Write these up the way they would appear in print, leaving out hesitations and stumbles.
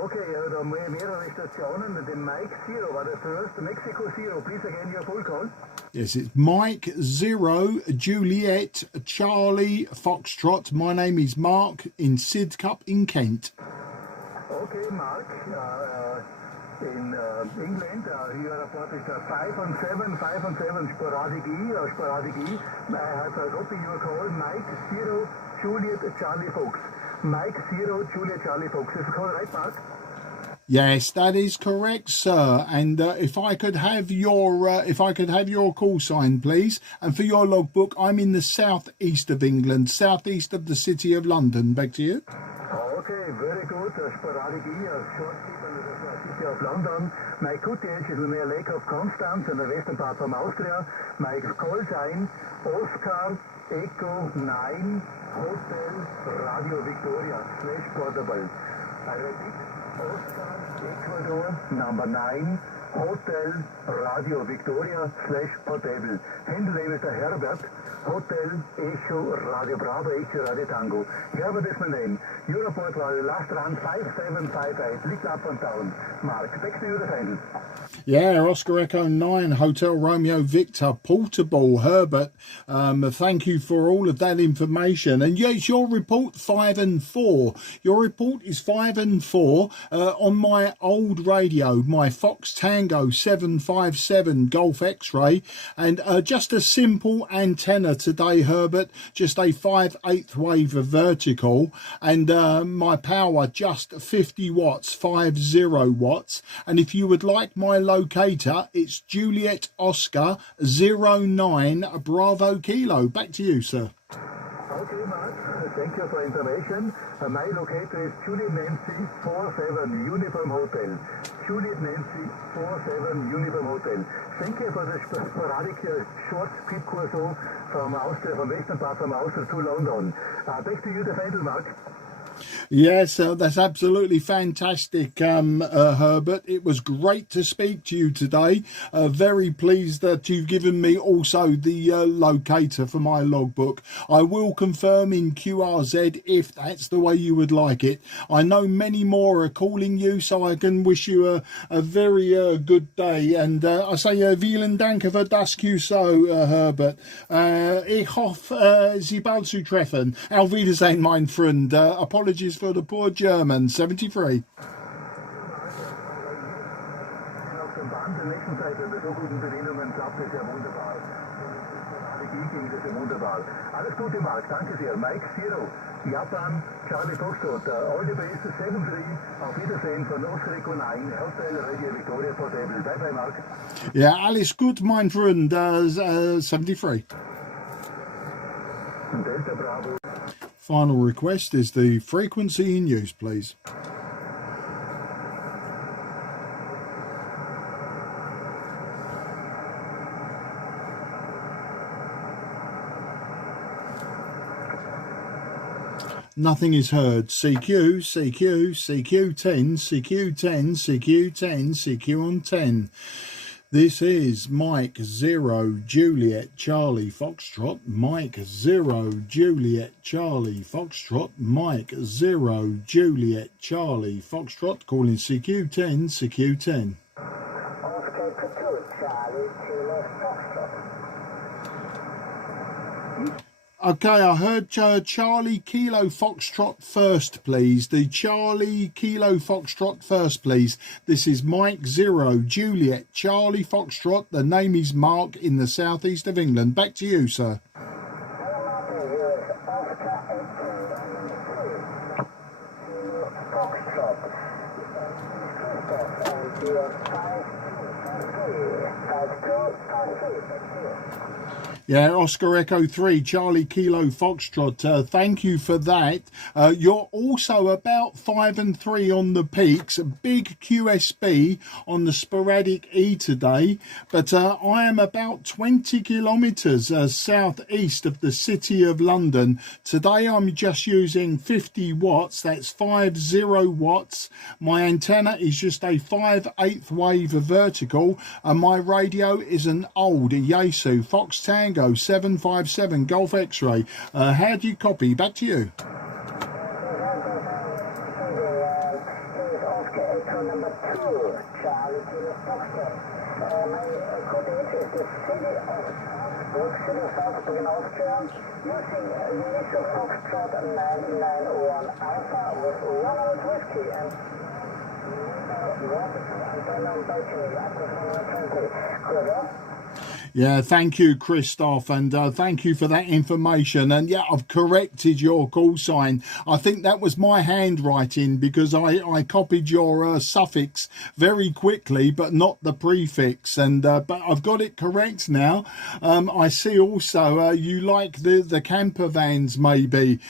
Okay, there are mehrere Stationen. The Mike Zero war the first. Mexico Zero, please again your full call. Yes, it's Mike 0 Juliet Charlie Foxtrot. My name is Mark in Sidcup in Kent. Okay, Mark. In England, here reported 5 and 7 Sporadic E or Sporadic E. I have copy your call, Mike 0 Juliet Charlie Fox. Mike 0 Juliet Charlie Fox. Is the call right, Mark? Yes, that is correct, sir. And if I could have your call sign, please, and for your logbook, I'm in the southeast of England, southeast of the city of London. Back to you. Okay, very good. Sporadic E, short people in the city of London. My cottage is near Lake of Constance in the western part from Austria. My call sign Oscar Echo 9 Hotel Radio Victoria / portable. I repeat. Oscar, Ecuador, number 9, Hotel Radio Victoria / portable. Handle name is Herbert, Hotel Echo Radio Bravo, Echo Radio Tango. Herbert is my name. Your report was last run 5758, liegt up and down. Mark, back to you the final. Yeah, Oscar Echo 9, Hotel Romeo Victor, portable. Herbert, thank you for all of that information. And yes, your report 5 and 4. Your report is 5 and 4 on my old radio, my Fox Tango 757 Golf X-ray, and just a simple antenna today, Herbert, just a 5/8 wave vertical, and my power just 50 watts, 50 watts. And if you would like my locator, it's Juliet Oscar 09 Bravo Kilo. Back to you, sir. Okay, Mark. Thank you for information. My locator is Juliet Nancy 47 Uniform Hotel. Juliet Nancy 47 Uniform Hotel. Thank you for the sporadic short quick course from Austria, from western part from Austria to London. Back to you, the final, Mark. Yes, that's absolutely fantastic, Herbert. It was great to speak to you today. Very pleased that you've given me also the locator for my logbook. I will confirm in QRZ if that's the way you would like it. I know many more are calling you, so I can wish you a very good day. And I say vielen Dank für das QSO, Herbert. Ich hoffe, Sie bald zu treffen. Auf Wiedersehen, mein Freund. Apologies for the poor German. 73. Alles Gute, Mark. Danke sehr. Mike Zero, Japan, Charlie Foxtrot. All the best. 7-3. Auf Wiedersehen von Oscar Echo 9, Hotel Radio Victoria Portable. Bye bye, Mark. Yeah, alles gut, mein Freund. 73. Delta Bravo. Final request is the frequency in use, please. Nothing is heard. CQ, CQ, CQ10, CQ10, CQ10, CQ on 10. This is Mike 0 Juliet Charlie Foxtrot, Mike 0 Juliet Charlie Foxtrot, Mike 0 Juliet Charlie Foxtrot, calling CQ10, CQ10. Oscar Echo Charlie Kilo Foxtrot. Okay, I heard Charlie Kilo Foxtrot first, please. The Charlie Kilo Foxtrot first, please. This is Mike 0 Juliet Charlie Foxtrot. The name is Mark in the southeast of England. Back to you, sir. Yeah, Oscar Echo 3, Charlie Kilo Foxtrot. Thank you for that. You're also about 5 and 3 on the peaks. Big QSB on the Sporadic E today. But I am about 20 kilometres southeast of the city of London. Today I'm just using 50 watts. That's 50 watts. My antenna is just a 5/8 wave vertical. And my radio is an old Yaesu Fox Tango 757 Golf X-ray. How do you copy? Back to you. vehicle number 2, Charlie Kilo Foxtrot. My coordinate is the city of Augsburg, city of Augsburg in Austria, using initial Foxtrot 991 Alpha with 1 whiskey and Antonio Belgium, Aqua 120. Correct? Yeah, thank you, Christoph, and thank you for that information. And yeah, I've corrected your call sign. I think that was my handwriting because I copied your suffix very quickly, but not the prefix. And but I've got it correct now. I see also you like the camper vans, maybe.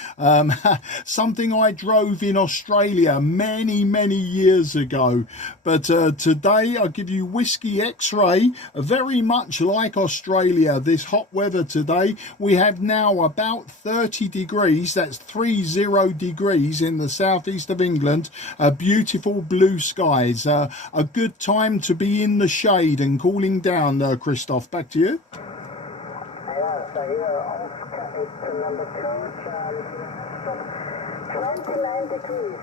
Something I drove in Australia many years ago. But today I give you Whiskey X-Ray, very much like Australia. This hot weather today, we have now about 30 degrees, that's 30 degrees in the southeast of England, beautiful blue skies, a good time to be in the shade and cooling down. Christoph, back to you. Yeah, so here Oscar is number 2, Charlie 29 degrees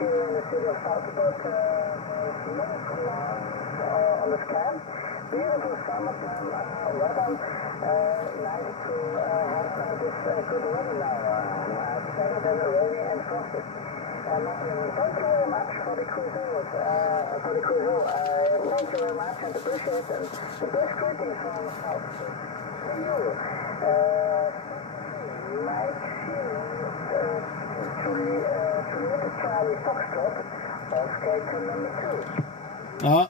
here in the city of Salzburg, on the scan. Beautiful summertime weather, nice to have this good weather now. Better than rainy and frosty. Thank you very much for the cruise. Thank you very much and appreciate it. And the best greeting from South to you. Mike Juliet Charlie Foxtrot, Oscar number 2.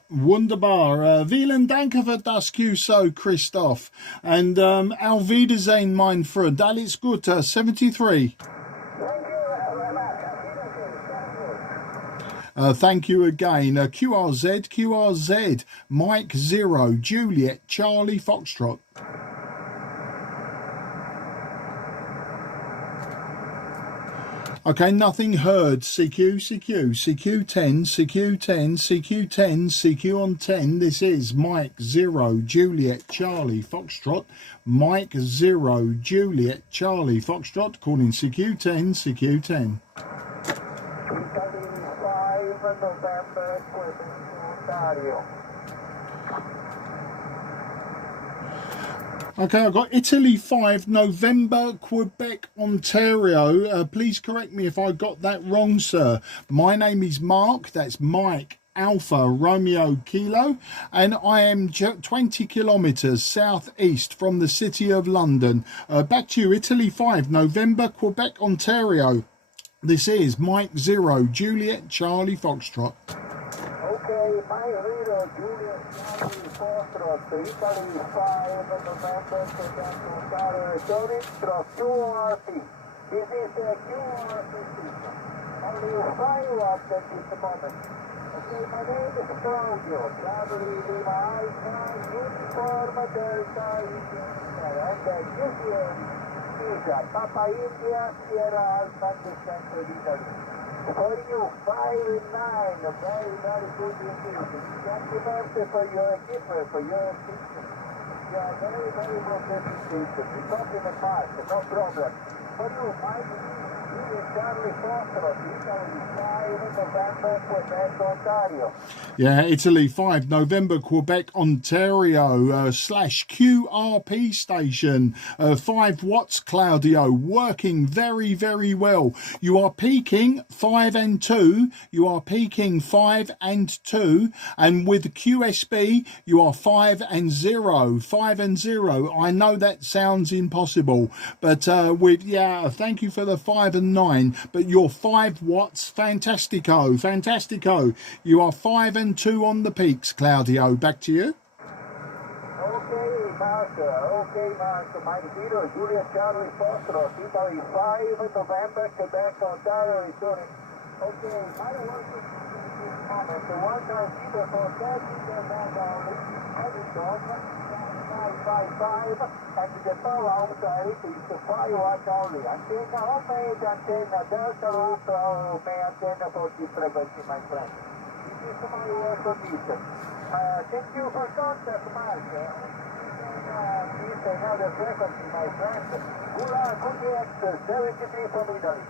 Wunderbar. Vielen Dank für das QSO, Christoph. And Auf Wiedersehen, mein Freund. Alles Gute, 73. Thank you again. QRZ, Mike 0, Juliet, Charlie Foxtrot. Okay, nothing heard. CQ10, CQ on 10. This is Mike 0, Juliet, Charlie Foxtrot. Mike 0, Juliet, Charlie Foxtrot, calling CQ10. Okay, I've got Italy 5, November, Quebec, Ontario. Please correct me if I got that wrong, sir. My name is Mark, that's Mike Alpha Romeo Kilo, and I am 20 kilometres southeast from the city of London. Back to you, Italy 5, November, Quebec, Ontario. This is Mike 0, Juliet, Charlie Foxtrot. Okay, Mike 0, Juliet, Charlie Foxtrot, Italy 5, November, Quebec, Ontario, QRP. This is the QRP system. Only 5 watts at this moment. Okay, my name is Claudio, Charlie Lima Alpha, Uniform Delta, and QCM, Papa India, Sierra Alpha, Central Italy. For you, 5 and 9, a very good indeed. Compliment for your equipment, for your system. You are very good system. We talk in the past, no problem. For you, Mike, Charlie Foxtrot, Italy 5, November, Quebec, Ontario. Yeah, Italy 5, November, Quebec, Ontario, slash QRP station. 5 watts, Claudio, working very well. You are peaking 5 and 2. You are peaking 5 and 2. And with QSB, you are 5 and 0. 5 and 0. I know that sounds impossible, but thank you for the 5 and 9. But you're 5 watts, fantastico. You are 5 and 2 on the peaks, Claudio. Back to you. Okay, Mark. Mike 0, Juliet, Charlie Foxtrot, Italy 5, November, Quebec, Ontario, returning. Okay, my working moment. The one time either for 30 and only, Edison, 955, and the power outside is 5 watts only. Antenna homemade, antenna Delta Loop, antenna for this frequency, my friend. This is my work condition. Thank you for contact, Mark. This is another frequency, my friend. Good X, 73 from Italy.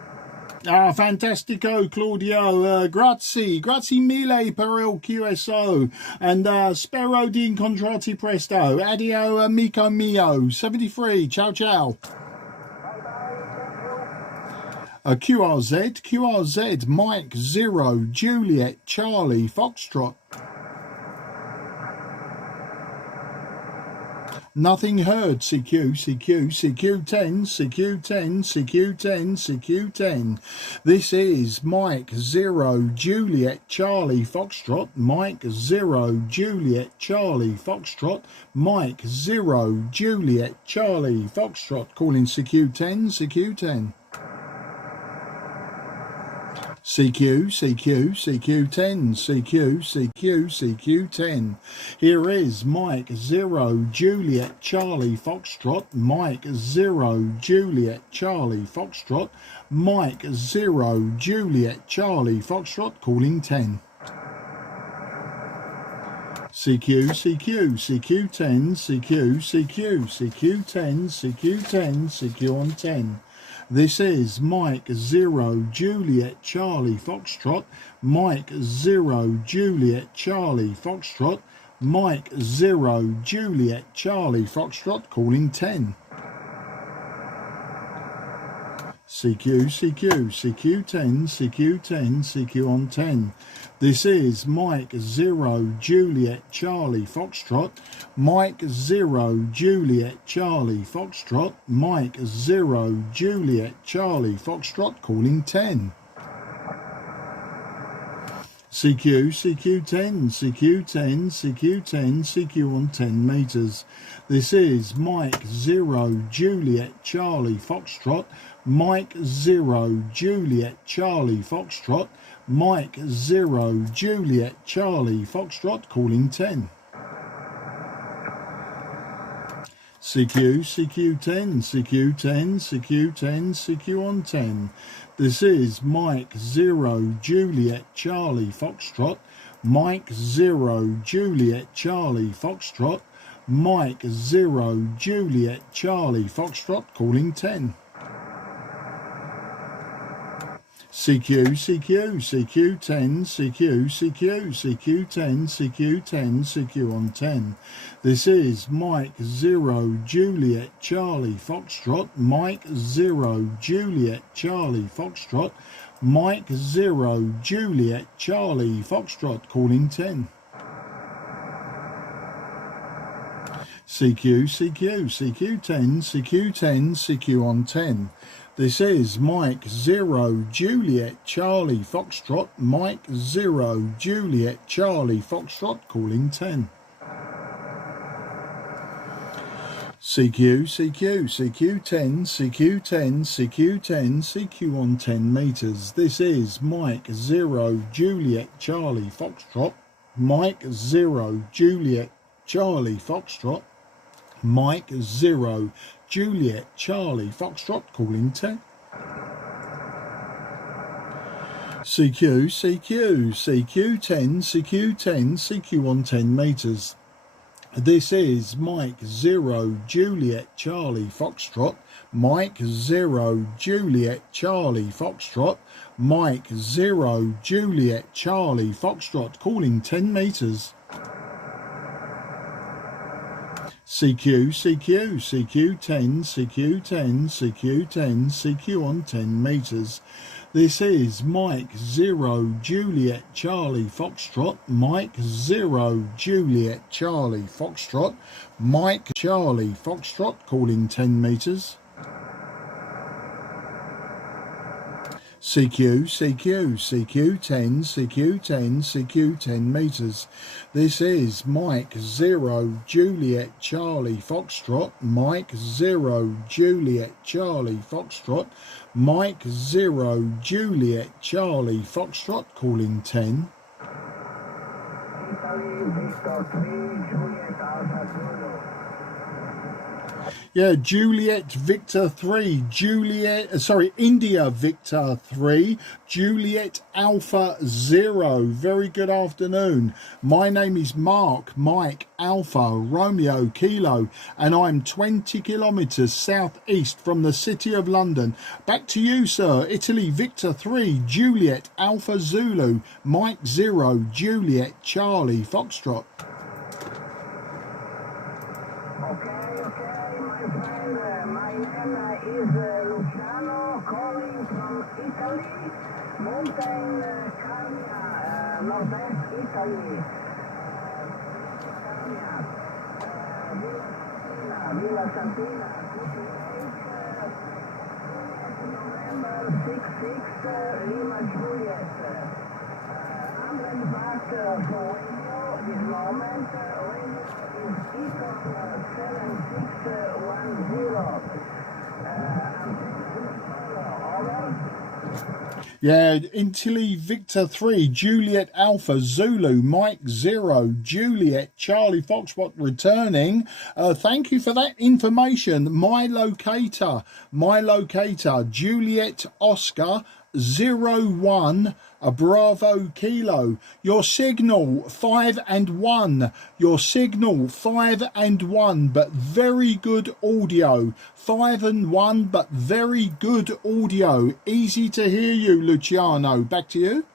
Ah, fantastico, Claudio. Grazie mille per il QSO. And spero di incontrarti presto. Addio, amico mio. 73. Ciao, ciao. QRZ, Mike 0, Juliet, Charlie, Foxtrot. Nothing heard. CQ10. This is Mike 0, Juliet, Charlie, Foxtrot. Mike 0, Juliet, Charlie, Foxtrot. Mike 0, Juliet, Charlie, Foxtrot. Calling CQ10. CQ10. Here is Mike 0, Juliet, Charlie, Foxtrot. Mike 0, Juliet, Charlie, Foxtrot. Mike 0, Juliet, Charlie, Foxtrot, calling 10. CQ10, on 10. This is Mike 0, Juliet, Charlie, Foxtrot. Mike 0, Juliet, Charlie, Foxtrot. Mike 0, Juliet, Charlie, Foxtrot, calling 10. CQ10, on 10. This is Mike 0, Juliet, Charlie, Foxtrot. Mike 0, Juliet, Charlie, Foxtrot. Mike 0, Juliet, Charlie, Foxtrot, calling 10. CQ10, on 10 meters. This is Mike 0, Juliet, Charlie, Foxtrot. Mike 0, Juliet, Charlie, Foxtrot. Mike 0, Juliet, Charlie, Foxtrot, calling 10. CQ10, on 10. This is Mike 0, Juliet, Charlie, Foxtrot. Mike 0, Juliet, Charlie, Foxtrot. Mike 0, Juliet, Charlie, Foxtrot, calling 10. CQ10, on 10. This is Mike 0, Juliet, Charlie, Foxtrot. Mike 0, Juliet, Charlie, Foxtrot. Mike 0, Juliet, Charlie, Foxtrot, calling 10. CQ10, on 10. This is Mike 0, Juliet, Charlie, Foxtrot. Mike 0, Juliet, Charlie, Foxtrot, calling 10. CQ10, on 10 meters. This is Mike 0, Juliet, Charlie, Foxtrot. Mike 0, Juliet, Charlie, Foxtrot. Mike 0, Juliet, Charlie, Foxtrot, calling 10. CQ10, on 10 meters. This is Mike 0, Juliet, Charlie, Foxtrot. Mike 0, Juliet, Charlie, Foxtrot. Mike 0, Juliet, Charlie, Foxtrot, calling 10 meters. CQ10, on 10 meters. This is Mike 0, Juliet, Charlie, Foxtrot. Mike 0, Juliet, Charlie, Foxtrot. Mike, Charlie, Foxtrot, calling 10 meters. CQ10, 10 meters. This is Mike 0, Juliet, Charlie, Foxtrot. Mike 0, Juliet, Charlie, Foxtrot. Mike 0, Juliet, Charlie, Foxtrot, calling 10. Yeah, Juliet Victor 3, India Victor 3, Juliet Alpha 0. Very good afternoon. My name is Mark, Mike Alpha Romeo Kilo, and I'm 20 kilometres southeast from the city of London. Back to you, sir. Italy Victor 3, Juliet Alpha Zulu, Mike 0, Juliet Charlie Foxtrot. My name is Luciano, calling from Italy, Mountain Carmia, Northwest Italy. Villa Santina, November 66, Lima Juliet. I'm going back for radio this moment. Radio is Eton 7610. Yeah, Italy Victor 3, Juliet Alpha Zulu, Mike 0, Juliet Charlie Foxtrot returning. Thank you for that information. My locator, Juliet Oscar 01, a Bravo Kilo. Your signal 5 and 1. Your signal 5 and 1, but very good audio. 5 and 1, but very good audio. Easy to hear you, Luciano. Back to you.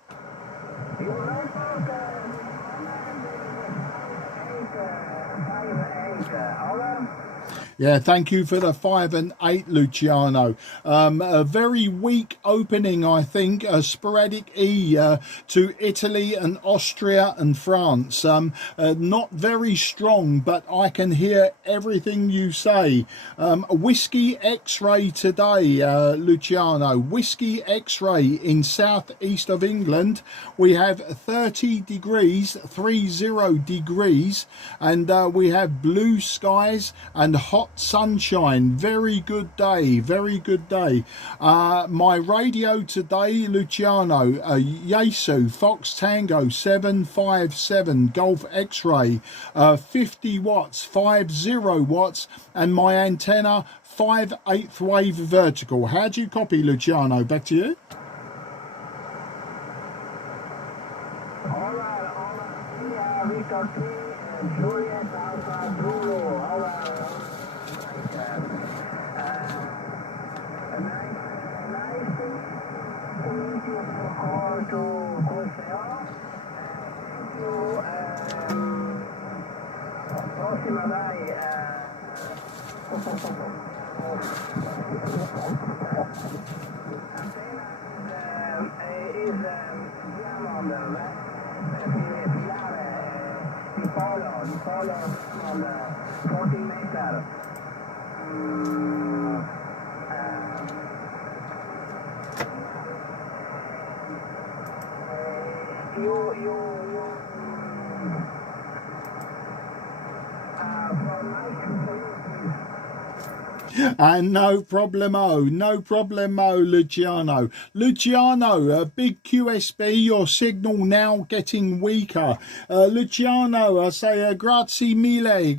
Yeah, thank you for the 5 and 8, Luciano. A very weak opening, I think. Sporadic E to Italy and Austria and France. Not very strong, but I can hear everything you say. Whiskey X-ray today, Luciano. Whiskey X-ray in southeast of England. We have 30 degrees, 30 degrees, and we have blue skies and hot sunshine. Very good day, very good day. My radio today, Luciano, Yesu Fox Tango 757 Golf X-ray, 50 watts, 50 watts, and my antenna 5/8 wave vertical. How do you copy, Luciano? Back to you. All right. Victor 3, Juliet Alpha Zulu. All right. Nice to meet you all to Coseo. Prossima dai. Is Diamond, di polo on 40 meter. And no problemo, Luciano. Luciano, big QSB, your signal now getting weaker. Luciano, I say grazie mille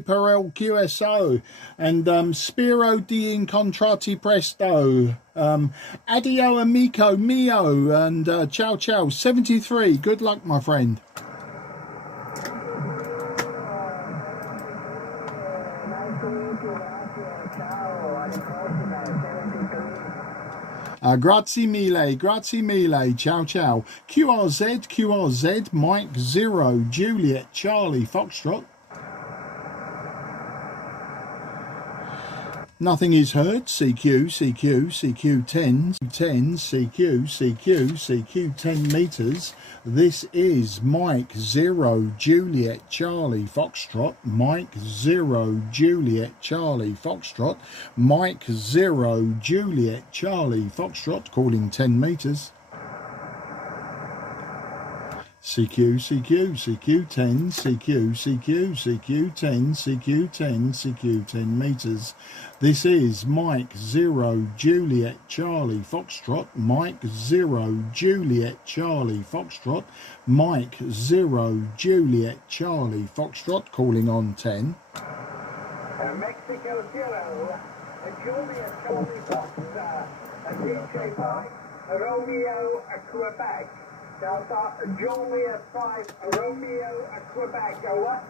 per il QSO. And Spiro di Incontrati Presto. Addio amico mio, and ciao ciao, 73. Good luck, my friend. Grazie mille, ciao ciao. QRZ, Mike 0, Juliet Charlie Foxtrot. Nothing is heard. CQ10, CQ 10 meters. This is Mike 0, Juliet Charlie Foxtrot, Mike 0, Juliet Charlie Foxtrot, Mike 0, Juliet Charlie Foxtrot, calling 10 meters. CQ10, CQ10 meters. This is Mike 0, Juliet Charlie Foxtrot, Mike 0, Juliet Charlie Foxtrot, Mike 0, Juliet Charlie Foxtrot, calling on 10. Mexico Mexico 0, Julia Charlie Fox, DJ5, Romeo Quebec, Delta Juliet 5, Romeo Quebec, over.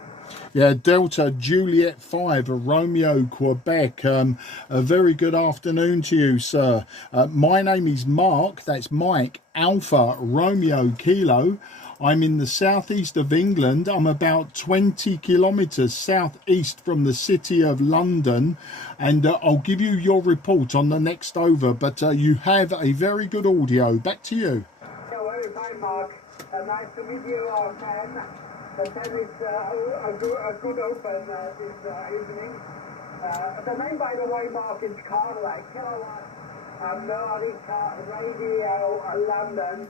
Yeah, Delta Juliet 5, Romeo Quebec. A very good afternoon to you, sir. My name is Mark, that's Mike, Alpha Romeo Kilo. I'm in the southeast of England. I'm about 20 kilometres southeast from the city of London, and I'll give you your report on the next over, but you have a very good audio. Back to you. Very fine, Mark. Nice to meet you, our fan. The 10 is a good open this evening. The name, by the way, Mark, is Carla, Kilowatt America Radio London.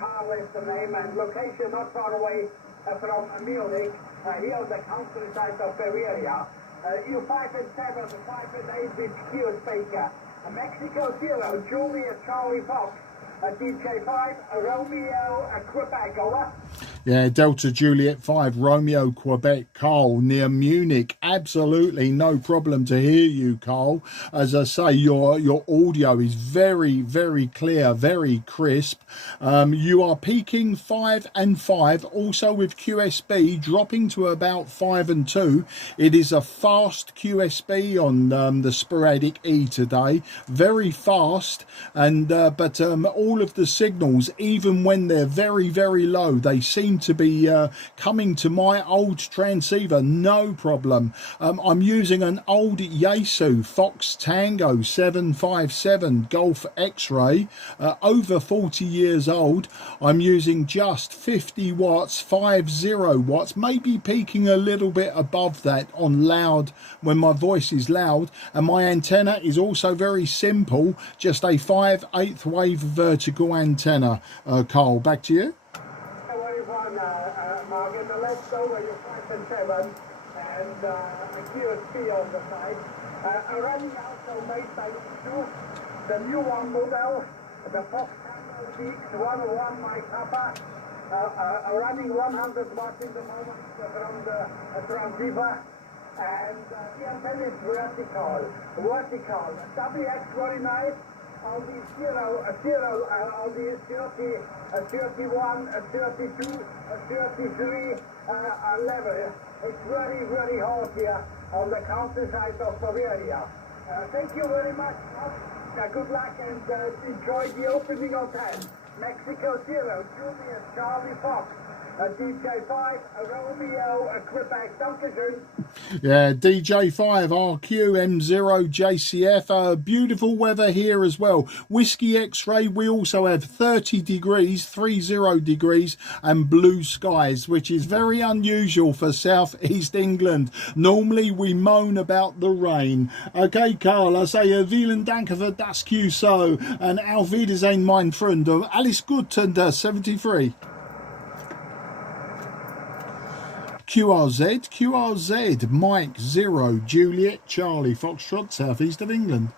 Carla is the name, and location not far away from Munich, here on the countryside of Bavaria. You 5 and 7, 5 and 8 with Q speaker. Mexico 0, Julia Charlie Fox. DJ 5, Romeo Quebec, over. Yeah, Delta Juliet 5, Romeo Quebec, Carl, near Munich. Absolutely no problem to hear you, Carl. As I say, your audio is very, very clear, very crisp. You are peaking 5 and 5, also with QSB dropping to about 5 and 2. It is a fast QSB on the Sporadic E today, very fast, and but all of the signals, even when they're very, very low, they seem to be coming to my old transceiver, no problem. I'm using an old Yaesu Fox Tango 757 Golf X-Ray, over 40 years old. I'm using just 50 watts, 50 watts, maybe peaking a little bit above that on loud when my voice is loud, and my antenna is also very simple, just a 5/8 wave vertical antenna. Carl, back to you. Mark, in the left over your 5 and 7, and a QSP on the side. Running also made by the new one model, the Fox Tango X101 My Kappa, running 100 watts in the moment from the transceiver, and the antenna is vertical, WX49. All the 0, all the 30, 31, 32, 33 level. It's very, very hot here on the countryside of Bavaria. Thank you very much. Good luck and enjoy the opening of 10. Mexico 0, Julius Charlie Fox. DJ 5, Romeo Quebec, Dankeschön. Yeah, DJ 5, RQM0 JCF. Beautiful weather here as well. Whiskey X-ray, we also have 30 degrees, 30 degrees, and blue skies, which is very unusual for southeast England. Normally we moan about the rain. Okay, Carl, I say vielen Dank für das QSO and auf Wiedersehen, mein Freund. Alles gut and 73. QRZ, Mike 0, Juliet, Charlie, Foxtrot, southeast of England.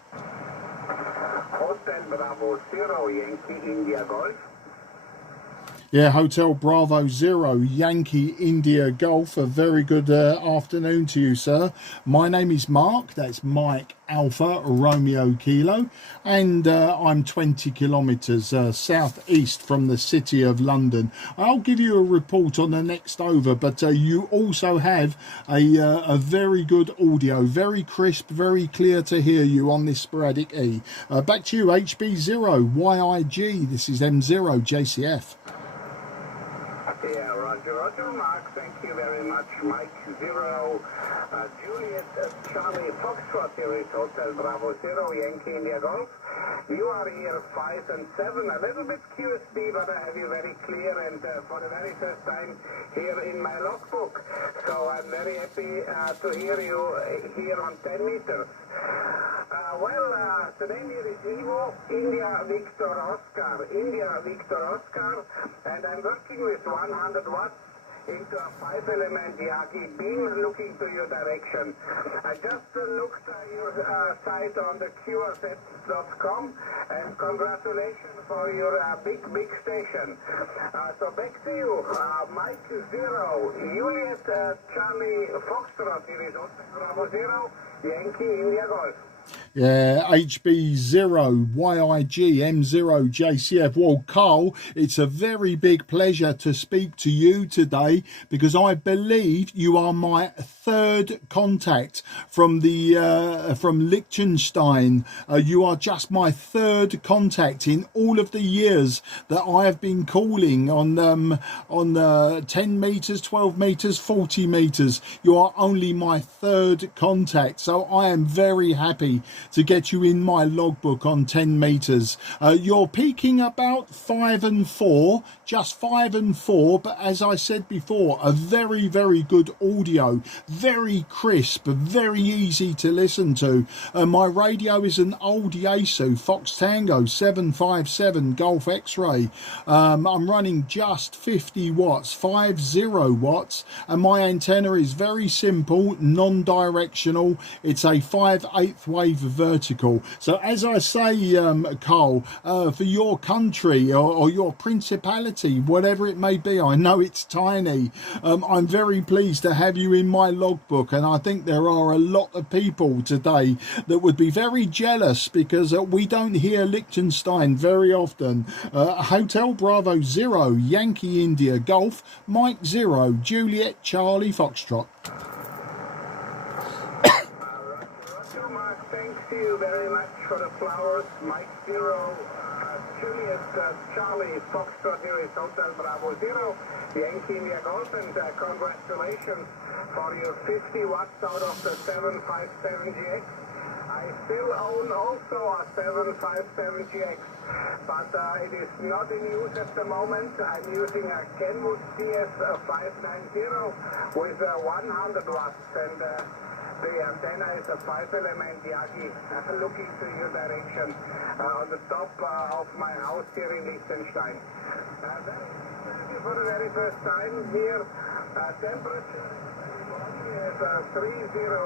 Hotel Bravo 0, Yankee India Golf. Yeah, Hotel Bravo 0, Yankee India Golf. A very good afternoon to you, sir. My name is Mark, that's Mike Alpha Romeo Kilo, and I'm 20 kilometres southeast from the city of London. I'll give you a report on the next over, but you also have a very good audio, very crisp, very clear to hear you on this Sporadic E. Back to you, HB0, YIG, this is M0 JCF. Yeah, Roger, Mark, thank you very much. Mike 0, Juliet, Charlie, Foxtrot, here is Hotel Bravo 0, Yankee India Golf. You are here 5 and 7, a little bit QSB, but I have you very clear and for the very first time here in my logbook. So I'm very happy to hear you here on 10 meters. The name here is Evo, India Victor Oscar, and I'm working with 100 watts into a 5-element Yagi beam looking to your direction. I just looked at your site on the QRP.com, and congratulations for your big station. So back to you, Mike 0, Juliet Charlie Foxtrot, here is Bravo 0, Yankee India Golf. Yeah, HB0, YIG, M0, JCF. Well, Carl, it's a very big pleasure to speak to you today because I believe you are my third contact from the from Lichtenstein. You are just my third contact in all of the years that I have been calling on 10 meters, 12 meters, 40 meters. You are only my third contact, so I am very happy to get you in my logbook on 10 meters. You're peaking about 5 and 4, just 5 and 4, but as I said before, a very good audio, very crisp, very easy to listen to. My radio is an old Yaesu Fox Tango 757 Golf X-Ray. I'm running just 50 watts, 50 watts, and my antenna is very simple, non-directional. It's a 5/8 wave vertical. So as I say, Carl, for your country or your principality, whatever it may be, I know it's tiny, I'm very pleased to have you in my logbook, and I think there are a lot of people today that would be very jealous because we don't hear Lichtenstein very often. Hotel Bravo 0, Yankee India Golf, Mike 0, Juliet Charlie Foxtrot. Thank you very much for the flowers, Mike 0, Juliet Charlie Foxtrot, here is Hotel Bravo 0, Yankee India Golf, and congratulations for your 50 watts out of the 757GX. I still own also a 757GX, but it is not in use at the moment. I'm using a Kenwood CS590 with 100 watts, and the antenna is a 5-element Yagi looking to your direction on the top of my house here in Lichtenstein. For the very first time here, temperature is 30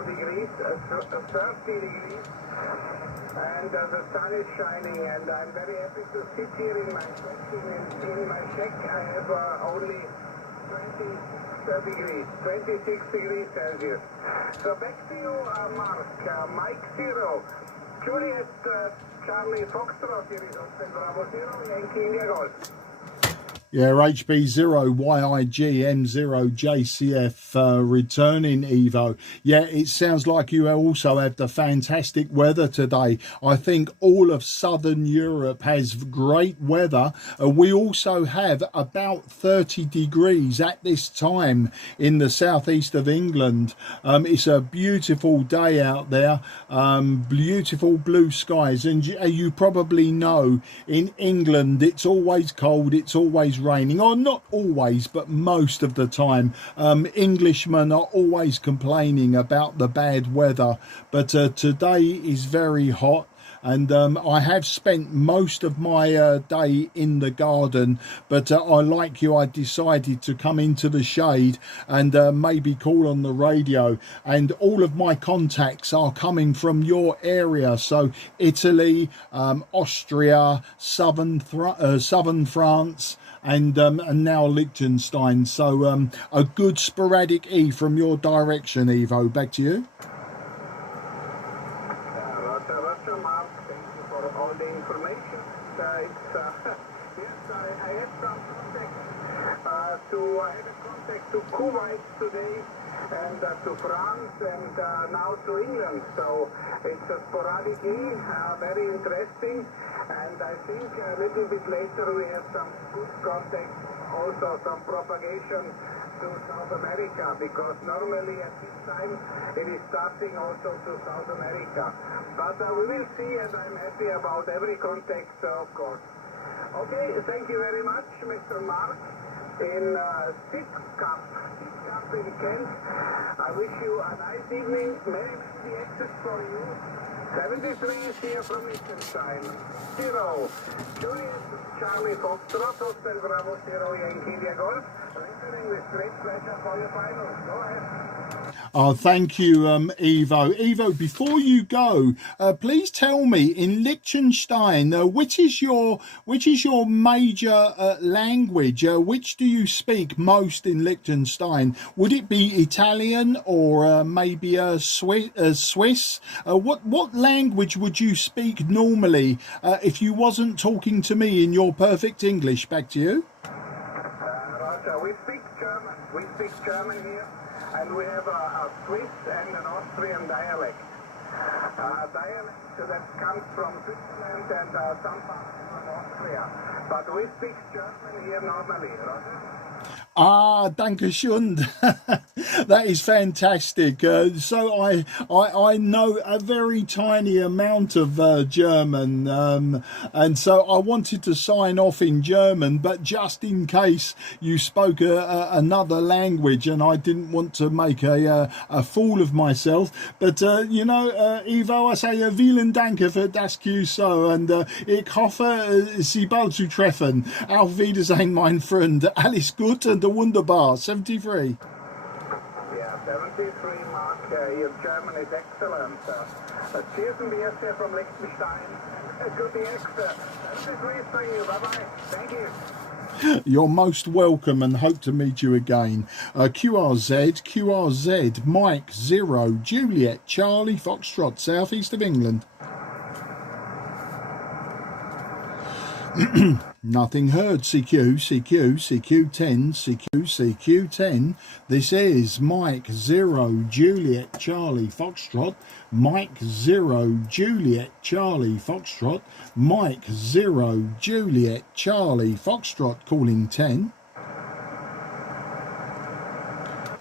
degrees, 30 degrees, and the sun is shining, and I'm very happy to sit here in my shack. In my shack I have only 20 degrees, 26 degrees Celsius. So back to you, Mark. Mike 0, Juliet Charlie Foxtrot, here is Hotel Bravo 0, Yankee India Golf. Yeah, HB0, YIG, M0, JCF returning, Evo. Yeah, it sounds like you also have the fantastic weather today. I think all of Southern Europe has great weather. We also have about 30 degrees at this time in the southeast of England. It's a beautiful day out there, beautiful blue skies. And you probably know in England it's always cold, it's always raining, or not always but most of the time. Englishmen are always complaining about the bad weather, but today is very hot, and I have spent most of my day in the garden, but like you, I decided to come into the shade and maybe call on the radio, and all of my contacts are coming from your area, so Italy, Austria, southern France, and now Liechtenstein. So a good sporadic E from your direction, Evo. Back to you. Roger, Mark. Thank you for all the information. Yes, I have some contact I had a contact to Kuwait today, and to France, and now to England. So it's a sporadic E, very interesting. And I think a little bit later we have some good contact, also some propagation to South America, because normally at this time it is starting also to South America. But we will see, and I'm happy about every contact, of course. Okay, thank you very much, Mr. Mark, in Sidcup in Kent. I wish you a nice evening. Merry access for you. 73 is here from Lichtenstein. 0. Juliet Charlie Foxtrot, Hotel Bravo 0 Yankee India Golf. Returning with great pleasure for your finals. Go ahead. Oh, thank you, Evo. Evo, before you go, please tell me in Liechtenstein, which is your major language? Which do you speak most in Liechtenstein? Would it be Italian or maybe Swiss? What language would you speak normally if you wasn't talking to me in your perfect English? Back to you. Roger, we speak German. We speak German here. And we have a Swiss and an Austrian dialect. Dialect that comes from Switzerland and some parts from Austria. But we speak German here normally, Roger. Ah, danke schön. That is fantastic. So I know a very tiny amount of German, and so I wanted to sign off in German, but just in case you spoke another language, and I didn't want to make a fool of myself. But you know, Ivo, I say vielen Dank für das QSO, and ich hoffe, Sie bald zu treffen. Auf Wiedersehen, mein Freund. Alles gut und wunderbar. 73. Yeah, 73, Mark. Your German is excellent. Cheers and beers here from Liechtenstein. Good extra. 73 is for you. Bye-bye. Thank you. You're most welcome and hope to meet you again. QRZ, Mike 0, Juliet, Charlie, Foxtrot, southeast of England. Nothing heard. CQ10. This is Mike 0, Juliet, Charlie, Foxtrot. Mike 0, Juliet, Charlie, Foxtrot. Mike 0, Juliet, Charlie, Foxtrot, calling 10.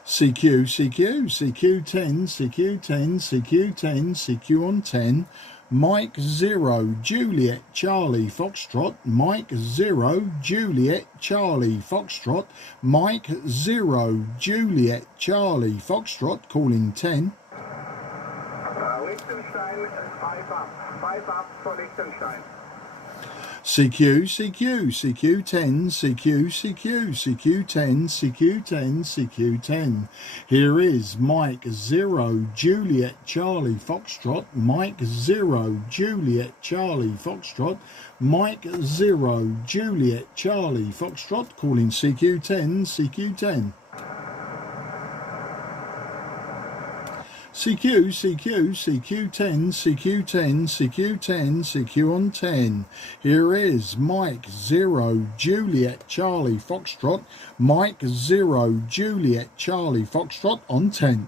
CQ10, on 10. Mike 0, Juliet, Charlie, Foxtrot. Mike 0, Juliet, Charlie, Foxtrot. Mike 0, Juliet, Charlie, Foxtrot, calling 10. Lichtenstein, 5 up. 5 up for Lichtenstein. CQ10. Here is Mike 0, Juliet, Charlie, Foxtrot. Mike 0, Juliet, Charlie, Foxtrot. Mike 0, Juliet, Charlie, Foxtrot, calling CQ10. CQ10, on 10. Here is Mike 0, Juliet, Charlie, Foxtrot. Mike 0, Juliet, Charlie, Foxtrot, on 10.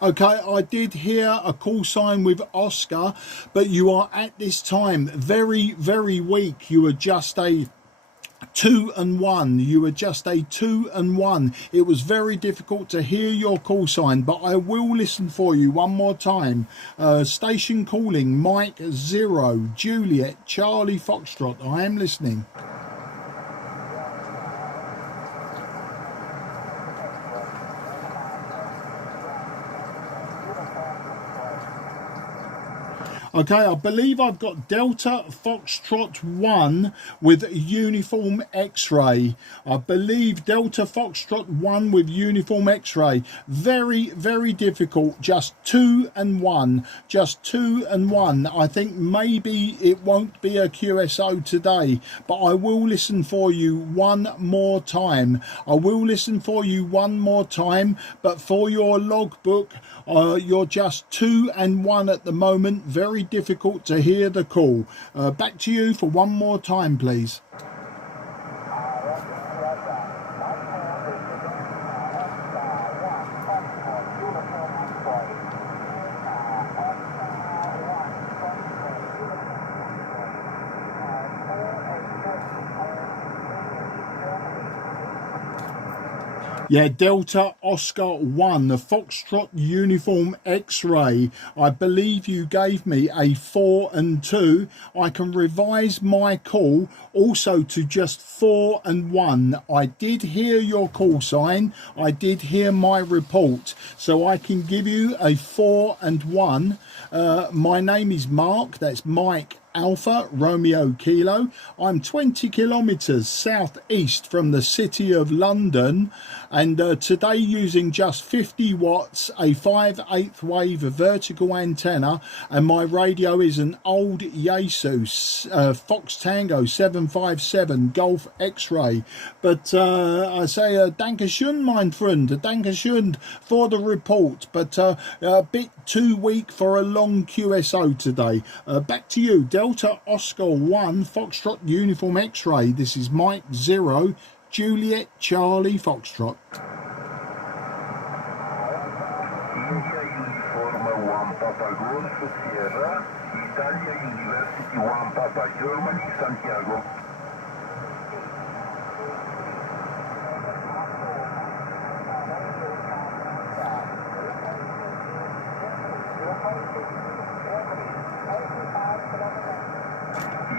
Okay, I did hear a call sign with Oscar, but you are at this time very, very weak. You are just a 2 and 1. You were just a 2 and 1. It was very difficult to hear your call sign, but I will listen for you one more time. Station calling Mike 0, Juliet, Charlie, Foxtrot. I am listening. Okay, I believe I've got Delta Foxtrot 1 with uniform X-ray. I believe Delta Foxtrot 1 with uniform X-ray. Very, very difficult. Just 2 and 1. Just 2 and 1. I think maybe it won't be a QSO today, but I will listen for you one more time. I will listen for you one more time, but for your logbook, you're just 2 and 1 at the moment. Very difficult to hear the call. Back to you for one more time, please. Yeah, Delta Oscar 1, the Foxtrot Uniform X-Ray. I believe you gave me a 4 and 2. I can revise my call also to just 4 and 1. I did hear your call sign. I did hear my report. So I can give you a 4 and 1. My name is Mark. That's Mike Alpha Romeo Kilo. I'm 20 kilometers southeast from the city of London, and today using just 50 watts, a 5/8 wave vertical antenna, and my radio is an old Yaesu Fox Tango 757 Golf X-Ray. But I say Dankeschön, mein Freund, Dankeschön for the report, but a bit too weak for a long QSO today. Back to you, Delta Oscar 1 Foxtrot Uniform X-Ray. This is Mike 0 Juliet Charlie Foxtrot. India Uniform 1 Papa Golf Sierra, Italia University 1 Papa Germany, Santiago.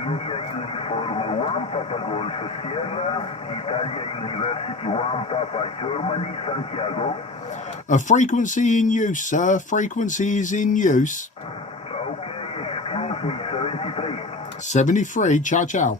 India Uniform 1 Papa Golf Sierra, Italia University 1 Papa Germany, Santiago. A frequency in use, sir. Frequency is in use. Okay, excuse me, 73. 73, ciao ciao.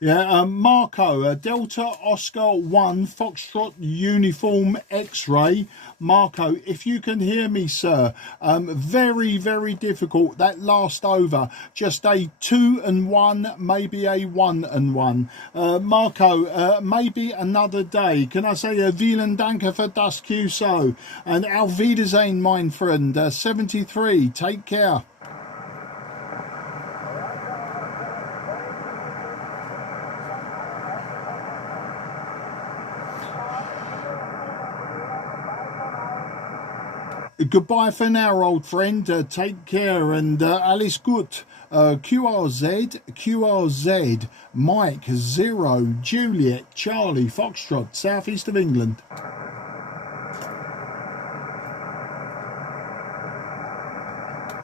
Yeah, Marco, Delta Oscar 1 Foxtrot Uniform X-Ray. Marco, if you can hear me, sir, very, very difficult. That last over, just a 2 and 1, maybe a 1 and 1. Marco, maybe another day. Can I say vielen Dank für das QSO? And auf Wiedersehen, mein Freund. 73, take care. Goodbye for now, old friend. Take care and alles gut. QRZ, Mike 0 Juliet Charlie Foxtrot, southeast of England.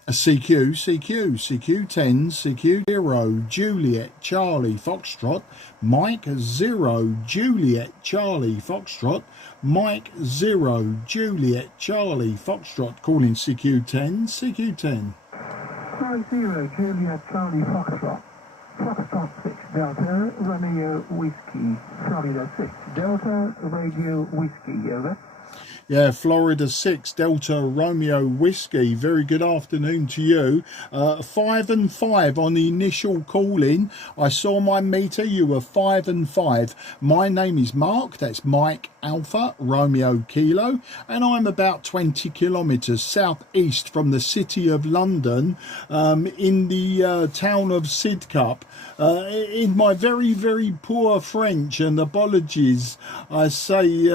CQ10, CQ0 Juliet Charlie Foxtrot, Mike 0 Juliet Charlie Foxtrot, Mike 0 Juliet Charlie Foxtrot, calling CQ10, CQ10. Mike 0 Juliet Charlie Foxtrot, Foxtrot 6 Delta Romeo Whiskey, Florida 6 Delta Radio Whiskey, over. Yeah, Florida 6 Delta Romeo Whiskey. Very good afternoon to you. 5 and 5 on the initial call-in. I saw my meter. You were 5 and 5. My name is Mark. That's Mike Alpha Romeo Kilo, and I'm about 20 kilometers southeast from the city of London, in the town of Sidcup. In my very, very poor French, and apologies, I say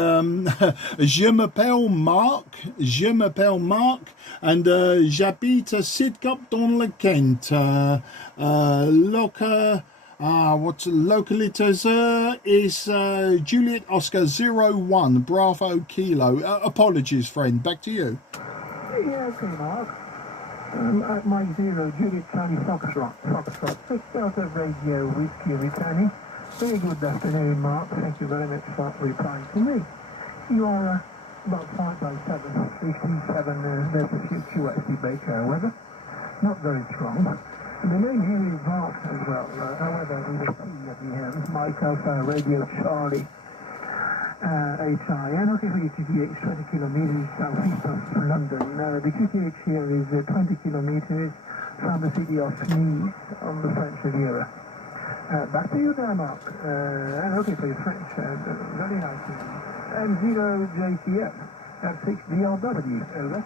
je m'appelle Marc, and j'habite à Sidcup dans le Kent. What localities is Juliet Oscar 01 Bravo Kilo. Apologies, friend. Back to you. Yeah, okay, Mark. At Mike 0 Juliet Charlie Foxtrot, 6 Delta Radio Whiskey returning. Very good afternoon, Mark. Thank you very much for replying to me. You are about 5x7, 57, there's a few QRP Baker, however, not very strong. The name here is Mark as well, however, with a T at the end, Mike Alpha Radio Charlie, HIN, okay for your QTH, 20 kilometers southeast of London. The QTH here is 20 kilometers from the city of Nice on the French Riviera. Back to you there, Mark, and okay for your French, very nice. And 0 JTF, 6 DLW, over.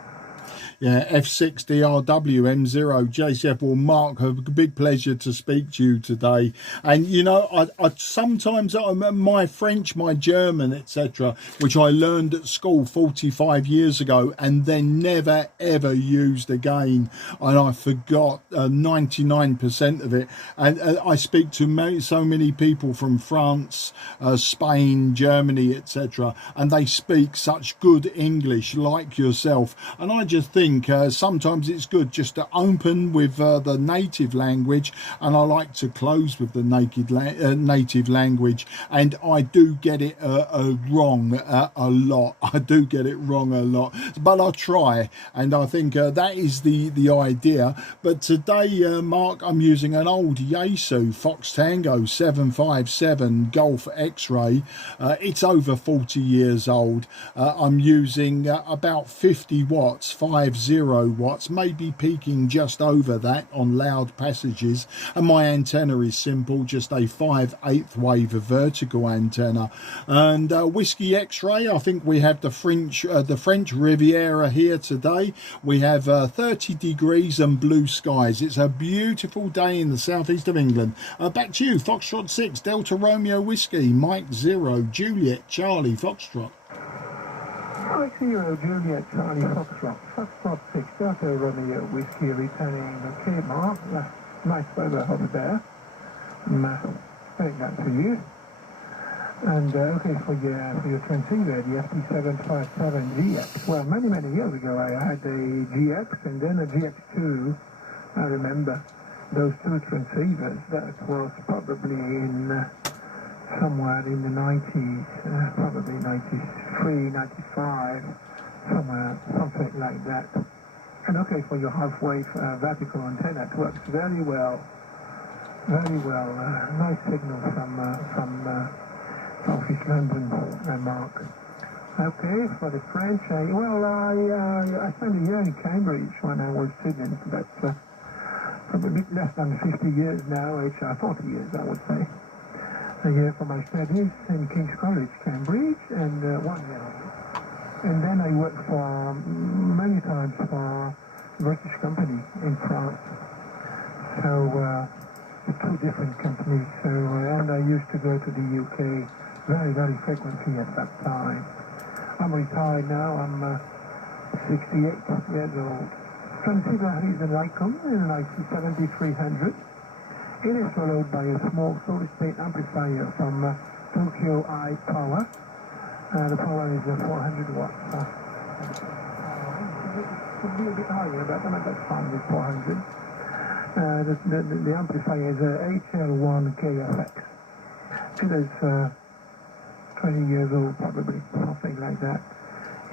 Yeah, F60RWM0JCF. Well, Mark, a big pleasure to speak to you today. And you know, I sometimes my French, my German, etc., which I learned at school 45 years ago and then never ever used again, and I forgot 99% of it. And I speak to so many people from France, Spain, Germany, etc., and they speak such good English like yourself. And I just think sometimes it's good just to open with the native language, and I like to close with the native language. And I do get it wrong a lot. I do get it wrong a lot, but I try, and I think that is the idea. But today, Mark, I'm using an old Yaesu Fox Tango 757 Golf X-Ray. It's over 40 years old. I'm using about 50 watts, 50 watts, maybe peaking just over that on loud passages. And my antenna is simple, just a 5/8 wave vertical antenna. And Whiskey X-Ray, I think we have the French Riviera here today. We have 30 degrees and blue skies. It's a beautiful day in the southeast of England. Back to you, Foxtrot 6, Delta Romeo Whiskey, Mike 0, Juliet Charlie Foxtrot. Mike 0, Juliet Charlie Foxtrot, Foxtrot 6, Delta Romeo Whiskey, returning the Cape Mark. Nice weather over there. Take that for you. And okay, for your transceiver, the FT757GX. Well, many years ago I had a GX and then a GX2. I remember those two transceivers. That was probably in somewhere in the 90s, probably 93, 95, something like that. And okay, for your half-wave vertical antenna, it works very well. Nice signal from Southeast London, Mark. Okay, for the French, I spent a year in Cambridge when I was a student, but probably a bit less than 50 years now, 40 years I would say. A year for my studies in King's College, Cambridge, and 1 year. And then I worked for many times for a British company in France. So, two different companies. So, and I used to go to the UK very frequently at that time. I'm retired now. I'm 68 years old. Transceiver is a Lycom, an IC7300. It is followed by a small solid-state amplifier from Tokyo Eye Power. The power is 400 watts. It could be a bit higher, but that's fine with 400. The amplifier is HL1KFX. It is 20 years old, probably, something like that.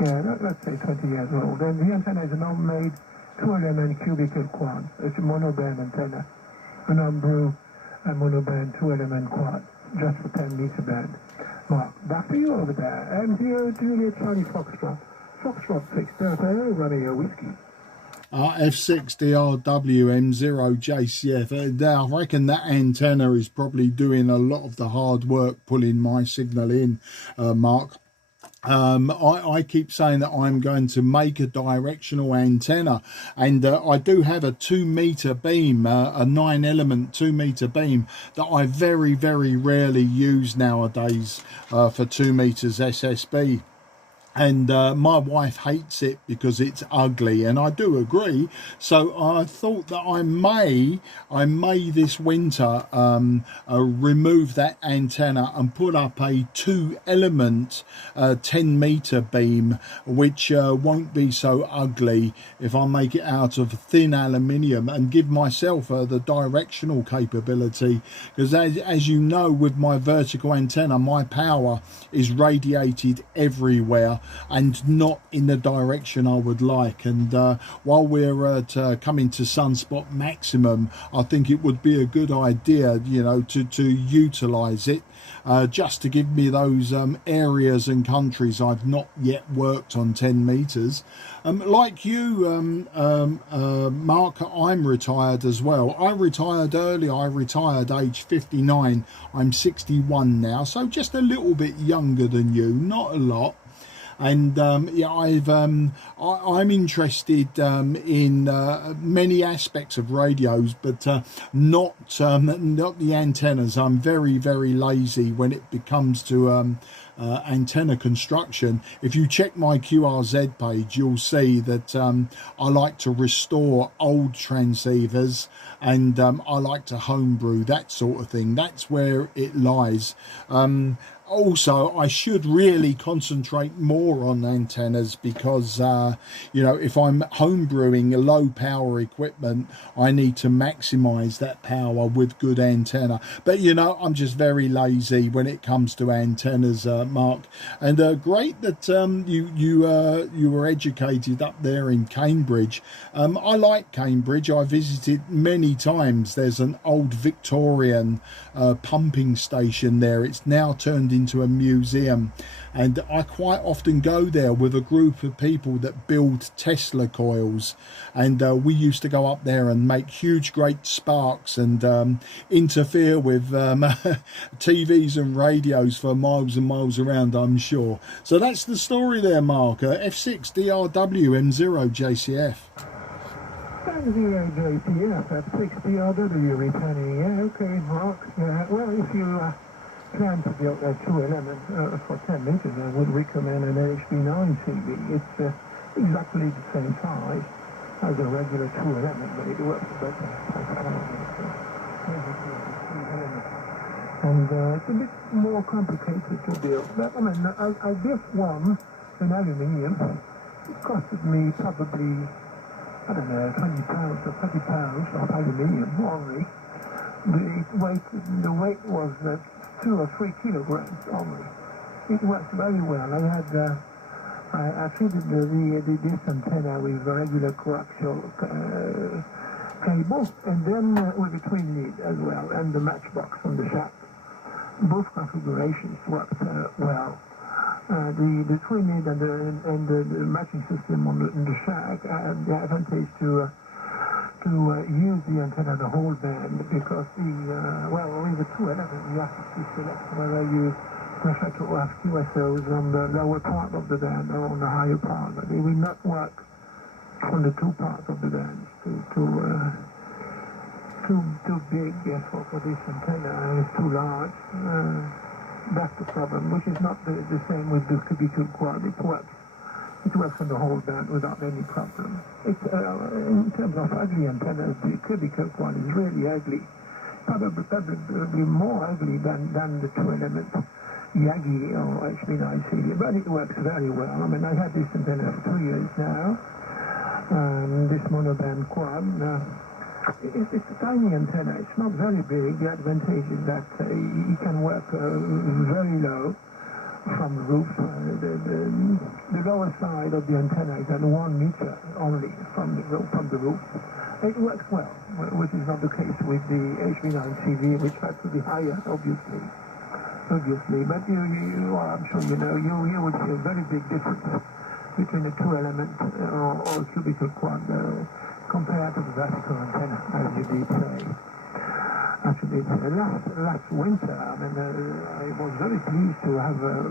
Yeah, let's say 20 years old. And the antenna is an homemade 2-element cubical quad. It's a monoband antenna. An Umbro and monoband 2-element quad, just for 10-meter band. Mark, back to you over there. M0 Juliet Charlie Foxtrot, Foxtrot 6 Delta Romeo Whiskey. F60RWM0JCF. I reckon that antenna is probably doing a lot of the hard work pulling my signal in, Mark. I keep saying that I'm going to make a directional antenna, and I do have a 2-meter beam, a 9-element 2-meter beam that I very rarely use nowadays for 2 meters SSB. And my wife hates it because it's ugly, and I do agree. So I thought that I may this winter remove that antenna and put up a 2-element 10-meter beam, which won't be so ugly if I make it out of thin aluminium, and give myself the directional capability. Because as you know, with my vertical antenna, my power is radiated everywhere and not in the direction I would like. And while we're at coming to sunspot maximum, I think it would be a good idea, you know, to utilize it just to give me those areas and countries I've not yet worked on 10 meters. Like you, Mark, I'm retired as well. I retired early. I retired age 59. I'm 61 now, so just a little bit younger than you, not a lot. And yeah, I'm interested in many aspects of radios, but not the antennas. I'm very lazy when it comes to antenna construction. If you check my QRZ page, you'll see that I like to restore old transceivers, and I like to homebrew, that sort of thing. That's where it lies. Also, I should really concentrate more on antennas because, you know, if I'm homebrewing a low power equipment, I need to maximize that power with good antenna. But, you know, I'm just very lazy when it comes to antennas, Mark. And great that you were educated up there in Cambridge. I like Cambridge. I visited many times. There's an old Victorian pumping station there. It's now turned into a museum, and I quite often go there with a group of people that build Tesla coils, and we used to go up there and make huge great sparks and interfere with TVs and radios for miles and miles around, I'm sure. So that's the story there, Mark. F6 DRW M0 JCF. 0 JCF at 6 DRW returning. Yeah, okay, Mark. Well, if you plan to build a 2-element for 10 meters, I would recommend an HB9 CV. It's exactly the same size as a regular 2-element, but it works better. And it's a bit more complicated to build. But I mean, I built one in aluminium. It costed me probably, I don't know, 20 pounds or 30 pounds of aluminium only. The weight was 2 or 3 kilograms only. It works very well. I fitted this antenna with a regular coaxial cable, and then with a twin lead as well, and the matchbox on the shaft. Both configurations worked well. The twin lead and the matching system on the shaft had the advantage to use the antenna the whole band, because with the 2-element you have to select whether you prefer to have QSOs on the lower part of the band or on the higher part, but they will not work on the 2 parts of the band. Too big for this antenna, and it's too large. That's the problem, which is not the same with the cubical quad. It works on the whole band without any problem. It's, in terms of ugly antennas, the cubical quad is really ugly. Probably more ugly than the 2-element Yagi or HB9 CD, but it works very well. I mean, I've had this antenna for 2 years now. This monoband quad. It's a tiny antenna. It's not very big. The advantage is that it can work very low from the roof. The lower side of the antenna is at 1 meter only from the roof. It works well, which is not the case with the HB9 CV, which has to be higher, obviously. But I'm sure you know, you would see a very big difference between a 2-element or a cubical quad compared to the vertical antenna, as you did say. Actually, last winter, I mean, I was very pleased to have a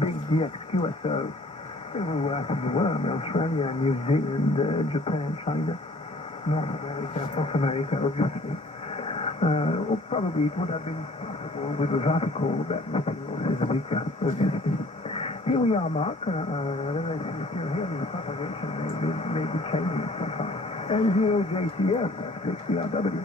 big DX QSO everywhere in the world: Australia, New Zealand, Japan, China, North America, South America, obviously. Probably it would have been possible with a vertical, that material is weaker, obviously. Here we are, Mark. I don't know if you still hear me. The propagation may be changing sometimes. M0 JCF, 6DRW.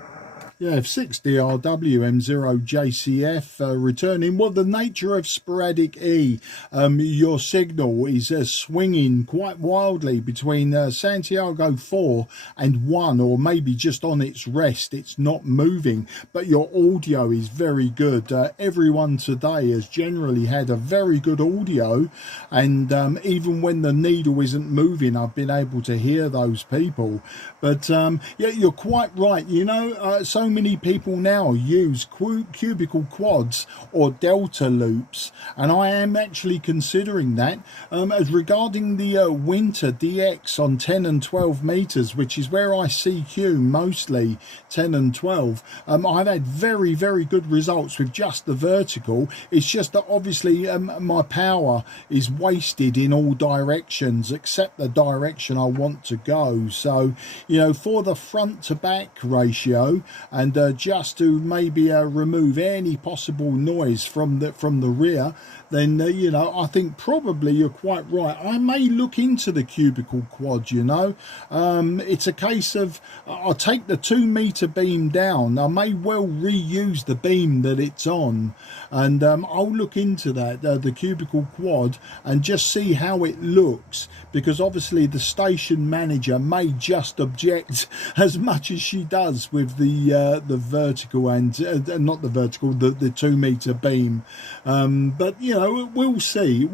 Yeah, 6DRW M0 JCF returning. Well, the nature of Sporadic E, your signal is swinging quite wildly between Santiago 4 and 1, or maybe just on its rest. It's not moving, but your audio is very good. Everyone today has generally had a very good audio, and even when the needle isn't moving, I've been able to hear those people. But yeah, you're quite right. You know, so many people now use cubical quads or delta loops, and I am actually considering that. As regarding the winter DX on 10 and 12 meters, which is where I CQ mostly 10 and 12, I've had very, very good results with just the vertical. It's just that obviously my power is wasted in all directions except the direction I want to go. So, you know, for the front to back ratio, and just to maybe remove any possible noise from the rear, then you know, I think probably you're quite right. I may look into the cubical quad, you know. It's a case of I'll take the 2 meter beam down. I may well reuse the beam that it's on, and I'll look into that, the cubical quad, and just see how it looks, because obviously the station manager may just object as much as she does with the vertical and not the vertical, the 2 meter beam. But you know, we'll see.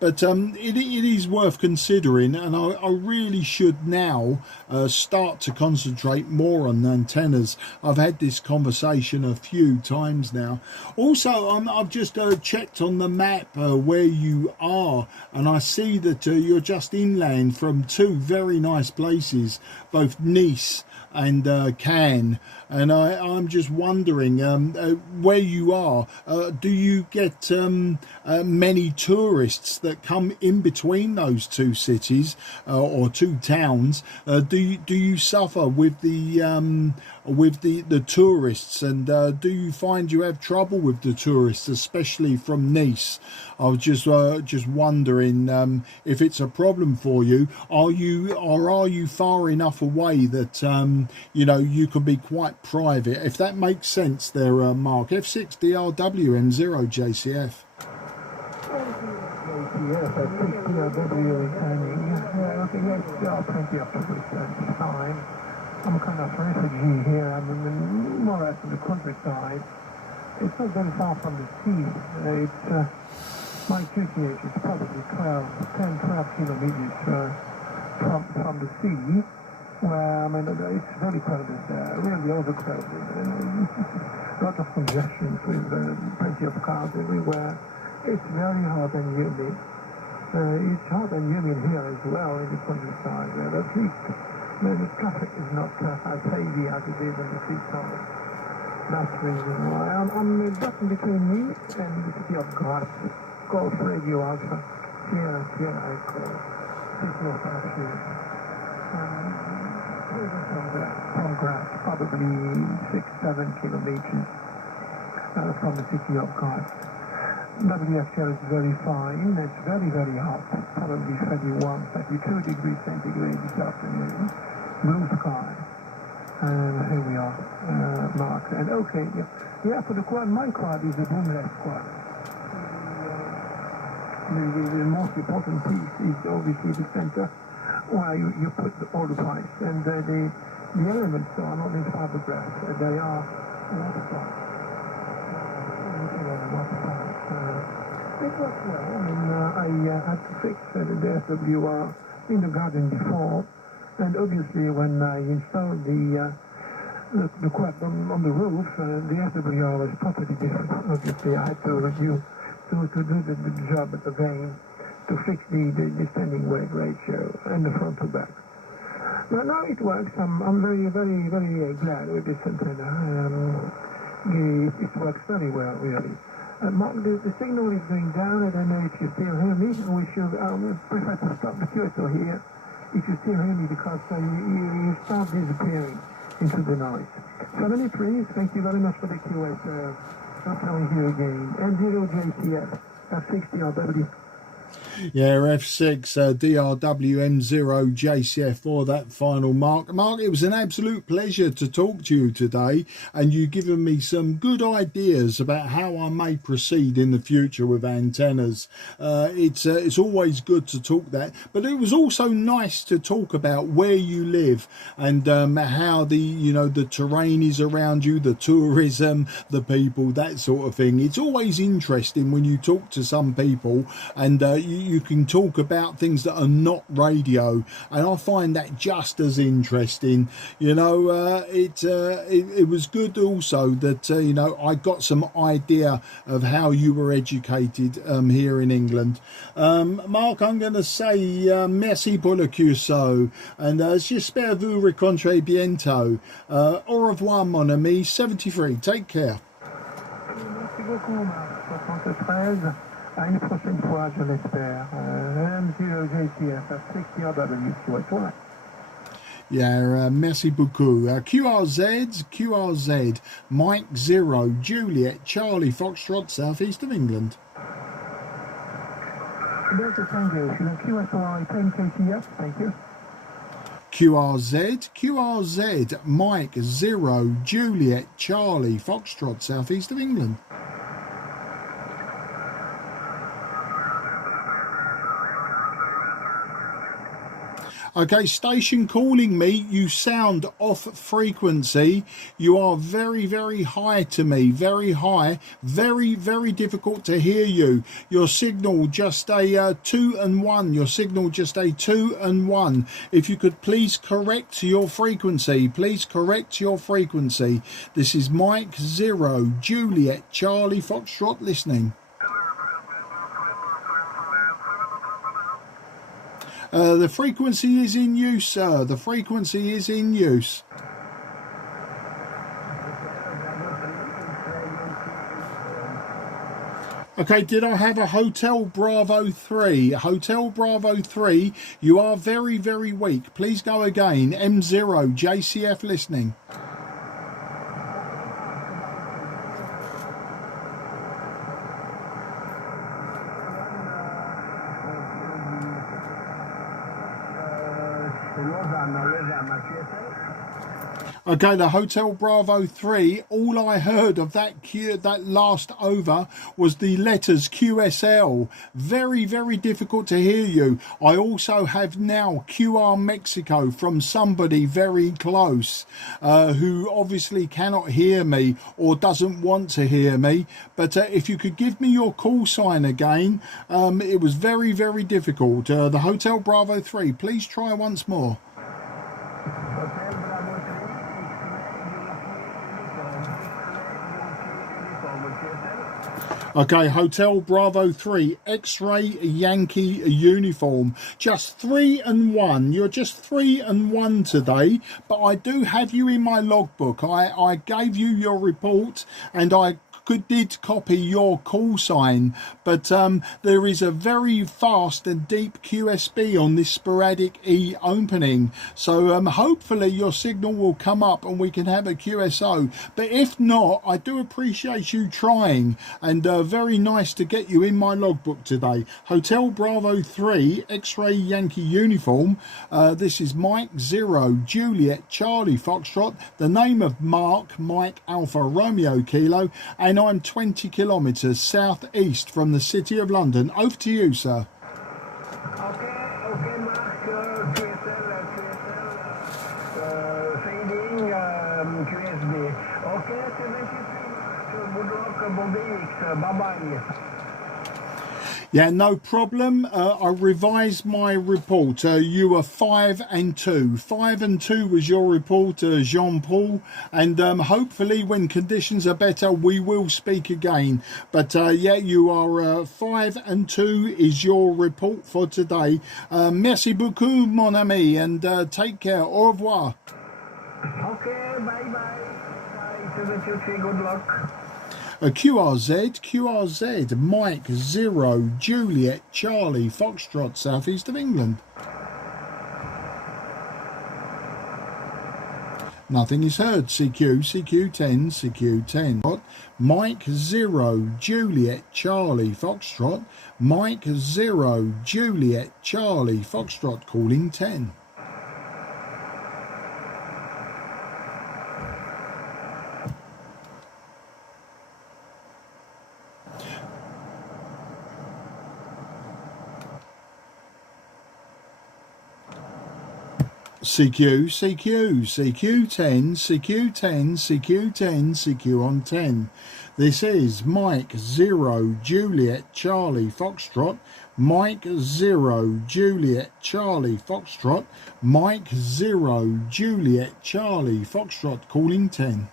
But it is worth considering, and I really should now start to concentrate more on antennas. I've had this conversation a few times now. Also, I've just checked on the map where you are, and I see that you're just inland from 2 very nice places, both Nice and Cannes, and I'm just wondering where you are. Do you get many tourists that come in between those 2 cities or 2 towns? Do you suffer with the tourists, and do you find you have trouble with the tourists, especially from Nice? I was just wondering if it's a problem for you. Are you far enough away that you know, you can be quite private, if that makes sense there, Mark? F6 DRW M0 JCF. Yes, I think DRW is hanging. Yeah, okay, yes, there are plenty of percent fine. I'm kind of refugee here. I'm in more or less in the countryside. It's not very far from the sea. It's my QTH is probably 10-12 kilometers from the sea. Well, I mean, it's very crowded there, really overcrowded. A lot of congestion with plenty of cars everywhere. It's very hot and humid. It's hot and humid here as well in the countryside. At least the traffic is not as heavy as it is on the seaside. That's the reason why. I'm just in between me and the city of Graz. Golf Radio Alpha. Sierra Echo. Signal Passion. From Graz, probably 6-7 kilometers from the city of Graz. WFL is very fine. It's very, very hot. Probably 31, 32 degrees centigrade this afternoon. Blue sky. And here we are, Mark. And okay, yeah, for the quad, my quad is a boomless quad. The most important piece is obviously the center, where you put all the pipes, and the elements are not in fiberglass, they are watertight. It works well. I mean, I had to fix the SWR in the garden before, and obviously when I installed the quad on the roof, the SWR was totally different. Obviously, I had to review to do the job again, to fix the standing weight ratio and the front to back. But now it works. I'm very, very, very glad with this antenna. It works very well, really. Mark, the signal is going down. I don't know if you still hear me. I prefer to stop the cursor here if you still hear me, because you start disappearing into the noise. 73, thank you very much for the QS. I'll tell you again. M0 JCF, F60RW. Yeah, F6 DRW M0 JCF for that final mark. Mark, it was an absolute pleasure to talk to you today, and you've given me some good ideas about how I may proceed in the future with antennas. It's always good to talk that, but it was also nice to talk about where you live and how the terrain is around you, the tourism, the people, that sort of thing. It's always interesting when you talk to some people and you can talk about things that are not radio, and I find that just as interesting. You know, it was good also that you know, I got some idea of how you were educated here in England. Mark, I'm going to say merci pour le curso, and j'espère vous rencontrer bientôt. Au revoir, mon ami. 73. Take care. Merci beaucoup, Marc. 73. À une prochaine fois, je l'espère. M0JCF, 60W, QRP. Yeah, merci beaucoup. QRZ, Mike 0, Juliet, Charlie, Foxtrot, South East of England. Delta Tango, QSI, 10 KTF, thank you. QRZ, Mike 0, Juliet, Charlie, Foxtrot, South East of England. Okay, station calling me, you sound off frequency. You are very, very high to me, very high, very, very difficult to hear you. Your signal just a 2 and 1, your signal just a 2 and 1. If you could please correct your frequency, please correct your frequency. This is Mike 0, Juliet, Charlie, Foxtrot listening. The frequency is in use, sir. The frequency is in use. Okay, did I have a Hotel Bravo 3? Hotel Bravo 3, you are very, very weak. Please go again. M0, JCF listening. Okay, the Hotel Bravo 3, all I heard of that last over was the letters QSL. Very, very difficult to hear you. I also have now QR Mexico from somebody very close who obviously cannot hear me or doesn't want to hear me. But if you could give me your call sign again, it was very, very difficult. The Hotel Bravo 3, please try once more. Okay, Hotel Bravo 3, X-Ray Yankee uniform. Just 3 and 1. You're just 3 and 1 today, but I do have you in my logbook. I gave you your report and I did copy your call sign, but there is a very fast and deep QSB on this Sporadic E opening, so hopefully your signal will come up and we can have a QSO. But if not, I do appreciate you trying, and very nice to get you in my logbook today. Hotel Bravo 3, X-Ray Yankee uniform. This is Mike 0, Juliet, Charlie, Foxtrot, the name of Mark, Mike Alpha Romeo Kilo, and I'm 20 kilometres southeast from the City of London. Over to you, sir. Okay, Mark, fading, QSB. Okay, 73, good luck, bye-bye. Yeah, no problem. I revised my report. You were 5 and 2. 5 and 2 was your report, Jean-Paul. And hopefully when conditions are better, we will speak again. But yeah, you are 5 and 2 is your report for today. Merci beaucoup, mon ami, and take care. Au revoir. Okay, bye-bye. Good luck. QRZ, Mike 0, Juliet, Charlie, Foxtrot, South East of England. Nothing is heard. CQ10. Mike 0, Juliet, Charlie, Foxtrot. Mike 0, Juliet, Charlie, Foxtrot, calling 10. CQ10 on 10. This is Mike 0, Juliet, Charlie, Foxtrot. Mike 0 Juliet Charlie Foxtrot, Mike 0 Juliet Charlie Foxtrot, calling 10.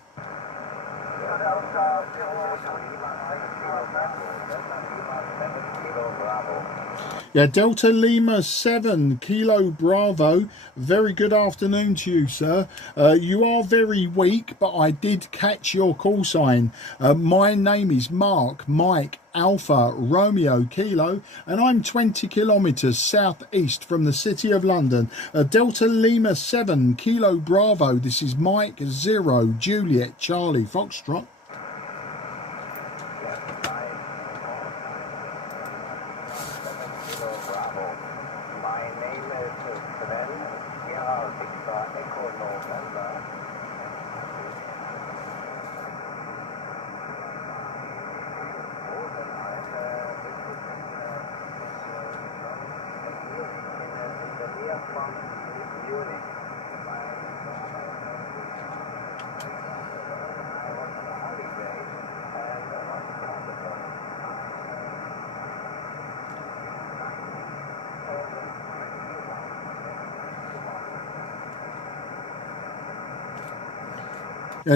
Yeah, Delta Lima 7 Kilo Bravo. Very good afternoon to you, sir. You are very weak, but I did catch your call sign. My name is Mark Mike Alpha Romeo Kilo, and I'm 20 kilometres southeast from the City of London. Delta Lima 7 Kilo Bravo. This is Mike 0 Juliet Charlie Foxtrot.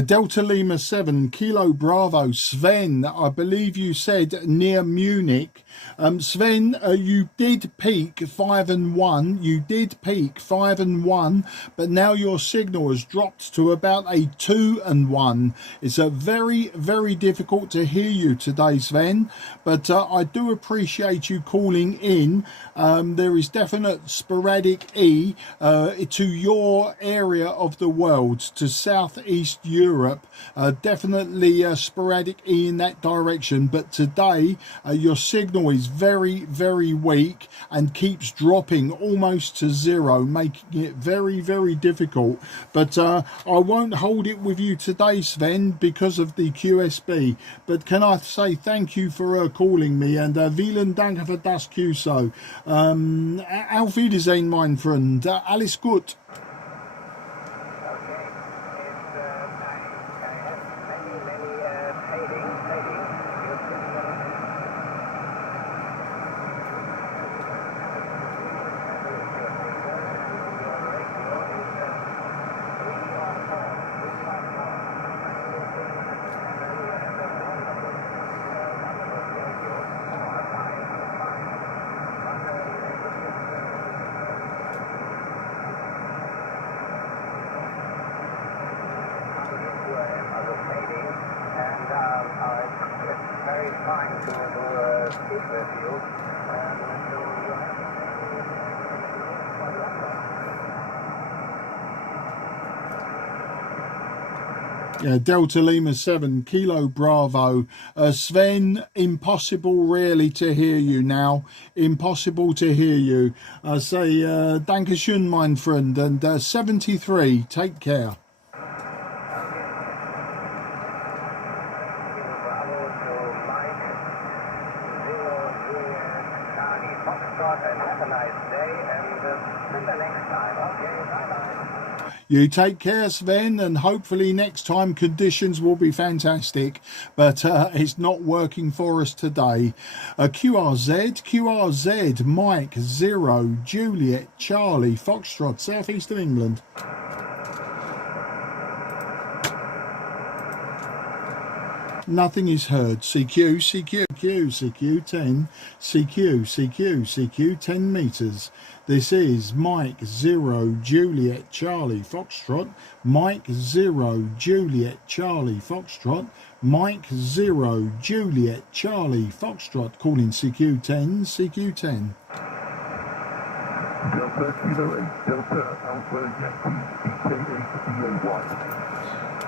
Delta Lima 7 Kilo Bravo. Sven, I believe you said near Munich. Sven, you did peak 5 and 1. You did peak 5 and 1, but now your signal has dropped to about a 2 and 1. It's very, very difficult to hear you today, Sven, but I do appreciate you calling in. There is definite Sporadic E to your area of the world, to Southeast Europe. Definitely Sporadic E in that direction, but today your signal is very, very weak and keeps dropping almost to 0, making it very, very difficult. But I won't hold it with you today, Sven, because of the QSB. But can I say thank you for calling me, and vielen Dank für das QSO. Auf Wiedersehen, mein Freund. Alles gut. Delta Lima 7 Kilo Bravo. Sven, impossible really to hear you now. Impossible to hear you. I say Dankeschön, mein Freund, and 73, take care. You take care, Sven, and hopefully next time conditions will be fantastic, but it's not working for us today. QRZ, Mike 0 Juliet Charlie Foxtrot, southeast of England. Nothing is heard. CQ10, 10 metres. This is Mike 0 Juliet Charlie Foxtrot, Mike 0 Juliet Charlie Foxtrot, Mike 0 Juliet Charlie Foxtrot, calling CQ10. Delta Kilo 8, Delta Alpha Yankee,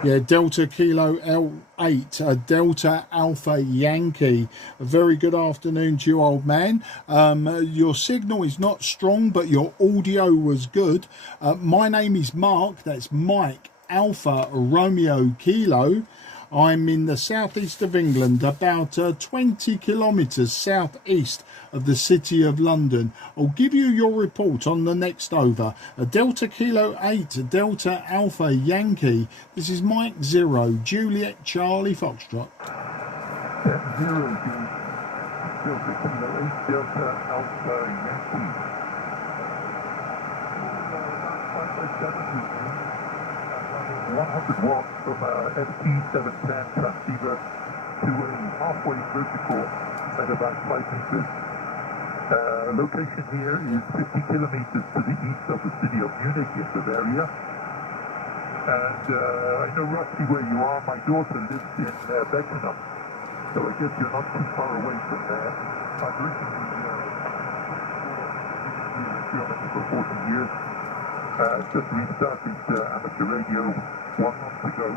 Yeah, Delta Kilo 8, Delta Alpha Yankee. A very good afternoon to you, old man. Your signal is not strong, but your audio was good. My name is Mark, that's Mike Alpha Romeo Kilo. I'm in the southeast of England, about 20 kilometres southeast of the City of London. I'll give you your report on the next over. Delta Kilo 8, Delta Alpha Yankee. This is Mike 0 Juliet Charlie Foxtrot. 0 Delta Kilo 8 Delta Alpha Yankee. 100 watts from a FT710 transceiver to a halfway vertical at about 5 meters. Location here is 50 kilometers to the east of the city of Munich in Bavaria. And I know roughly where you are. My daughter lives in Beckenham, so I guess you're not too far away from there. I've recently been in Germany for 40 years. Just restarted amateur radio 1 month ago.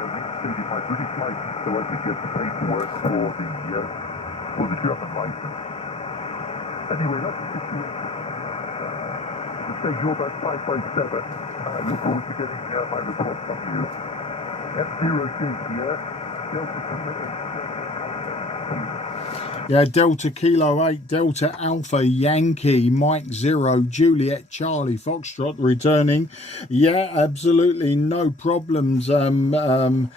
Reinstated my British license so I could get the paperwork for the German license. Anyway, that's the situation. To say you're about 557. I look forward to getting my report from you. F0JCF, Delta Kilo 8. Yeah, Delta Kilo 8, Delta Alpha Yankee, Mike 0, Juliet Charlie Foxtrot returning. Yeah, absolutely no problems hearing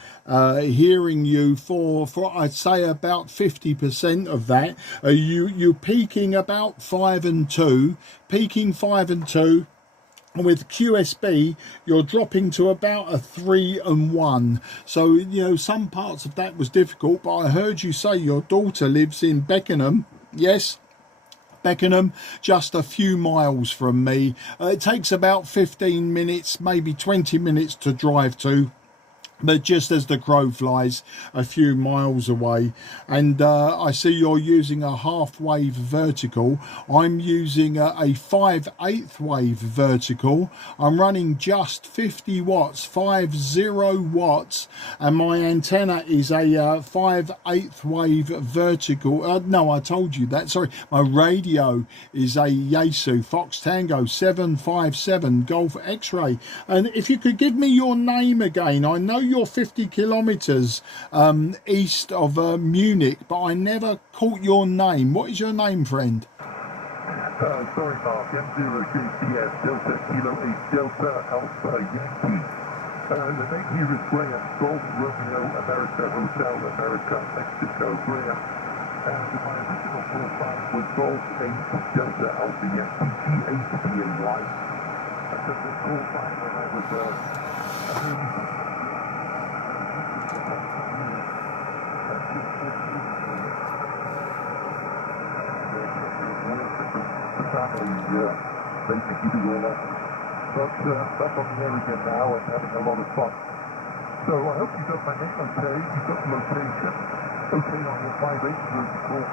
you for I'd say about 50% of that. You're peaking about 5 and 2, peaking 5 and 2. With QSB, you're dropping to about a 3 and 1. So, you know, some parts of that was difficult, but I heard you say your daughter lives in Beckenham. Yes, Beckenham, just a few miles from me. It takes about 15 minutes, maybe 20 minutes to drive to. But just as the crow flies, a few miles away. And I see you're using a half-wave vertical. I'm using a 5/8 wave vertical. I'm running just 50 watts, 50 watts. And my antenna is a 5/8 wave vertical. No, I told you that. Sorry. My radio is a Yaesu Fox Tango 757 Golf X-Ray. And if you could give me your name again. I know you're 50 kilometers east of Munich, but I never caught your name. What is your name, friend? Sorry, Mark. M0JCS, Delta Kilo 8, Delta Alpha Yankee. The name here is Graham, Golf Romeo America Hotel America Mexico, Graham. And my original call sign was Golf 8 Delta Alpha Yankee, G8BAY. I took this call sign when I was basically do all that. But back on the air again now and having a lot of fun. So I hope you got my name okay, you got the location okay on your 5/8 vertical.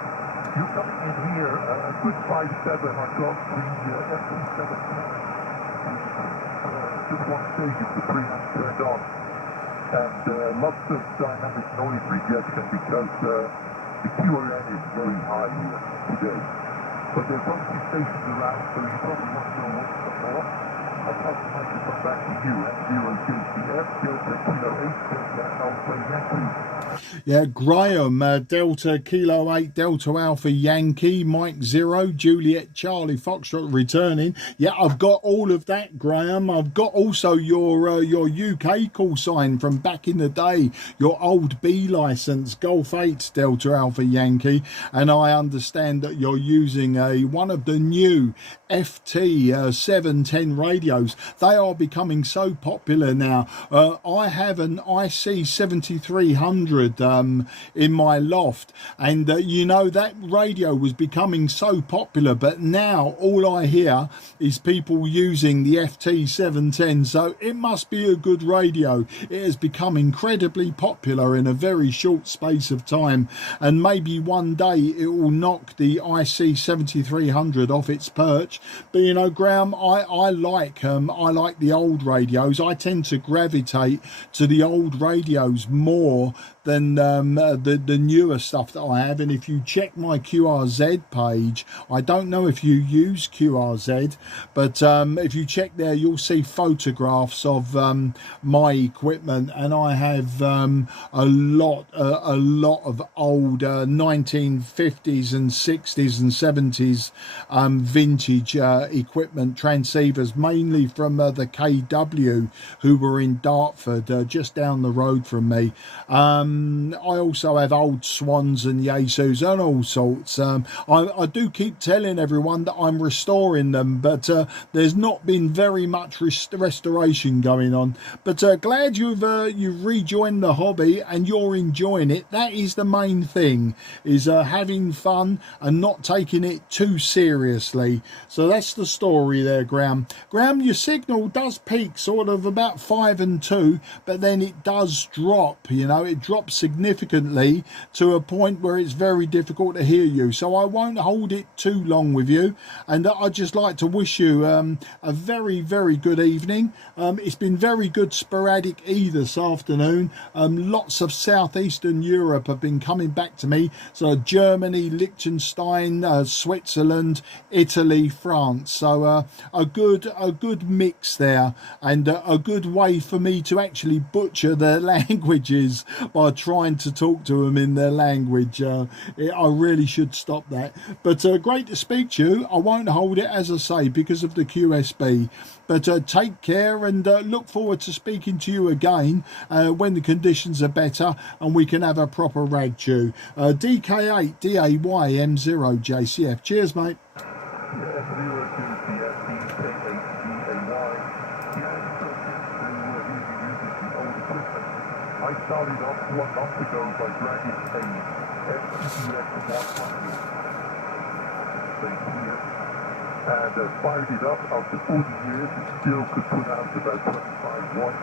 You're coming in here a good 5/7. I've got the FT710. Just one stage of the preamp turned on. And lots of dynamic noise rejection because the QRP is very high here today. But there's obviously stations around, so you probably want to know what's some more. I'll pass the microphone back to you at 0JCF, Delta Kilo 8, Delta Alpha Yankee. Yeah, Graham, Delta Kilo 8, Delta Alpha Yankee, Mike 0, Juliet Charlie Foxtrot returning. Yeah, I've got all of that, Graham. I've got also your UK call sign from back in the day, your old B license, Golf 8, Delta Alpha Yankee. And I understand that you're using one of the new FT710 radios. They are becoming so popular now. I have an IC 7300 in my loft, and you know, that radio was becoming so popular, but now all I hear is people using the FT710, so it must be a good radio. It has become incredibly popular in a very short space of time, and maybe one day it will knock the IC 7300 off its perch. But you know, Graham, I like the old radios. I tend to gravitate to the old radios more than the newer stuff that I have. And if you check my QRZ page, I don't know if you use QRZ, but if you check there, you'll see photographs of my equipment, and I have a lot of old 1950s and 60s and 70s vintage equipment transceivers, mainly from the KW, who were in Dartford, just down the road from me. I also have old Swans and Yaesus and all sorts. I do keep telling everyone that I'm restoring them, but there's not been very much restoration going on. But glad you've rejoined the hobby and you're enjoying it. That is the main thing, is having fun and not taking it too seriously. So that's the story there, Graham. Graham, your signal does peak sort of about 5 and 2, but then it does drop, you know, it drops significantly to a point where it's very difficult to hear you. So I won't hold it too long with you, and I'd just like to wish you a very, very good evening. It's been very good Sporadic E this afternoon. Lots of southeastern Europe have been coming back to me, so Germany, Lichtenstein, Switzerland, Italy, France. So a good mix there, and a good way for me to actually butcher their languages by trying to talk to them in their language. I really should stop that. But great to speak to you. I won't hold it, as I say, because of the QSB. But take care, and look forward to speaking to you again when the conditions are better and we can have a proper rag chew. DK8 DAYM0 JCF. Cheers, mate. I started off 1 month ago by dragging a QQ10m and fired it up. After 40 years, it still could put out about 25 watts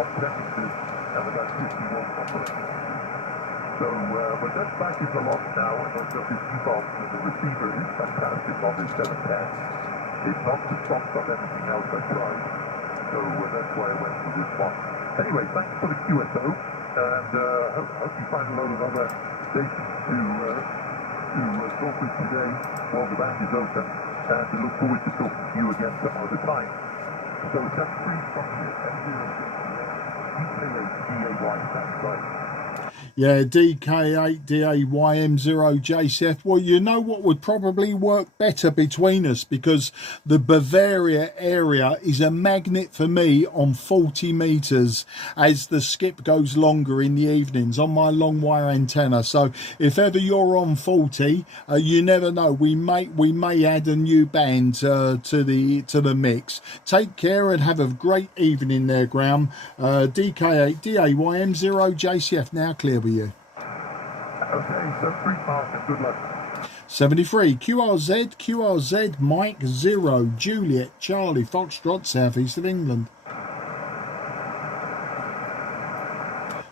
of temperatures and about 50 watts operating. So, but that back is aloft now, and I've got this new box, and the receiver is fantastic on this 710. It knocks the socks off everything else I tried. So that's why I went for this one. Anyway, thanks for the QSO, and hope you find a load of other stations to talk with today while the bank is open, and I look forward to talking to you again some other time. So that's free from the DK8DAY, that's right. Yeah, DK8DAYM0JCF. Well, you know what would probably work better between us, because the Bavaria area is a magnet for me on 40 metres as the skip goes longer in the evenings on my long wire antenna. So if ever you're on 40, you never know. We may add a new band to the mix. Take care and have a great evening there, Graham. DK8DAYM0JCF now clear with you. Okay, so free Mark, and good luck. 73 QRZ Mike 0 Juliet Charlie Foxtrot, southeast of England.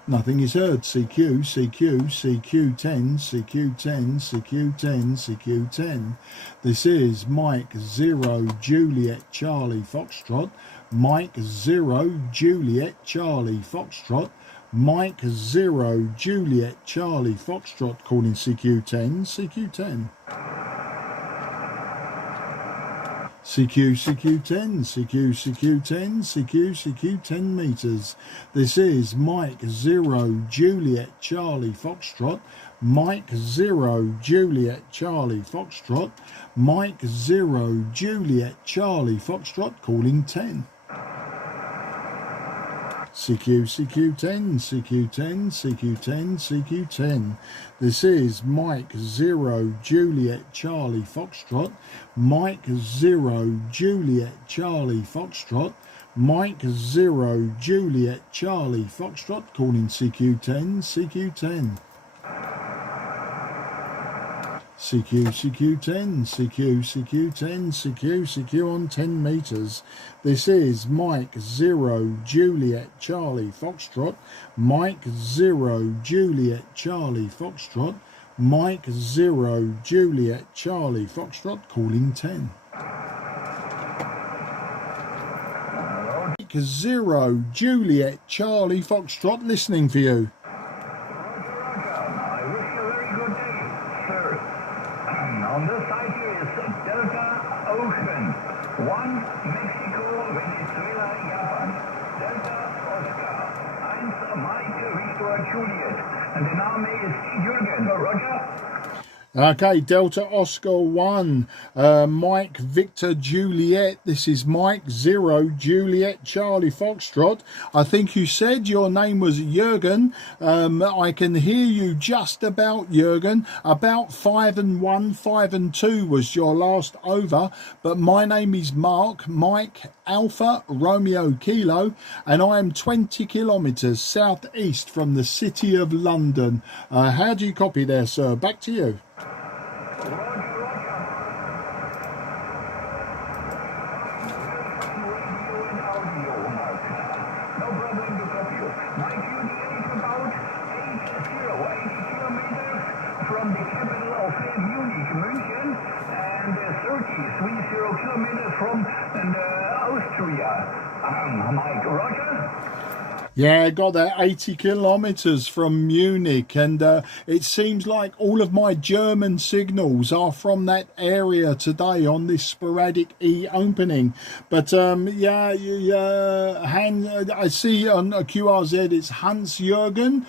Nothing is heard. CQ CQ10 CQ10 CQ10 CQ10. This is Mike 0 Juliet Charlie Foxtrot. Mike 0 Juliet Charlie Foxtrot. Mike 0 Juliet Charlie Foxtrot calling CQ10 CQ10. CQ10 CQ10 CQ10 meters. This is Mike 0 Juliet Charlie Foxtrot. Mike 0 Juliet Charlie Foxtrot. Mike 0 Juliet Charlie Foxtrot calling 10. CQ10 CQ10 CQ10 CQ10. This is Mike 0 Juliet Charlie Foxtrot. Mike 0 Juliet Charlie Foxtrot. Mike 0 Juliet Charlie Foxtrot calling CQ10 CQ10. CQ10 CQ on 10 meters. This is Mike 0 Juliet Charlie Foxtrot. Mike 0 Juliet Charlie Foxtrot. Mike 0 Juliet Charlie Foxtrot calling 10. Mike 0 Juliet Charlie Foxtrot listening for you. On this side is Delta Ocean 1 Mexico Venezuela Japan Delta Oscar 1 Mike Victor Juliet, and the name is Jürgen. Roger. Okay, Delta Oscar 1, Mike Victor Juliet. This is Mike 0 Juliet Charlie Foxtrot. I think you said your name was Jürgen. I can hear you just about, Jürgen. About 5 and 1, 5 and 2 was your last over. But my name is Mark, Mike Alpha Romeo Kilo, and I am 20 kilometres southeast from the City of London. How do you copy there, sir? Back to you. From the capital of Munich, München, and 30 kilometers from Austria. Mike, Roger? Yeah, got that 80 kilometres from Munich, and it seems like all of my German signals are from that area today on this Sporadic E opening. But yeah, I see on QRZ it's Hans Jürgen.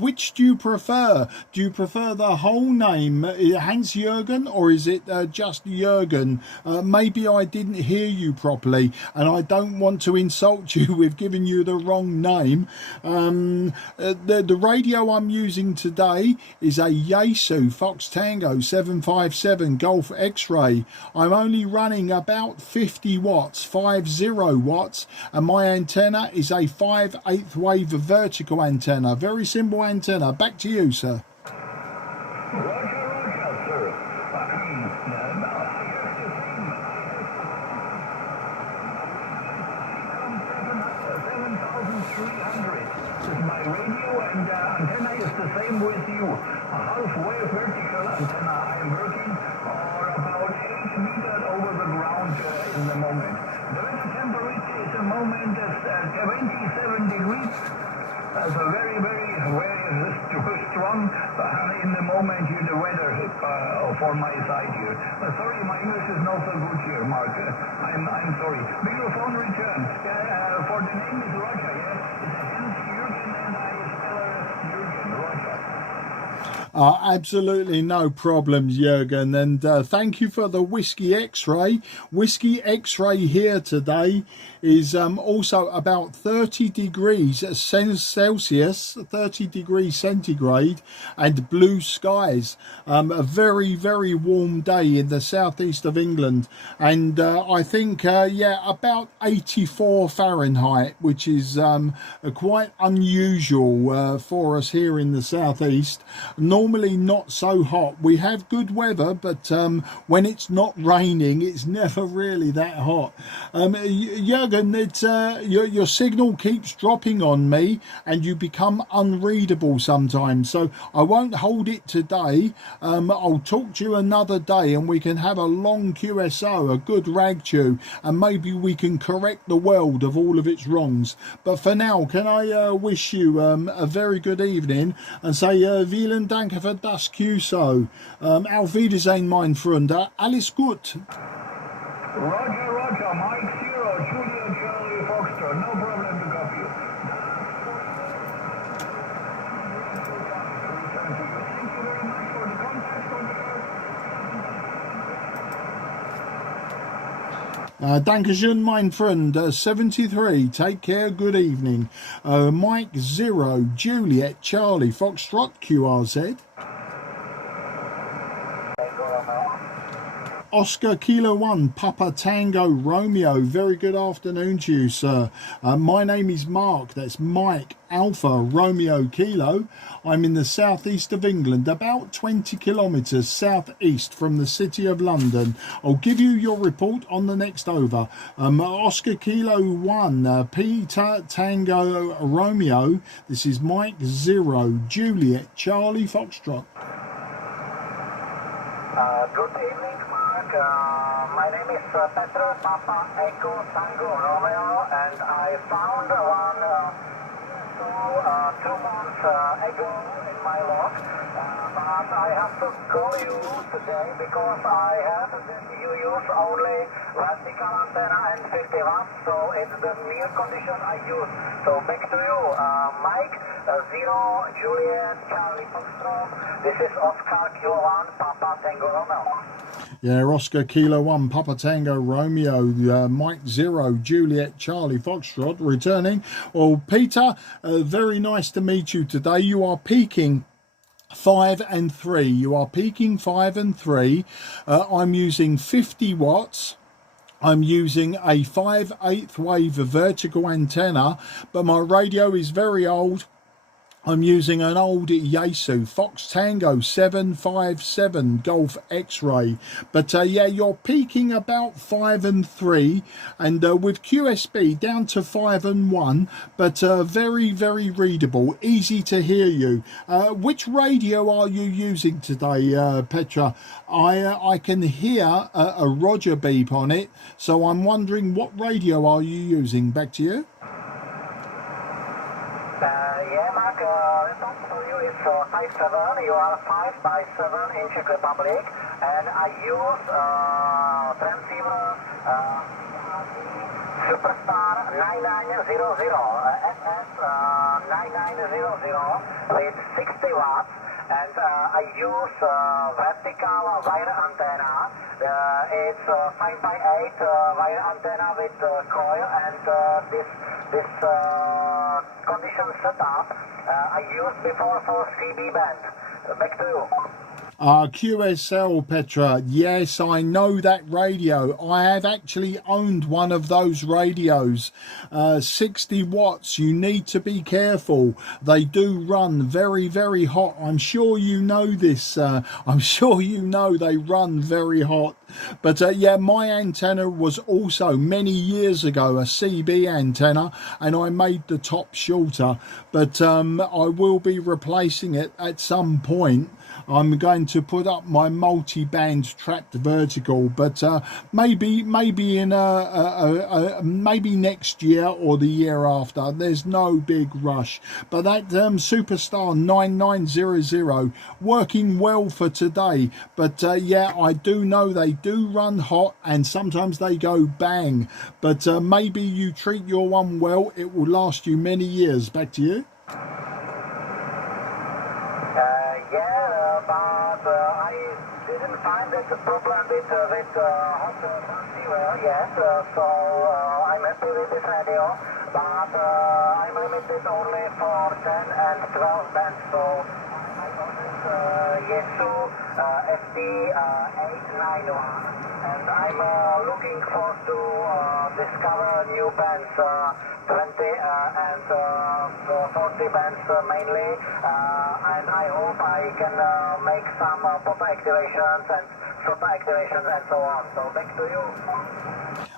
Which do you prefer? Do you prefer the whole name, Hans Jürgen, or is it just Jürgen? Maybe I didn't hear you properly, and I don't want to insult you with giving you the wrong name. The radio I'm using today is a Yaesu Fox Tango 757 Golf X-Ray. I'm only running about 50 watts, 50 watts, and my antenna is a 5/8 wave vertical antenna. Very simple antenna. Back to you, sir. My radio and antenna is the same with you. A half-wave vertical antenna. I'm working or about 8 meters over the ground in the moment. The weather temperature is a moment at 27 degrees. That's a very strong in the moment here the weather for my side here. Sorry, my English is not so good here, Mark. I'm sorry. Microphone return. For the name is Roger, yes? Absolutely no problems, Jürgen, and thank you for the Whiskey X-Ray. Whiskey X-Ray here today is also about 30 degrees Celsius, 30 degrees centigrade, and blue skies. A very warm day in the southeast of England, and I think yeah, about 84 Fahrenheit, which is quite unusual for us here in the southeast. Normally not so hot. We have good weather, but when it's not raining, it's never really that hot. Jürgen, it's, your signal keeps dropping on me, and you become unreadable sometimes. So I won't hold it today. I'll talk to you another day, and we can have a long QSO, a good rag chew, and maybe we can correct the world of all of its wrongs. But for now, can I wish you a very good evening and say vielen Dank für das QSO. Auf Wiedersehen, mein Freund. Alles gut. Roger, Mike 0, Julian Charlie Foxtrot. No problem to copy you. Thank you very much for the contact. Dankeschön, mein Freund. 73. Take care. Good evening. Mike 0, Juliet Charlie Foxtrot, QRZ. Oscar Kilo 1, Papa Tango Romeo. Very good afternoon to you, sir. My name is Mark. That's Mike Alpha Romeo Kilo. I'm in the southeast of England, about 20 kilometres southeast from the City of London. I'll give you your report on the next over. Oscar Kilo 1, Peter Tango Romeo. This is Mike 0, Juliet Charlie Foxtrot. Good evening, Mark. My name is Petra Papa Echo Tango Romeo, and I found one 2 months ago in my log. But I have to call you today because I have you use only vertical antenna and 50 watts, so it's the near condition I use. So back to you. Mike 0 Juliet Charlie Foxtrot. This is Oscar Kilo 1 Papa Tango Romeo. Yeah, Oscar Kilo 1 Papa Tango Romeo, Mike 0 Juliet Charlie Foxtrot returning. Well, Peter, very nice to meet you today. You are peaking 5 and 3. You are peaking 5 and 3. I'm using 50 watts. I'm using a 5/8 wave vertical antenna, but my radio is very old. I'm using an old Yaesu Fox Tango 757 Golf X-Ray. But yeah, you're peaking about 5 and 3, and with QSB down to 5 and 1, but very, very readable, easy to hear you. Which radio are you using today, Petra? I can hear a Roger beep on it, so I'm wondering what radio are you using? Back to you. Yeah, Mark, response for you is 5/7. You are 5/7 in Czech Republic, and I use transceiver Superstar 9900, SS 9900 with 60 watts, and I use vertical wire antenna. It's 5/8 wire antenna with coil, and this condition setup I used before for CB band. Back to you. QSL, Petra. Yes, I know that radio. I have actually owned one of those radios. 60 watts. You need to be careful. They do run very, very hot. I'm sure you know this. I'm sure you know they run very hot. But yeah, my antenna was also many years ago a CB antenna, and I made the top shorter. But I will be replacing it at some point. I'm going to put up my multi-band trapped vertical, but maybe in maybe next year or the year after. There's no big rush. But that Superstar 9900 working well for today. But yeah, I do know they do run hot, and sometimes they go bang. But maybe you treat your one well, it will last you many years. Back to you. Didn't find that the problem with hot transceiver yet, so I'm happy with this radio, but I'm limited only for 10 and 12 bands, so I got this Yaesu FD891, and I'm looking forward to discover new bands, 20 and 40 bands mainly, and I hope I can make some photo activations and photo activations and so on. So back to you.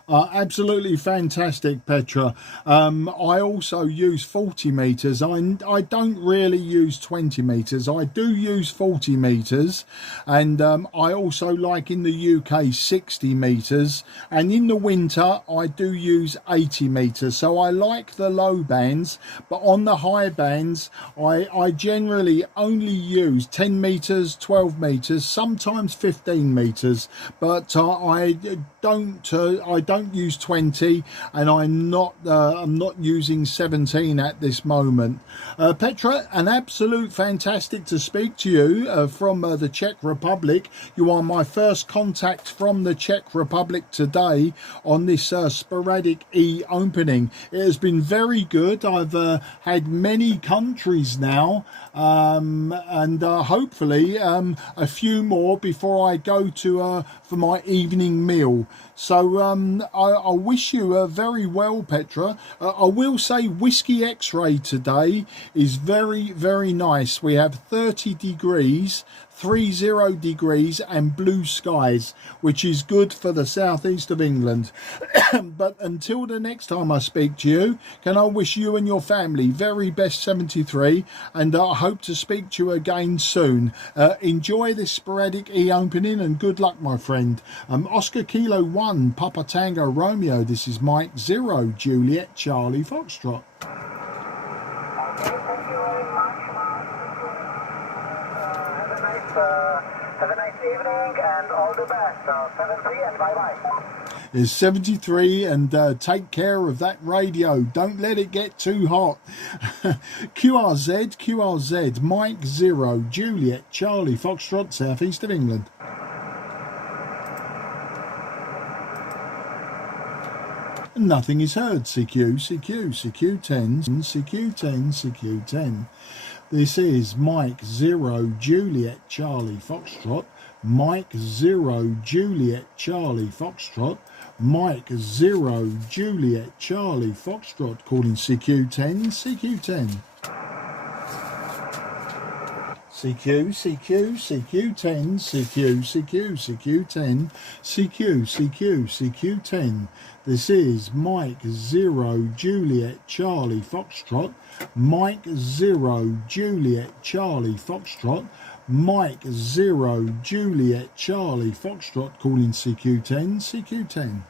Absolutely fantastic, Petra. I also use 40 meters. I don't really use 20 meters. I do use 40 meters, and I also like in the UK 60 meters, and in the winter I do use 80 meters. So I like the low bands, but on the high bands I generally only use 10 meters, 12 meters, sometimes 15 meters, but I don't use 20, and I'm not using 17 at this moment. Petra, an absolute fantastic to speak to you from the Czech Republic. You are my first contact from the Czech Republic today on this Sporadic E opening. It has been very good. I've had many countries now, and hopefully a few more before I go to for my evening meal. So I wish you very well, Petra. I will say Whiskey X-Ray today is very, very nice. We have 30 degrees, 30 degrees and blue skies, which is good for the southeast of England. But until the next time I speak to you, can I wish you and your family very best 73, and I hope to speak to you again soon. Enjoy this Sporadic E opening, and good luck, my friend. Oscar Kilo 1 Papa Tango Romeo. This is Mike 0 Juliet Charlie Foxtrot. Have a nice evening and all the best. 7-3 and bye-bye. It's 73, and take care of that radio. Don't let it get too hot. QRZ, Mike 0, Juliet, Charlie, Foxtrot, South East of England. Nothing is heard. CQ10. This is Mike 0, Juliet, Charlie, Foxtrot. Mike 0, Juliet, Charlie, Foxtrot. Mike 0, Juliet, Charlie, Foxtrot. Calling CQ10. CQ10. CQ10. This is Mike 0, Juliet, Charlie, Foxtrot. Mike 0, Juliet, Charlie, Foxtrot. Mike 0, Juliet, Charlie, Foxtrot. Calling CQ10. CQ10.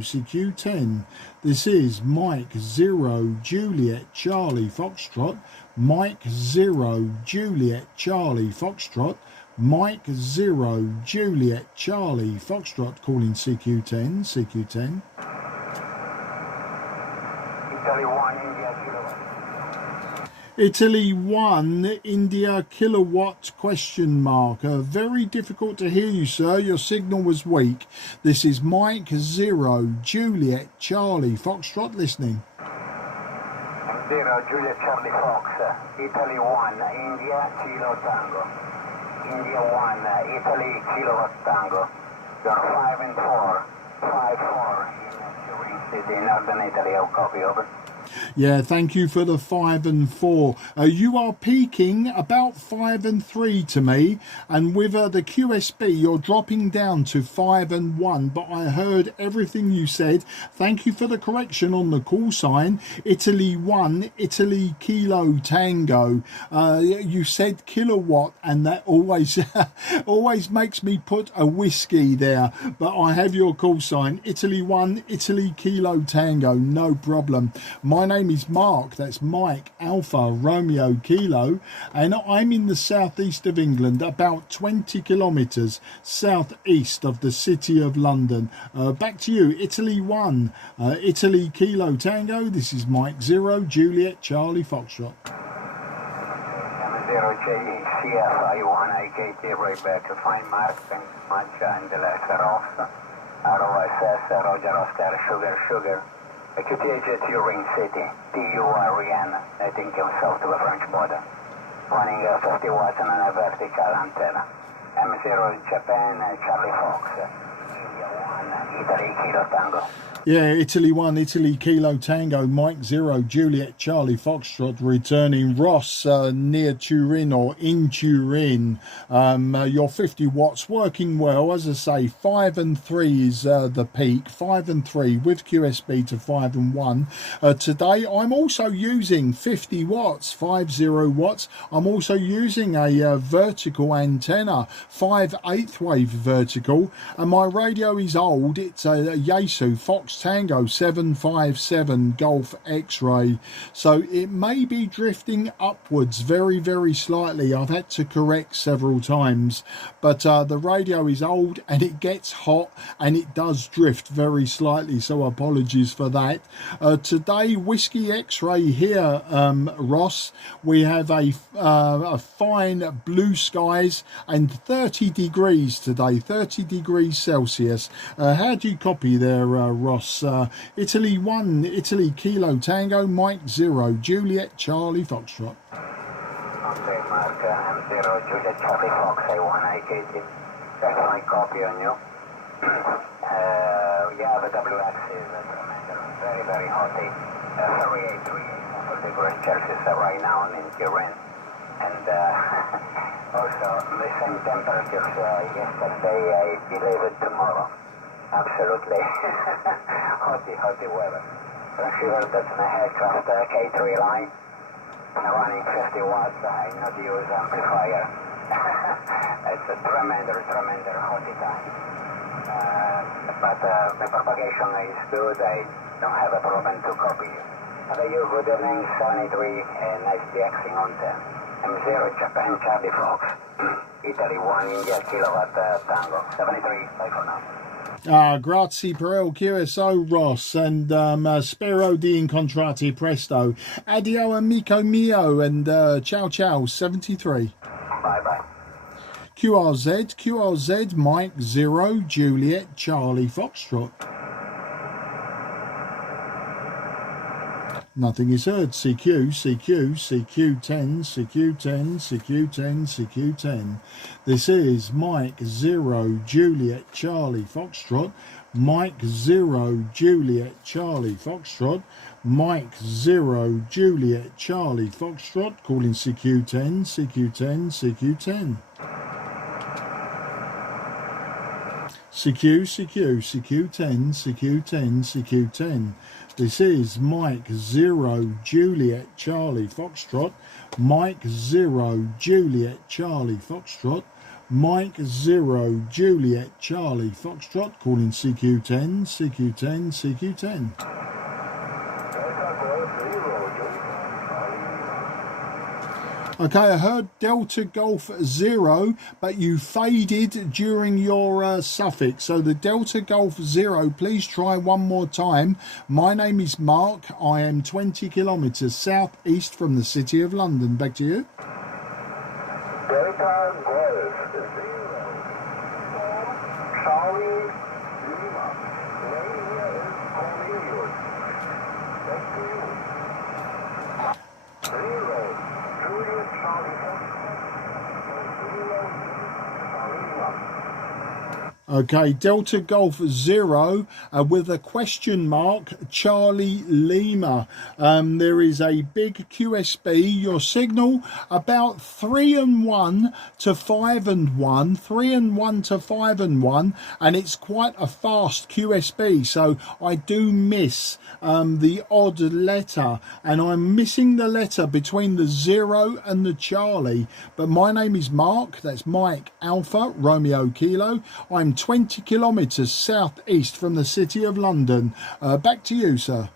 CQ10. This is Mike 0, Juliet, Charlie, Foxtrot. Mike 0, Juliet, Charlie, Foxtrot. Mike 0, Juliet, Charlie, Foxtrot. Calling CQ10. CQ10. Italy 1, India kilowatt question mark. Very difficult to hear you, sir. Your signal was weak. This is Mike 0, Juliet, Charlie, Foxtrot listening. 0, Juliet, Charlie, Fox. Italy 1, India, Kilo Tango. India 1, Italy, Kilowatt Tango. You're 5 and 4. 5-4 in Turin City, Northern Italy. I'll copy, over. Yeah, thank you for the 5 and 4. You are peaking about 5 and 3 to me, and with the QSB you're dropping down to 5 and 1, but I heard everything you said. Thank you for the correction on the call sign. Italy 1, Italy Kilo Tango. You said kilowatt, and that always always makes me put a whiskey there, but I have your call sign. Italy 1, Italy Kilo Tango, no problem. My name is Mark, that's Mike Alpha Romeo Kilo, and I'm in the southeast of England, about 20 kilometres southeast of the city of London. Back to you, Italy 1, Italy Kilo Tango. This is Mike 0, Juliet, Charlie, Foxtrot. 0 CFI1 IKT, right back to find Mark, thanks much, and the letter off. ROSS, Roger Oscar, Sugar. QTH Turin City, TURN, netting himself to the French border. Running 50 watts on a vertical antenna. M0 Japan, Charlie Fox. India 1, Italy Kilo Tango. Yeah, Italy 1, Italy Kilo Tango, Mike 0, Juliet, Charlie Foxtrot, returning Ross near Turin or in Turin. Your 50 watts working well. As I say, 5 and 3 is the peak, 5 and 3 with QSB to 5 and 1. Today I'm also using 50 watts, 50 watts. I'm also using a vertical antenna, 5/8 wave vertical, and my radio is old. It's a Yaesu Fox Tango 757 Golf X-ray, so it may be drifting upwards very, very slightly. I've had to correct several times, but the radio is old and it gets hot and it does drift very slightly, so apologies for that. Today, Whiskey X-ray here, Ross. We have a fine blue skies and 30 degrees today, 30 degrees Celsius. How do you copy there, Ross? Italy 1, Italy Kilo Tango, Mike 0, Juliet, Charlie Foxtrot. Okay, Mark, M0, Juliet, Charlie Fox, A1, IKT. That's my copy on you. Yeah, the WX is tremendous, very, very hot. 38 degrees Celsius right now in Turin. And also the same temperatures yesterday, I believe it tomorrow. Absolutely. hotty weather. Transceiver, that's an aircraft K3 line. Running 50 watts, I not use amplifier. It's a tremendous hotty time. But the propagation is good, I don't have a problem to copy you. Have a you good evening, 73, and nice DXing on 10. M0 Japan Charlie Fox, Italy 1 India Kilowatt Tango, 73, bye for now. Grazie per il QSO Ross and Spero di incontrati presto. Addio amico mio and ciao ciao 73. Bye bye. QRZ Mike 0 Juliet Charlie Foxtrot. Nothing is heard. CQ, CQ10, CQ10, CQ10, CQ10. This is Mike 0 Juliet Charlie Foxtrot. Mike 0 Juliet Charlie Foxtrot. Mike 0 Juliet Charlie Foxtrot. Calling CQ10, CQ10, CQ10. CQ10, CQ10, CQ10. This is Mike 0 Juliet Charlie Foxtrot. Mike 0 Juliet Charlie Foxtrot. Mike 0 Juliet Charlie Foxtrot. Calling CQ10, CQ10, CQ10. Okay, I heard Delta Golf 0, but you faded during your suffix. So the Delta Golf 0, please try one more time. My name is Mark. I am 20 kilometres southeast from the City of London. Back to you. Delta Golf 0, Charlie Lima. Name here is Cornelius. Back to you. 0. Juliet Charlie Okay, Delta Golf 0 with a question mark, Charlie Lima. There is a big QSB. Your signal about 3 and 1 to 5 and 1, 3 and 1 to 5 and 1, and it's quite a fast QSB. So I do miss the odd letter, and I'm missing the letter between the 0 and the Charlie. But my name is Mark. That's Mike Alpha Romeo Kilo. I'm 20 kilometres southeast from the City of London. Back to you, sir.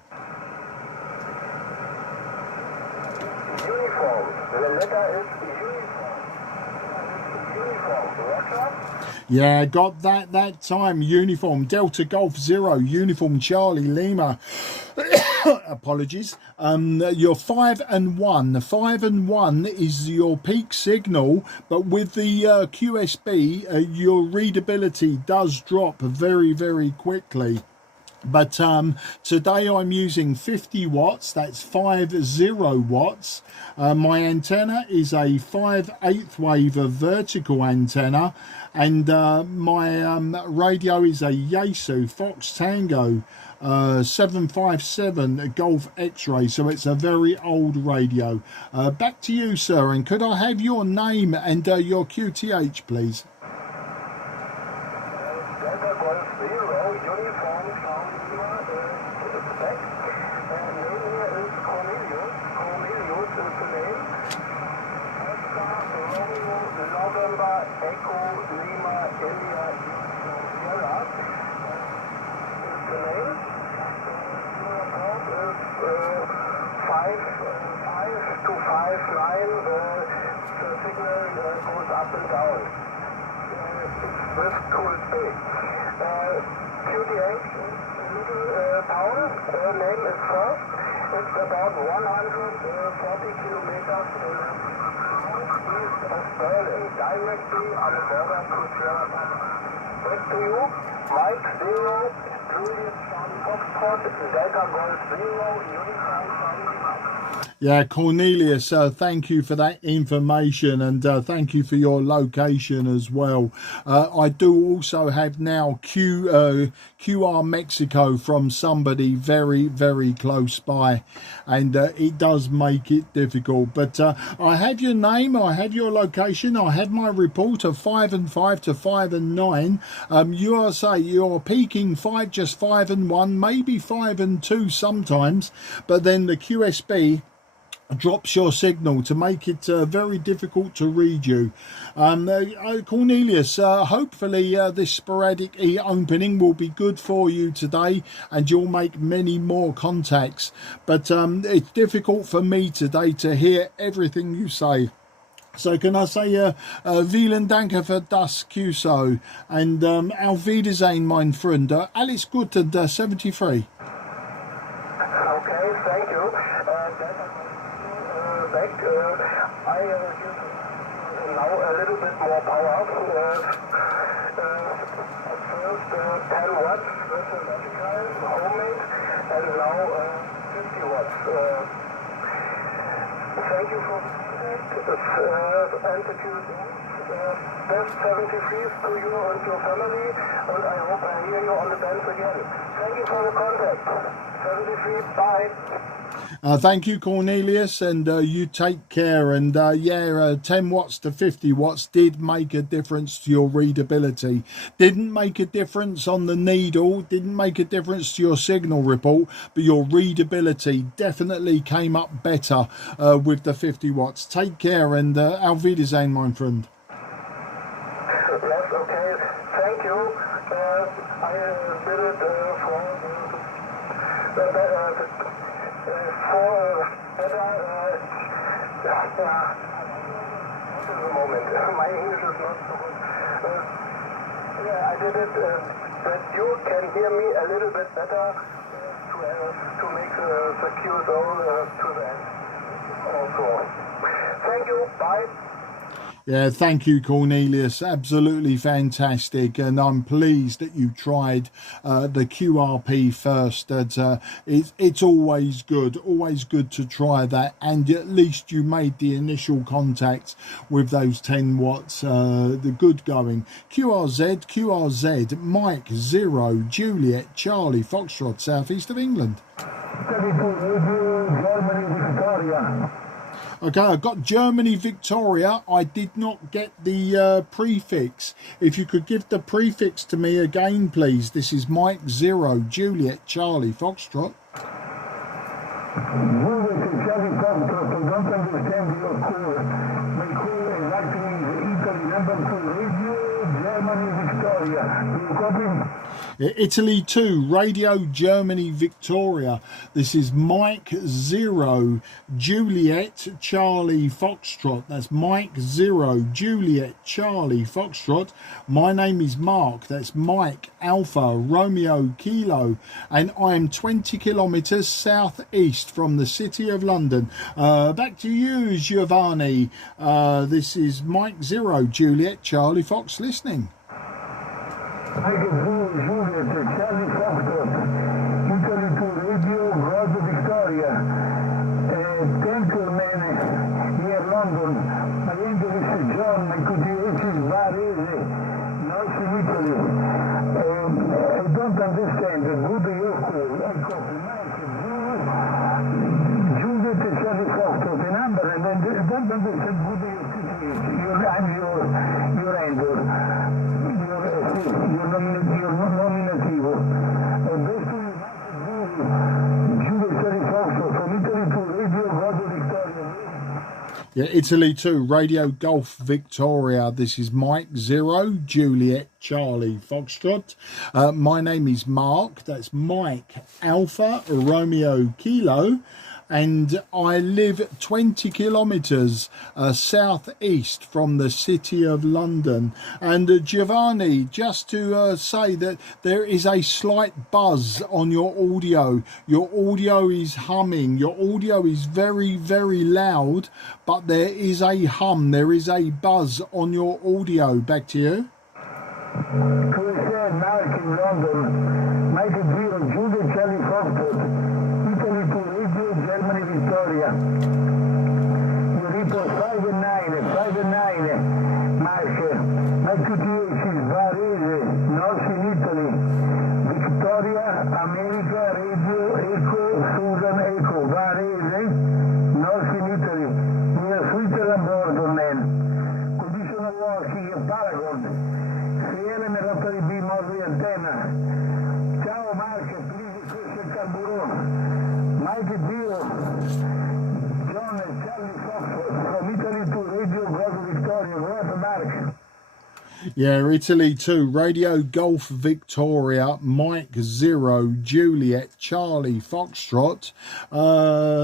Uniform. The letter is uniform. Roger? Yeah, got that time. Uniform Delta Golf 0 Uniform Charlie Lima. Apologies. You're 5 and 1. 5 and 1 is your peak signal, but with the QSB, your readability does drop very, very quickly. But today I'm using 50 watts, that's 50 watts. My antenna is a 5/8 wave vertical antenna, and my radio is a Yaesu Fox Tango 757 Golf X-ray, so it's a very old radio. Back to you, sir, and could I have your name and your QTH, please? Delta Golf 0, uniform, Charlie Lima, back. Name here is Cornelius. Cornelius is the name. Oscar, Romeo, November, Echo, Lima, India, Sierra is the name. Your report is 5 to 5.9. The signal goes up and down. With cool space. QTH little town, name is first. It's about 140 kilometers east of Berlin, directly on the border to Germany. Back to you, Mike 0, Juliet Charlie Foxtrot, Delta Golf 0, Uniform Charlie Lima. Yeah, Cornelius, thank you for that information, and thank you for your location as well. I do also have now QR Mexico from somebody very, very close by, and it does make it difficult. But I have your name, I have your location, I have my report of 5 and 5 to 5 and 9. You're peaking 5, just 5 and 1, maybe 5 and 2 sometimes, but then the QSB drops your signal to make it very difficult to read you. Cornelius, hopefully this Sporadic E opening will be good for you today and you'll make many more contacts, but it's difficult for me today to hear everything you say. So can I say vielen Dank für das QSO and auf Wiedersehen, mein Freund. Alles Gute and 73. Okay, thank you. I now a little bit more power. First 10 watts vertical, homemade, and now 50 watts. Thank you for and the best 73s to you and your family, and I hope I hear you on the bands again. Thank you for the contact. 73, bye. Thank you, Cornelius, and you take care. And 10 watts to 50 watts did make a difference to your readability. Didn't make a difference on the needle, didn't make a difference to your signal report, but your readability definitely came up better with the 50 watts. Take care and auf Wiedersehen, mein Freund. Yes, okay, thank you. I did it for the moment. My English is not so good. I did it that you can hear me a little bit better to make the QSO to the end. Also. Thank you. Bye. Yeah, thank you, Cornelius. Absolutely fantastic, and I'm pleased that you tried the QRP first. It's always good to try that, and at least you made the initial contact with those 10 watts. The good going. QRZ, Mike 0 Juliet Charlie Foxtrot, southeast of England. Okay, I got Germany Victoria. I did not get the prefix. If you could give the prefix to me again, please. This is Mike 0 Juliet Charlie Foxtrot. Italy 2, Radio Germany Victoria. This is Mike 0 Juliet Charlie Foxtrot. That's Mike 0 Juliet Charlie Foxtrot. My name is Mark. That's Mike Alpha Romeo Kilo, and I'm 20 kilometers southeast from the city of London. Back to you, Giovanni. This is Mike 0 Juliet Charlie Fox listening. Mike 0 Juliet Charlie Foxtrot, Italy 2 Radio Radio Victoria. Thank you, man, here London. My English is John, my QTH is Varese, North in Italy. I don't understand the good Yoko, Mike 0 Juliet Charlie Foxtrot, the number, and then don't understand good Yoko. I'm your handle. Your nominativo. Questo è Giulio Foxtrot from Italy to Radio Golf Victoria. Yeah, Italy 2, Radio Golf Victoria. This is Mike 0 Juliet Charlie Foxtrot. My name is Mark. That's Mike Alpha Romeo Kilo. And I live 20 kilometres southeast from the city of London. And Giovanni, just to say that there is a slight buzz on your audio. Your audio is humming. Your audio is very, very loud, but there is a hum. There is a buzz on your audio. Back to you. Mark in London, Mike 0 Juliet Charlie Foxtrot, Italy 2 Radio Germany Victoria. You report 5 and 9, Mark. My QTH is Varese, North in Italy. Victoria, America, Radio Echo, Susan Echo, Varese, North in Italy. Near Switzerland border, man. Conditional working in Paragon. CL mi rotto di B morri antenna. Ciao Mark, please questo è il carburone. Mike Dio, John Yeah, Italy 2, Radio Golf Victoria, Mike 0, Juliet, Charlie, Foxtrot.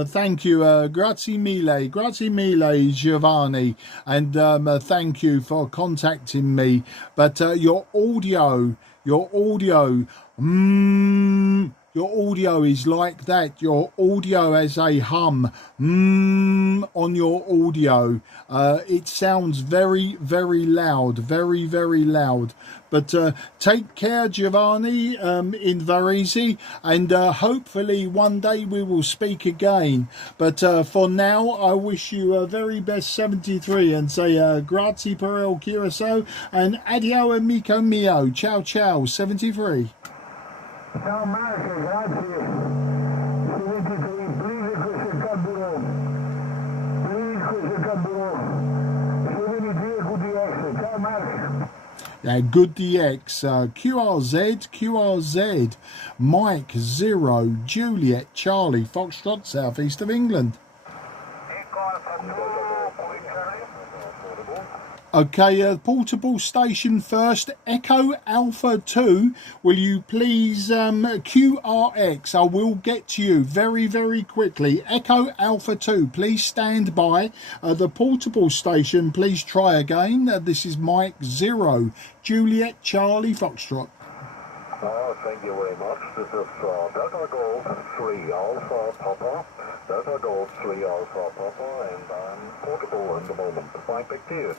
Thank you, grazie mille, Giovanni, and thank you for contacting me. But your audio, your audio is like that. Your audio has a hum on your audio. It sounds very, very loud, very, very loud. But take care, Giovanni, in Varese, and hopefully one day we will speak again. But for now, I wish you a very best 73 and say grazie per il curacao and addio amico mio. Ciao, ciao, 73. Ciao Marco, grazie. 73, please questo carburo. Please questo carburo. 73 QDX. Ciao Marco. Yeah, good DX, QRZ, Mike 0, Juliet, Charlie, Foxtrot, southeast of England. Okay, portable station first, Echo Alpha 2, will you please, QRX, I will get to you very, very quickly. Echo Alpha 2, please stand by. The portable station, please try again. This is Mike 0, Juliet, Charlie, Foxtrot. Thank you very much. This is Delta Golf 3 Alpha Papa, Delta Golf 3 Alpha Papa, and I'm portable in the moment. Right back to you.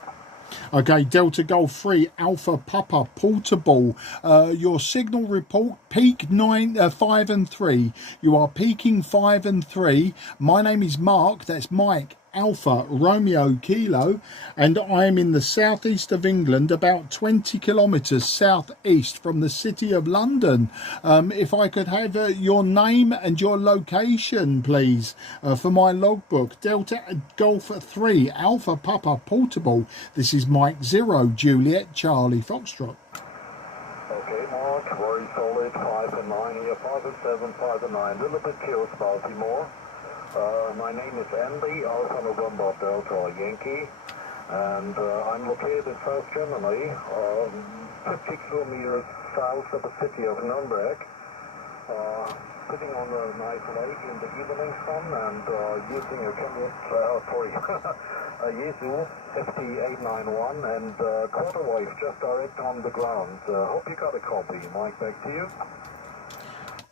Okay, Delta Golf 3 Alpha Papa portable. Your signal report peak 5 and 3. You are peaking 5 and 3. My name is Mark. That's Mike Alpha Romeo Kilo, and I am in the southeast of England, about 20 kilometres southeast from the city of London. If I could have your name and your location, please, for my logbook. Delta Golf 3 Alpha Papa portable. This is Mike 0, Juliet, Charlie, Foxtrot. Okay, Mark, very solid, 5 and 9 here, 5 and 7, 5 and 9, a little bit close, Baltimore. My name is Andy, Alpha November Delta Yankee, and I'm located in South Germany, 50 kilometers south of the city of Nuremberg, sitting on a nice lake in the evening sun and using a Yaesu FT891 and quarter wave just direct on the ground. Hope you got a copy. Mike, back to you.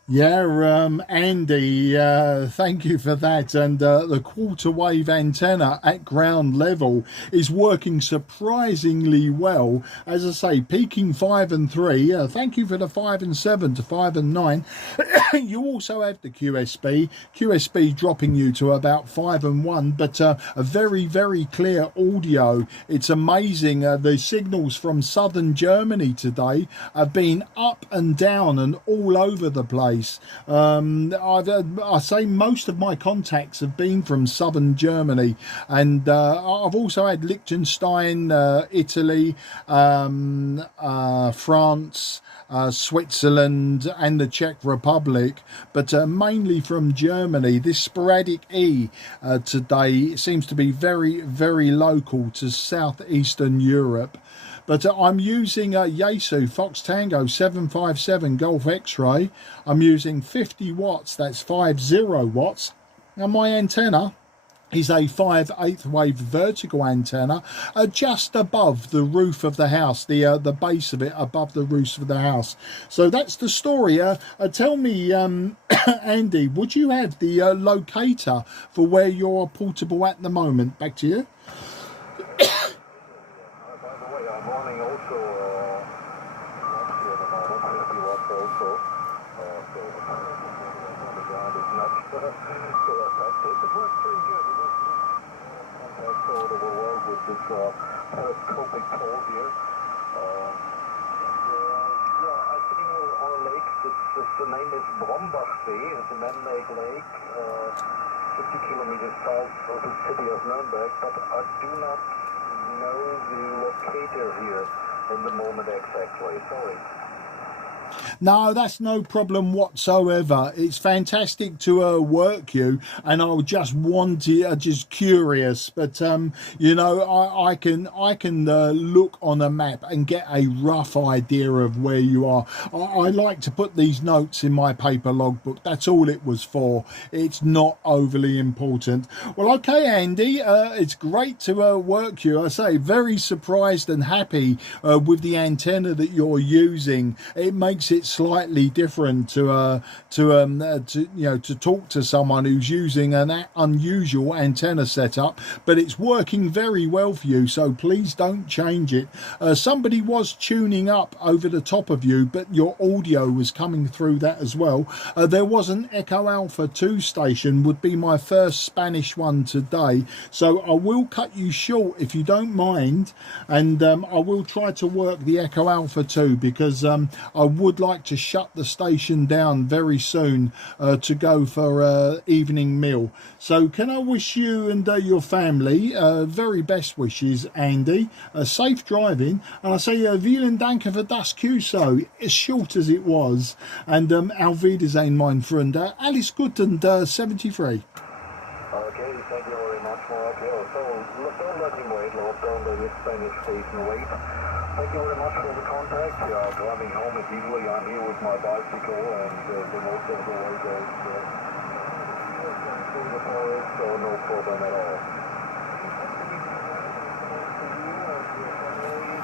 Yeah, Andy, thank you for that. And the quarter wave antenna at ground level is working surprisingly well. As I say, peaking 5 and 3. Thank you for the 5 and 7 to 5 and 9. You also have the QSB dropping you to about 5 and 1, but a very, very clear audio. It's amazing. The signals from southern Germany today have been up and down and all over the place. I say most of my contacts have been from southern Germany, and I've also had Lichtenstein, Italy, France, Switzerland and the Czech Republic, but mainly from Germany. This Sporadic E today seems to be very, very local to southeastern Europe. But I'm using a Yaesu Fox Tango 757 Golf X-Ray. I'm using 50 watts, that's 50 watts. And my antenna is a 5/8 wave vertical antenna just above the roof of the house, the base of it above the roof of the house. So that's the story. Tell me, Andy, would you have the locator for where you're portable at the moment? Back to you. Telescopic pole here. I'm sitting on a lake. The name is Brombachsee. It's a man-made lake, 50 kilometers south of the city of Nuremberg, but I do not know the locator here in the moment exactly. Sorry. No, that's no problem whatsoever. It's fantastic to work you, and I just wanted, just curious, but you know, I can look on a map and get a rough idea of where you are. I like to put these notes in my paper logbook. That's all it was for. It's not overly important. Well, okay, Andy, it's great to work you. I say very surprised and happy with the antenna that you're using. It makes it slightly different to you know, to talk to someone who's using an unusual antenna setup, but it's working very well for you, so please don't change it. Somebody was tuning up over the top of you, but your audio was coming through that as well. There was an Echo Alpha 2 station, would be my first Spanish one today, so I will cut you short if you don't mind, and I will try to work the Echo Alpha 2 because I would like to shut the station down very soon to go for evening meal. So can I wish you and your family very best wishes, Andy, safe driving, and I say vielen Dank für das QSO, as short as it was, and auf Wiedersehen, mein Freund. Alles gut and 73. Okay, thank you very much, Mark. Yeah, so don't let him wait, Lord. Don't let his Spanish station wait. Thank you very much for the contact. Driving home is easily. I'm here with my bicycle, and the most of the way goes through the forest, so no problem at all.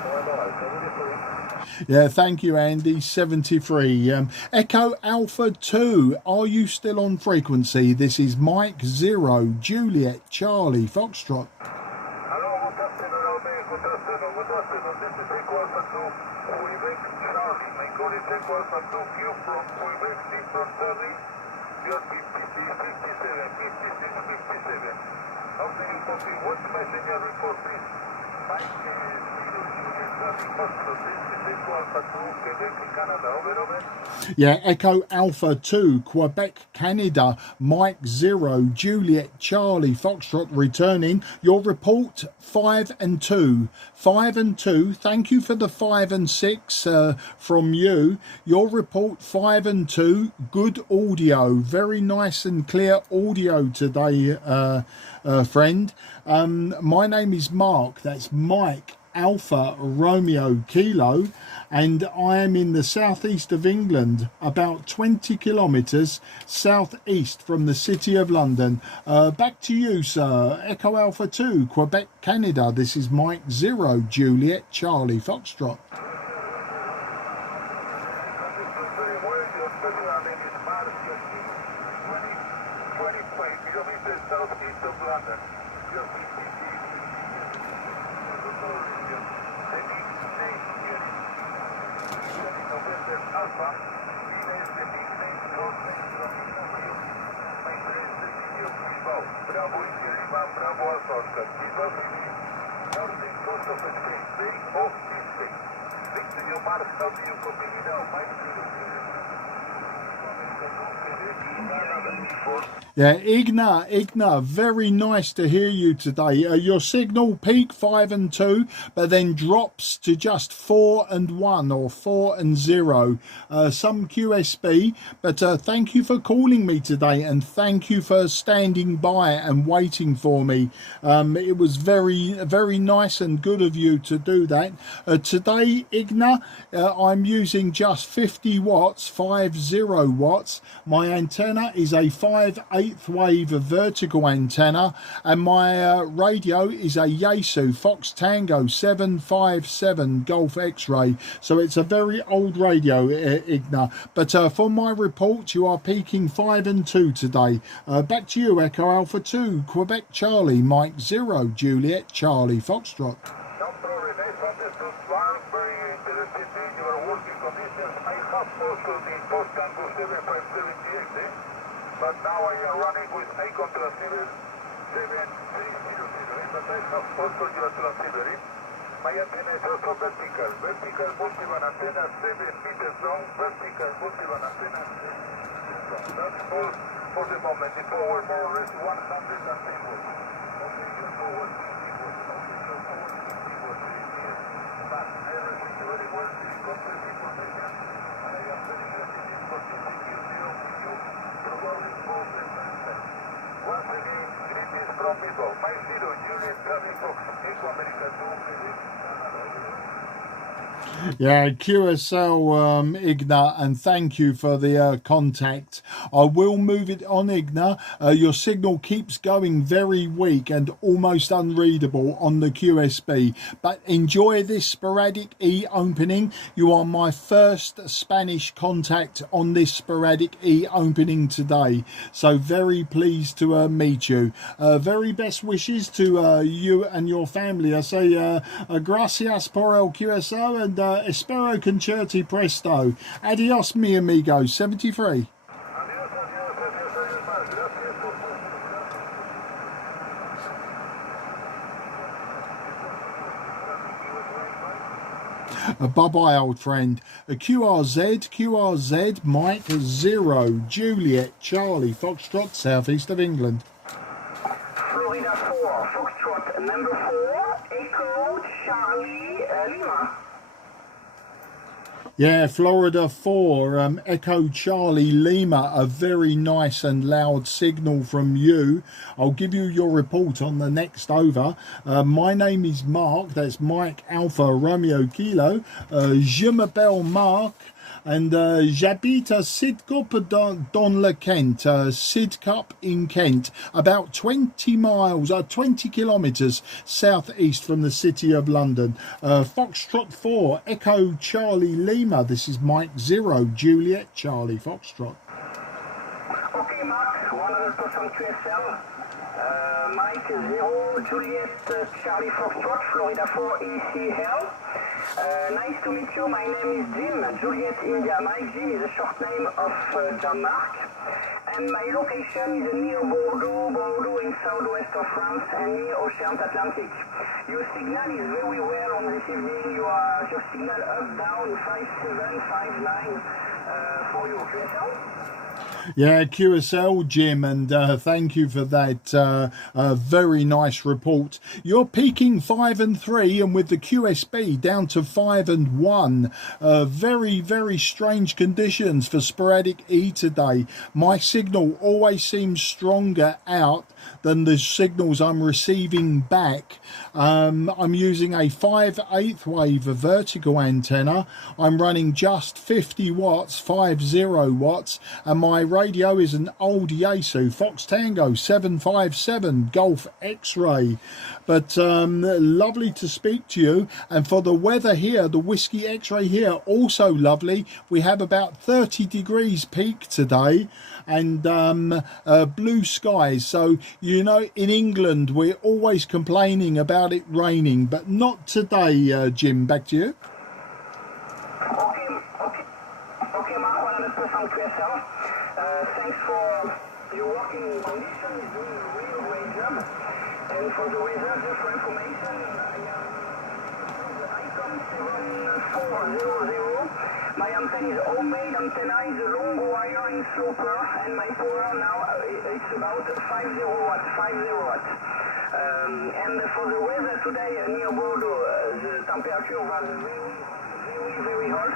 Bye-bye. 73. Yeah, thank you, Andy. 73. Echo Alpha 2, are you still on frequency? This is Mike 0, Juliet, Charlie, Foxtrot. Hello, good afternoon, Albert. Good afternoon. This is Echo Alpha 2, Quebec, Charlie. My code is Echo Alpha 2, Q from Quebec, C from Charlie. You're 56, 57. How can you copy? What messenger report, please? Mike is Yeah, Echo Alpha 2, Quebec, Canada, Mike 0, Juliet, Charlie, Foxtrot returning. Your report 5 and 2. 5 and 2. Thank you for the 5 and 6 from you. Your report 5 and 2. Good audio. Very nice and clear audio today, friend. My name is Mark. That's Mike Alpha Romeo Kilo, and I am in the southeast of England, about 20 kilometres southeast from the city of London. Back to you, sir. Echo Alpha 2, Quebec, Canada. This is Mike 0, Juliet, Charlie, Foxtrot. Yeah, Igna, very nice to hear you today. Your signal peak 5 and 2, but then drops to just 4 and 1 or 4 and 0. Some QSB, but thank you for calling me today, and thank you for standing by and waiting for me. It was very, very nice and good of you to do that. Today, Igna, I'm using just 50 watts, 50 watts. My antenna is a 5/8 wave vertical antenna, and my radio is a Yaesu Fox Tango 757 Golf X-ray, so it's a very old radio, Igna, but for my report you are peaking 5 and 2 today. Back to you, Echo Alpha 2, Quebec Charlie, Mike 0, Juliet Charlie, Foxtrot. But now I am running with icon transceiver 730, but I have also your transceiver. My antenna is also vertical multiband antenna 7 meters long, vertical multiband antenna 7 meters long. That is all for the moment. The power more or less 110 volts. Okay, the power 50 volts. But everything very well, the control information, and I am Yeah, QSL, Igna, and thank you for the contact. I will move it on, Igna. Your signal keeps going very weak and almost unreadable on the QSB, but enjoy this Sporadic E opening. You are my first Spanish contact on this Sporadic E opening today, so very pleased to meet you. Very best wishes to you and your family. I say gracias por el QSO and espero concerti presto. Adios, mi amigo. 73. Bye-bye, old friend. QRZ, Mike 0, Juliet, Charlie, Foxtrot, southeast of England. Florida 4, Foxtrot number 4, Echo, Charlie, Lima. Yeah, Florida 4, Echo Charlie Lima, a very nice and loud signal from you. I'll give you your report on the next over. My name is Mark, that's Mike Alpha Romeo Kilo. Je m'appelle Mark. And j'habite à Sidcup dans le Kent, Sidcup in Kent, about 20 miles, 20 kilometres southeast from the city of London. Foxtrot 4, Echo Charlie Lima. This is Mike 0, Juliet Charlie Foxtrot. Okay, Mark, 100% QSL. Mike 0, Juliet Charlie Foxtrot, Florida 4, ECL. Nice to meet you. My name is Jim. Juliet India Mike. Jim is a short name of Denmark. And my location is near Bordeaux in southwest of France and near Ocean Atlantic. Your signal is very well on this evening. Your signal up, down, 5759 for your QSL. Yeah, QSL, Jim, and thank you for that very nice report. You're peaking 5 and 3, and with the QSB down to 5 and 1. Very, very strange conditions for Sporadic E today. My signal always seems stronger out than the signals I'm receiving back. I'm using a 5/8 wave vertical antenna. I'm running just 50 watts, 50 watts, and my radio is an old Yaesu Fox Tango 757 Golf X-Ray. But lovely to speak to you. And for the weather here, the Whiskey X-Ray here, also lovely. We have about 30 degrees peak today and blue skies. So, you know, in England, we're always complaining about it raining, but not today, Jim. Back to you. Okay, Mark, 100% QSL. Thanks for your working conditions, doing a real great job. And for the weather, just for information, I come 7400. My antenna is homemade antenna, is a long wire in sloper, and my power now it's about 50 watts, 50 watts. And for the weather today near Bordeaux, the temperature was very hot.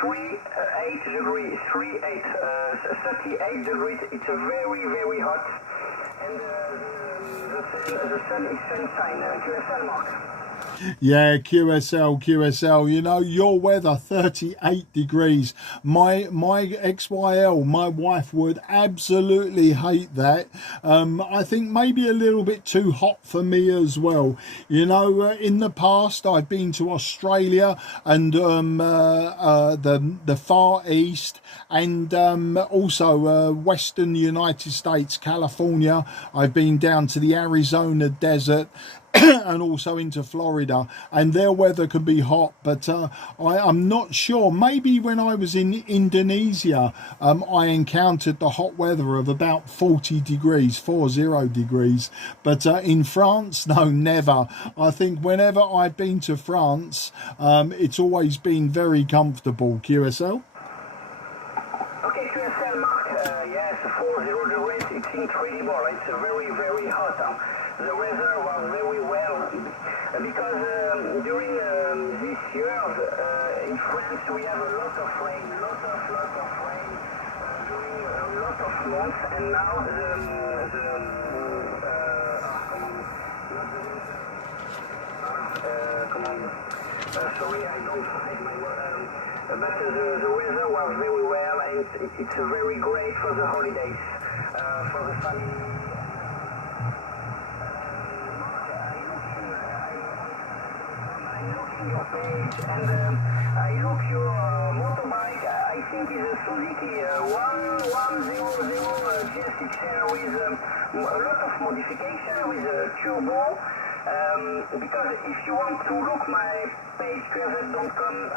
38 degrees, 38 degrees. It's very hot, and the sun is sunshine. QSL, Mark. Yeah, QSL, you know, your weather 38 degrees. My XYL, my wife would absolutely hate that. I think maybe a little bit too hot for me as well. You know, in the past I've been to Australia and the Far East and also Western United States, California. I've been down to the Arizona desert and also into Florida, and their weather can be hot, but I'm not sure. Maybe when I was in Indonesia, I encountered the hot weather of about 40 degrees, 40 degrees, but in France, no, never. I think whenever I've been to France, it's always been very comfortable. QSL? Okay, QSL, Mark, yes, 40 degrees, it's incredible, it's very hot. The weather was very well, because during this year in France we have a lot of rain, during a lot of months, and now Sorry, I don't hide my but the weather was very well, and it's very great for the holidays, for the family. I'm looking your page, and I look your motorbike. I think it's a Suzuki 1100 GSXR with a lot of modification with a turbo. Because if you want to look my page, QRP.com,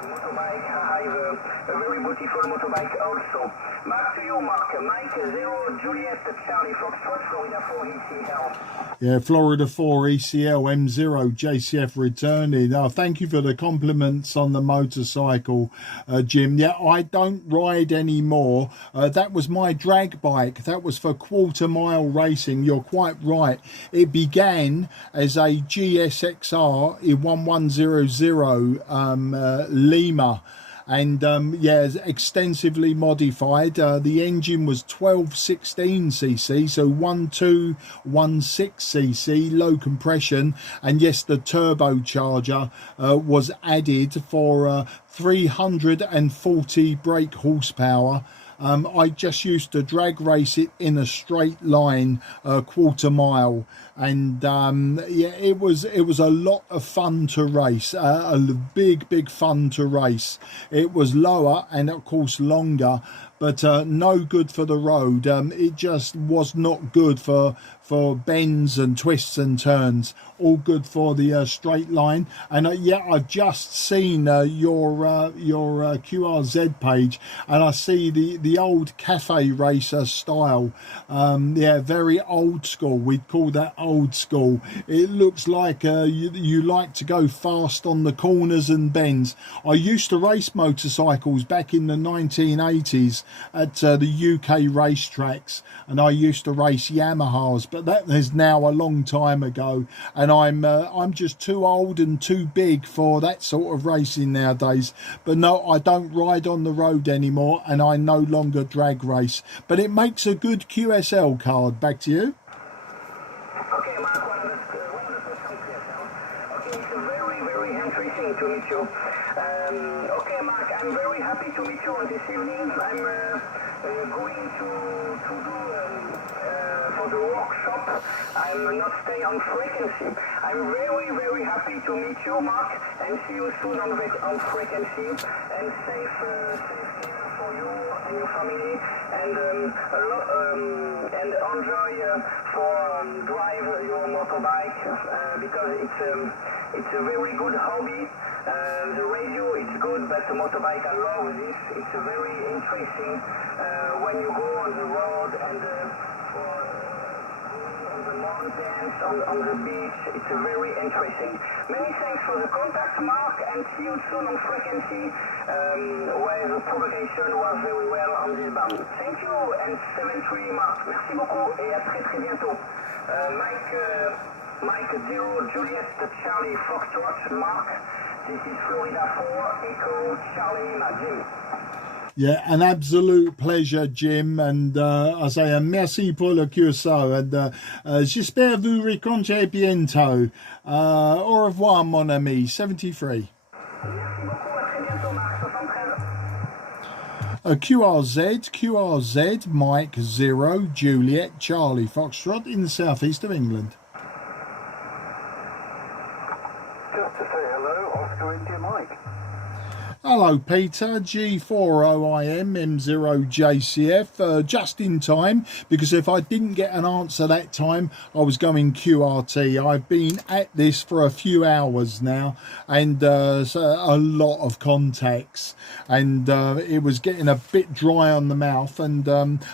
motorbike, I have a very beautiful motorbike also. Mark to you, Mark. Mike 0 Juliet Charlie Foxtrot, Florida 4 ECL. Yeah, Florida 4 ECL M0 JCF returning. Thank you for the compliments on the motorcycle, Jim. Yeah, I don't ride anymore. That was my drag bike. That was for quarter-mile racing. You're quite right. It began as a GSXR 1100 Lima. And yeah, extensively modified. The engine was 1216cc, so 1216cc, low compression, and yes, the turbocharger was added for 340 brake horsepower. I just used to drag race it in a straight line, quarter mile, and yeah, it was a lot of fun to race, a big fun to race. It was lower and of course longer, but no good for the road. It just was not good for bends and twists and turns. All good for the straight line. And yeah, I've just seen your QRZ page, and I see the old cafe racer style. Yeah, very old school. We'd call that old school. It looks like you like to go fast on the corners and bends. I used to race motorcycles back in the 1980s at the UK racetracks, and I used to race Yamahas, but that is now a long time ago, and I'm just too old and too big for that sort of racing nowadays. But no, I don't ride on the road anymore, and I no longer drag race, but it makes a good QSL card. Back to you. Okay, Mark, 100% QSL. Okay, it's very interesting to meet you. Okay, Mark, I'm very happy to meet you on this evening. I'm going to do for the workshop. I'm not staying on frequency. I'm very happy to meet you, Mark, and see you soon on frequency. And safe for you and your family, and enjoy for drive your motorbike, because it's a very good hobby. The radio is good, but the motorbike, I love this. It's very interesting when you go on the road and on the mountains, on the beach. It's very interesting. Many thanks for the contact, Mark, and see you soon on frequency, where the propagation was very well on this band. Thank you, and 7-3, Mark. Merci beaucoup, et à très bientôt. Mike 0 Juliet Charlie Foxtrot, Mark. This is Florida 4 Echo Charlie Jim. Yeah, an absolute pleasure, Jim, and I say merci pour le curso, and j'espère vous rencontrer bientôt. Au revoir, mon ami. 73. Merci beaucoup, à très bientôt, Marc. 73. QRZ, Mike 0 Juliet Charlie Foxtrot in the southeast of England. Just to say hello, Oscar India Mike. Hello Peter, G40IM M0JCF, just in time, because if I didn't get an answer that time, I was going QRT. I've been at this for a few hours now, and so a lot of contacts, and it was getting a bit dry on the mouth, and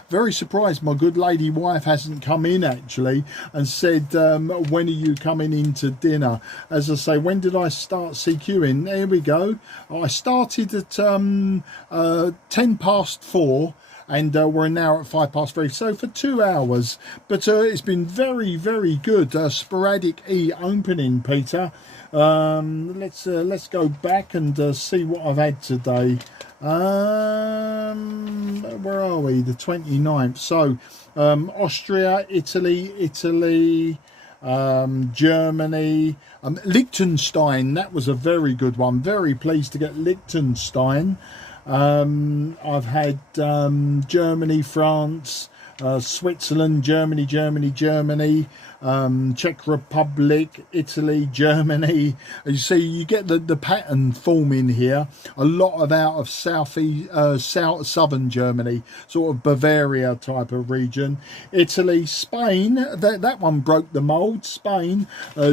very surprised my good lady wife hasn't come in actually and said, when are you coming in to dinner? As I say, when did I start CQing? There we go. I started at 10 past 4, and we're now at 5 past 3, so for 2 hours, but it's been very good. Sporadic E opening, Peter. Let's go back and see what I've had today. Where are we? The 29th. So Austria, Italy, Germany, Lichtenstein. That was a very good one. Very pleased to get Lichtenstein. I've had Germany, France, Switzerland, Germany, Czech Republic, Italy, Germany. You see, you get the pattern forming here. A lot of out of southern Germany, sort of Bavaria type of region. Italy, Spain, that one broke the mould. Spain,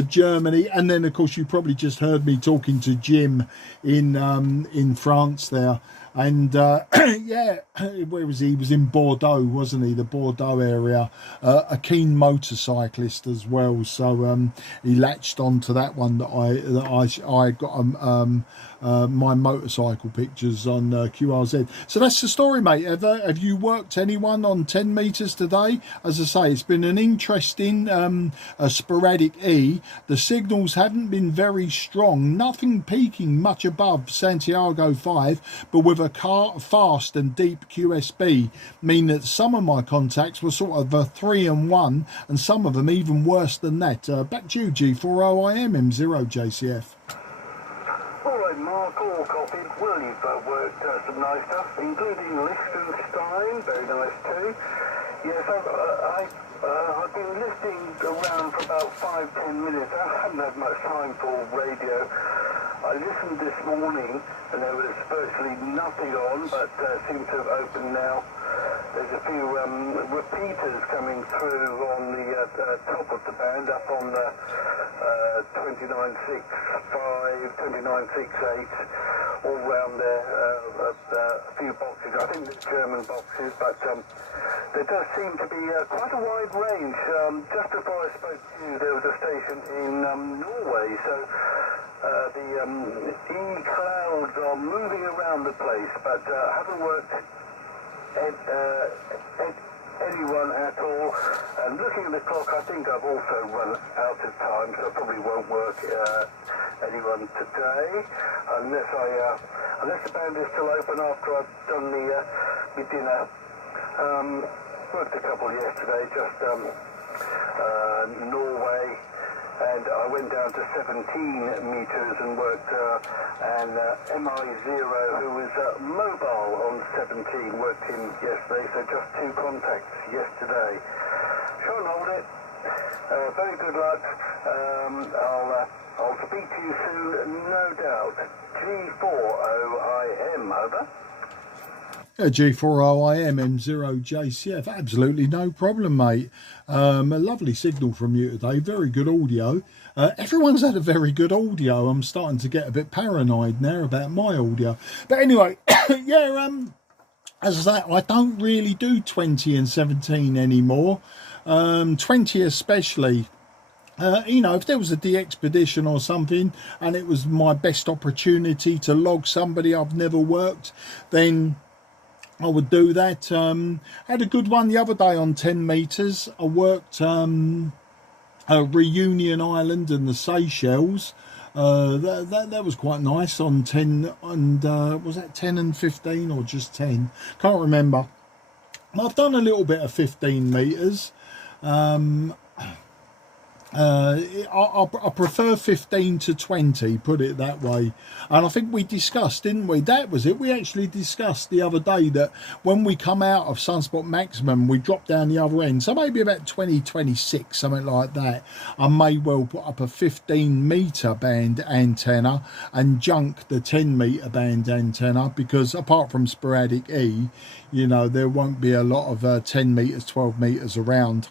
Germany, and then of course you probably just heard me talking to Jim in France there. And yeah, where was he? He was in Bordeaux, wasn't he? The Bordeaux area. A keen motorcyclist as well, so he latched onto that one that I got my motorcycle pictures on QRZ. So that's the story, mate. Have you worked anyone on 10 meters today? As I say, it's been an interesting Sporadic E. The signals haven't been very strong, nothing peaking much above Santiago 5, but with a fast and deep QSB, mean that some of my contacts were sort of a 3 and 1, and some of them even worse than that. Back to you, G40IM M0 JCF. Alright, Mark, all copied. Well, you've worked some nice stuff, including Lichtenstein, very nice too. Yes, I've been listening around for about 5-10 minutes. I haven't had much time for radio. I listened this morning and there was virtually nothing on, but seems to have opened now. There's a few repeaters coming through on the top of the band, up on the 2965, 2968, all round there, a few boxes. I think they're German boxes, but there does seem to be quite a wide range. Just before I spoke to you, there was a station in Norway, so the E-clouds are moving around the place, but haven't worked anyone at all. And looking at the clock, I think I've also run out of time, so I probably won't work anyone today, unless the band is still open after I've done my dinner. Worked a couple yesterday, just Norway, and I went down to 17 meters and worked and MI0, who was mobile on 17, worked him yesterday, so just 2 contacts yesterday. Try and hold it. Very good luck. I'll speak to you soon, no doubt. G40IM, over. G40IM M0 JCF, absolutely no problem, mate. A lovely signal from you today, very good audio. Everyone's had a very good audio. I'm starting to get a bit paranoid now about my audio. But anyway, yeah, as I say, I don't really do 20 and 17 anymore. 20 especially. You know, if there was a de-expedition or something and it was my best opportunity to log somebody I've never worked, then I would do that. Had a good one the other day on 10 meters. I worked Reunion Island and the Seychelles. That was quite nice on 10 and was that 10 and 15 or just 10? Can't remember. I've done a little bit of 15 meters. I prefer 15 to 20, put it that way. And I think we discussed, didn't we? That was it. We actually discussed the other day that when we come out of Sunspot Maximum, we drop down the other end. So maybe about 20, 26, something like that. I may well put up a 15 metre band antenna and junk the 10 metre band antenna, because apart from Sporadic E, you know, there won't be a lot of 10 metres, 12 metres around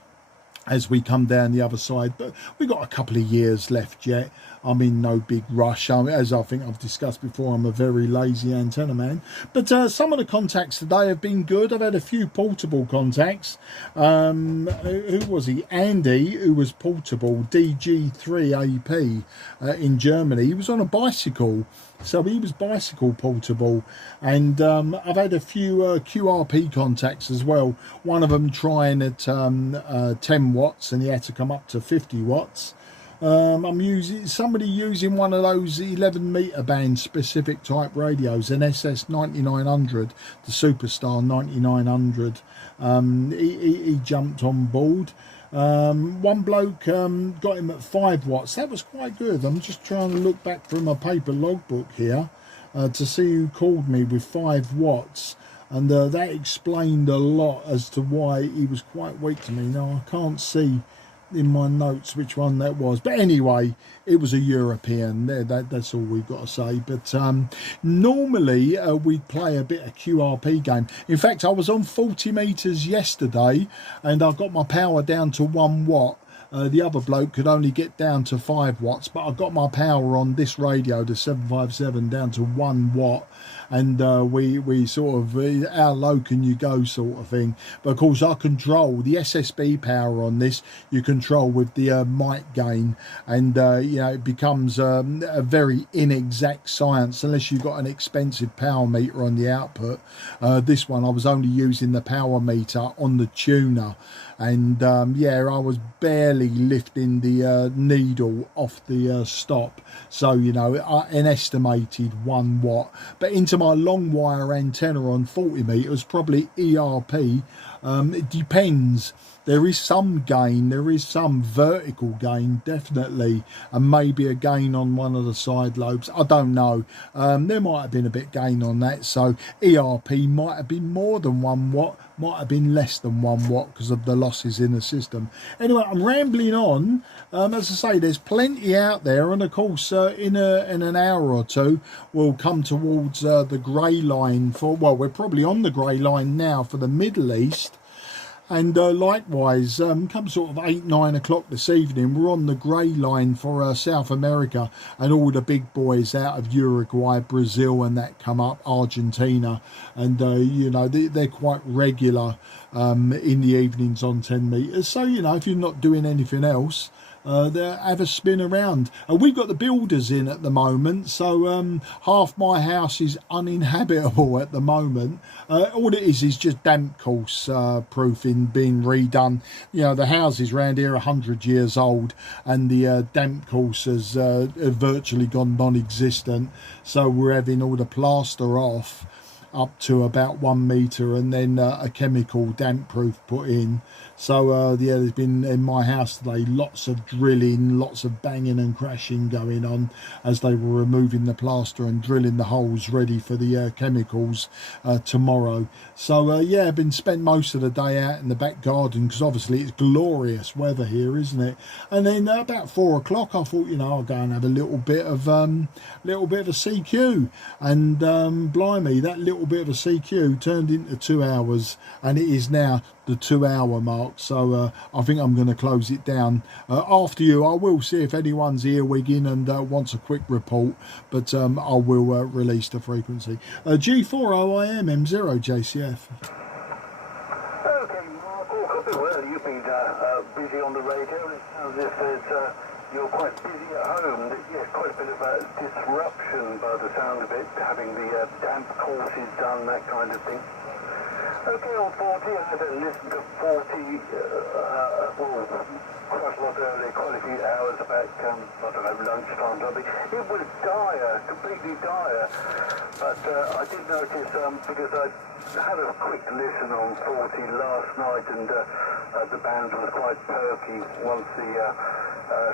as we come down the other side. But we've got a couple of years left yet. I'm in no big rush. As I think I've discussed before, I'm a very lazy antenna man. But some of the contacts today have been good. I've had a few portable contacts. Who was he? Andy, who was portable, DG3AP in Germany. He was on a bicycle. So he was bicycle portable. And I've had a few QRP contacts as well. One of them trying at 10 watts and he had to come up to 50 watts. I'm using somebody using one of those 11 metre band specific type radios, an SS 9900, the Superstar 9900. He jumped on board. One bloke got him at 5 watts. That was quite good. I'm just trying to look back through my paper logbook here to see who called me with 5 watts. And that explained a lot as to why he was quite weak to me. Now, I can't see in my notes which one that was, but anyway, it was a European. That's all we've got to say. But normally we'd play a bit of QRP game. In fact, I was on 40 meters yesterday and I got my power down to 1 watt. The other bloke could only get down to 5 watts, but I got my power on this radio, the 757, down to 1 watt. And we sort of, how low can you go sort of thing. But of course I control the SSB power on this, you control with the mic gain. And you know, it becomes a very inexact science unless you've got an expensive power meter on the output. This one I was only using the power meter on the tuner. And yeah, I was barely lifting the needle off the stop. So, you know, an estimated 1 watt. But into my long wire antenna on 40 meters, probably ERP, it depends. There is some gain, there is some vertical gain, definitely, and maybe a gain on one of the side lobes. I don't know. There might have been a bit gain on that. So ERP might have been more than 1 watt, might have been less than 1 watt because of the losses in the system. Anyway, I'm rambling on. As I say, there's plenty out there, and of course, in an hour or two, we'll come towards the grey line for. Well, we're probably on the grey line now for the Middle East. And likewise, come sort of 8-9 o'clock this evening, we're on the grey line for South America, and all the big boys out of Uruguay, Brazil, and that come up, Argentina, and you know, they're quite regular in the evenings on 10 meters. So, you know, if you're not doing anything else, have a spin around. We've got the builders in at the moment, so half my house is uninhabitable at the moment. All it is just damp course proofing being redone. You know, the houses around here are 100 years old, and the damp course has virtually gone non-existent, so we're having all the plaster off up to about 1 metre, and then a chemical damp proof put in. So yeah, there's been in my house today lots of drilling, lots of banging and crashing going on as they were removing the plaster and drilling the holes ready for the chemicals tomorrow. So yeah, I've been spent most of the day out in the back garden because obviously it's glorious weather here, isn't it? And then about 4 o'clock I thought, you know, I'll go and have a little bit of a CQ, and blimey, that little bit of a CQ turned into 2 hours, and it is now the 2 hour mark. So I think I'm going to close it down. After you, I will see if anyone's earwigging and wants a quick report, but I will release the frequency. G40IM M0 JCF. Okay, Mark, well, you've been busy on the radio, and it sounds as if you're quite busy at home. Yeah, quite a bit of a disruption by the sound of it, having the damp courses done, that kind of thing. Okay, on 40, I had to listen to 40, well, quite a lot earlier, quite a few hours back, I don't know, lunchtime, something. It was dire, completely dire, but I did notice, because I had a quick listen on 40 last night, and the band was quite perky once the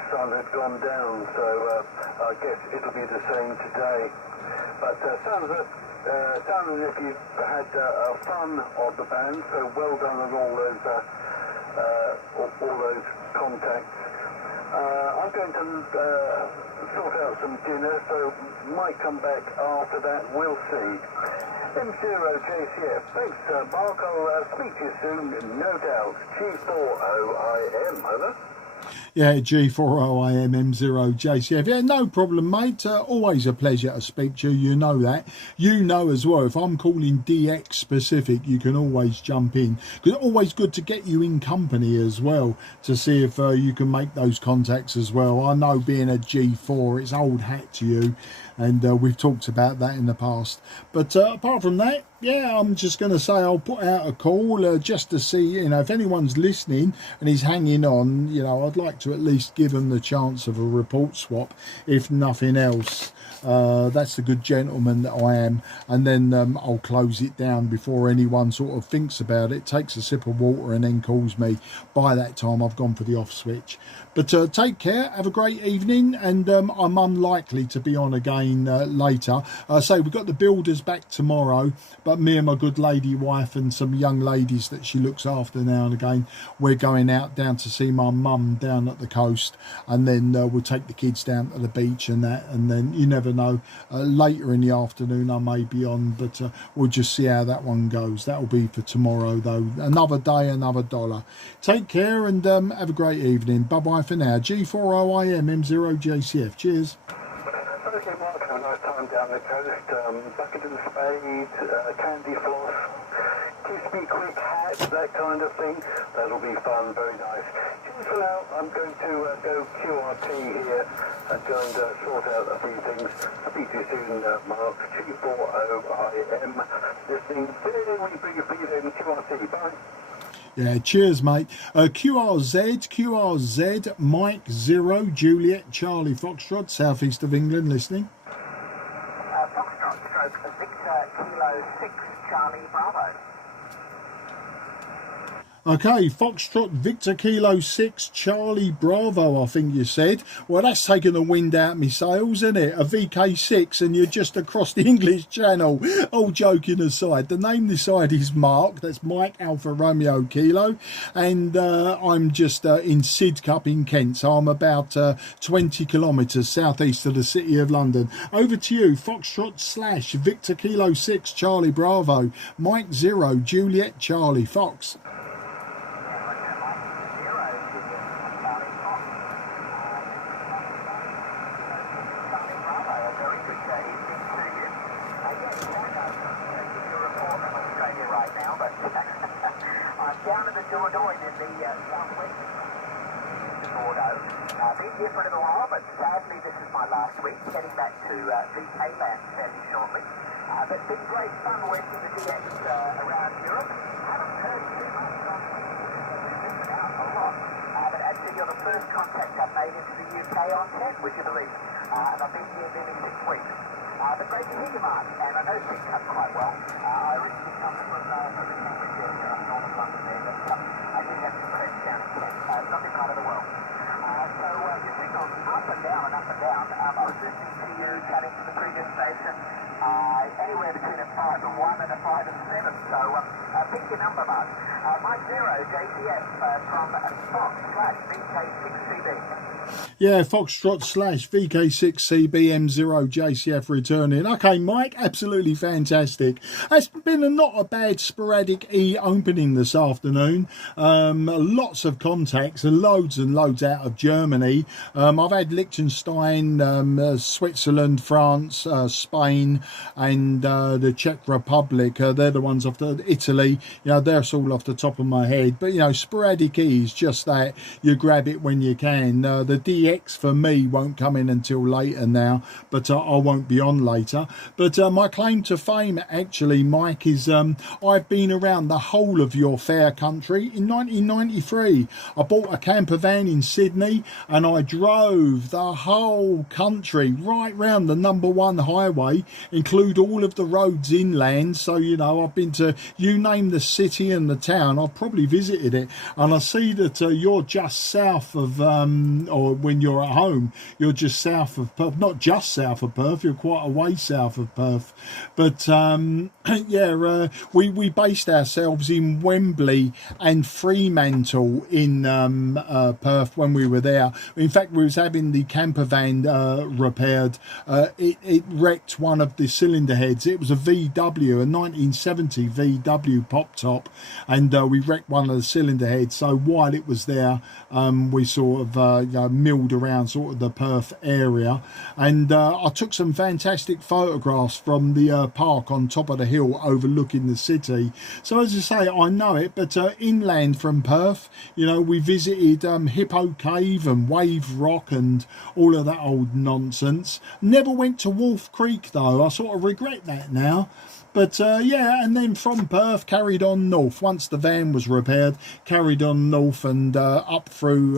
sun had gone down, so I guess it'll be the same today. But sounds as if you've had fun of the band, so well done on all those contacts. I'm going to sort out some dinner, so might come back after that, we'll see. M0 JCF, thanks Mark, I'll speak to you soon, no doubt. G40IM, over. Yeah, G40IM M0 JCF. Yeah, no problem, mate. Always a pleasure to speak to you. You know that. You know as well, if I'm calling DX specific, you can always jump in. Because it's always good to get you in company as well, to see if you can make those contacts as well. I know being a G4, it's old hat to you. and we've talked about that in the past. But apart from that, yeah, I'm just going to say I'll put out a call just to see, you know, if anyone's listening and he's hanging on, you know, I'd like to at least give him the chance of a report swap, if nothing else. That's the good gentleman that I am. And then I'll close it down before anyone sort of thinks about it, takes a sip of water and then calls me. By that time I've gone for the off switch. But take care, have a great evening, and I'm unlikely to be on again later. So we've got the builders back tomorrow, but me and my good lady wife and some young ladies that she looks after now and again, we're going out down to see my mum down at the coast, and then we'll take the kids down to the beach and that, and then you never know, later in the afternoon I may be on, but we'll just see how that one goes. That'll be for tomorrow though. Another day, another dollar. Take care and have a great evening. Bye bye for now. G40IM M0JCF. Cheers. Okay, Mark, have a nice time down the coast. Back into the spade, candy floss, crispy quick hats, that kind of thing. That'll be fun, very nice. Just for now, I'm going to go QRP here and go and sort out a few things. Speak to you soon, Mark. G40IM. Listening very briefly then, QRP. Bye. Yeah, cheers, mate. QRZ, Mike 0, Juliet, Charlie Foxtrot, southeast of England, listening. Foxtrot stroke Victor Kilo 6 Charlie Bravo. Okay, Foxtrot, Victor Kilo 6, Charlie Bravo, I think you said. Well, that's taking the wind out of me sails, isn't it? A VK6 and you're just across the English Channel. All joking aside, the name this side is Mark. That's Mike Alpha Romeo Kilo. And I'm just in Sidcup in Kent. So I'm about 20 kilometres southeast of the city of London. Over to you, Foxtrot / Victor Kilo 6, Charlie Bravo, Mike 0, Juliet, Charlie Fox. Been here for a little while, but sadly this is my last week, heading back to VK land fairly shortly. But it's been great fun working the DX around Europe. Haven't heard too much from you. We've missed out a lot. But actually you're the first contact I've made into the UK on 10, would you believe? And I've been here nearly 6 weeks. But great to hear you, Mark, and I know Sidcup quite well. I originally come from the Cambridge area, northern London there, but I did have some friends down in Kent, lovely part of the world. So your signal's up and down and up and down. I was listening to you cutting to the previous station, anywhere between a 5 and 1 and a 5 and 7. So pick your number, Mark. Mike 0, JCF from Fox/VK6CB. Yeah, Foxtrot / VK6CBM0JCF returning. Okay, Mike, absolutely fantastic. It's been not a bad Sporadic E opening this afternoon. Lots of contacts, loads and loads out of Germany. I've had Lichtenstein, Switzerland, France, Spain, and the Czech Republic. They're the ones off the Italy. You know, they're all off the top of my head. But, you know, Sporadic E is just that. You grab it when you can. The DX for me won't come in until later now, but I won't be on later. But my claim to fame actually, Mike, is I've been around the whole of your fair country. In 1993 I bought a camper van in Sydney and I drove the whole country right round the #1 highway, include all of the roads inland. So, you know, I've been to, you name the city and the town, I've probably visited it. And I see that you're just south of or when you're at home, you're just south of Perth. Not just south of Perth, you're quite a way south of Perth. But yeah, we based ourselves in Wembley and Fremantle in Perth when we were there. In fact, we was having the camper van repaired. It wrecked one of the cylinder heads. It was a VW, a 1970 VW pop top, and we wrecked one of the cylinder heads. So while it was there, we sort of you know, milled around sort of the Perth area, and I took some fantastic photographs from the park on top of the hill overlooking the city. So as I say, I know it, but inland from Perth, you know, we visited Hippo Cave and Wave Rock and all of that old nonsense. Never went to Wolf Creek though. I sort of regret that now. But yeah, and then from Perth carried on north. Once the van was repaired, carried on north and up through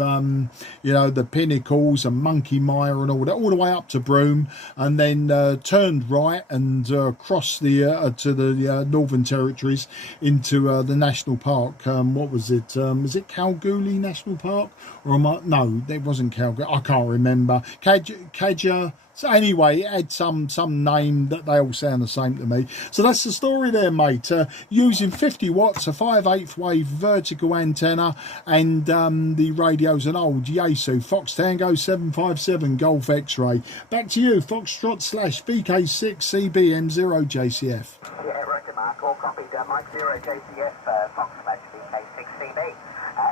you know, the Pinnacles and Monkey Mire and all that, all the way up to Broome, and then turned right and crossed the to the Northern Territories into the national park. What was it? Was it Kalgoorlie National Park? Or am I? No, it wasn't Kalgoorlie. I can't remember. Kaja. So anyway, it had some name that they all sound the same to me. So that's the story there, mate. Using 50 watts, a 5/8 wave vertical antenna, and the radio's an old Yaesu Fox Tango 757 Golf X-ray. Back to you, Foxtrot / VK6 CBM0 JCF. Yeah, Roger Mark, all copied. Mike 0 JCF Fox / VK6 CB.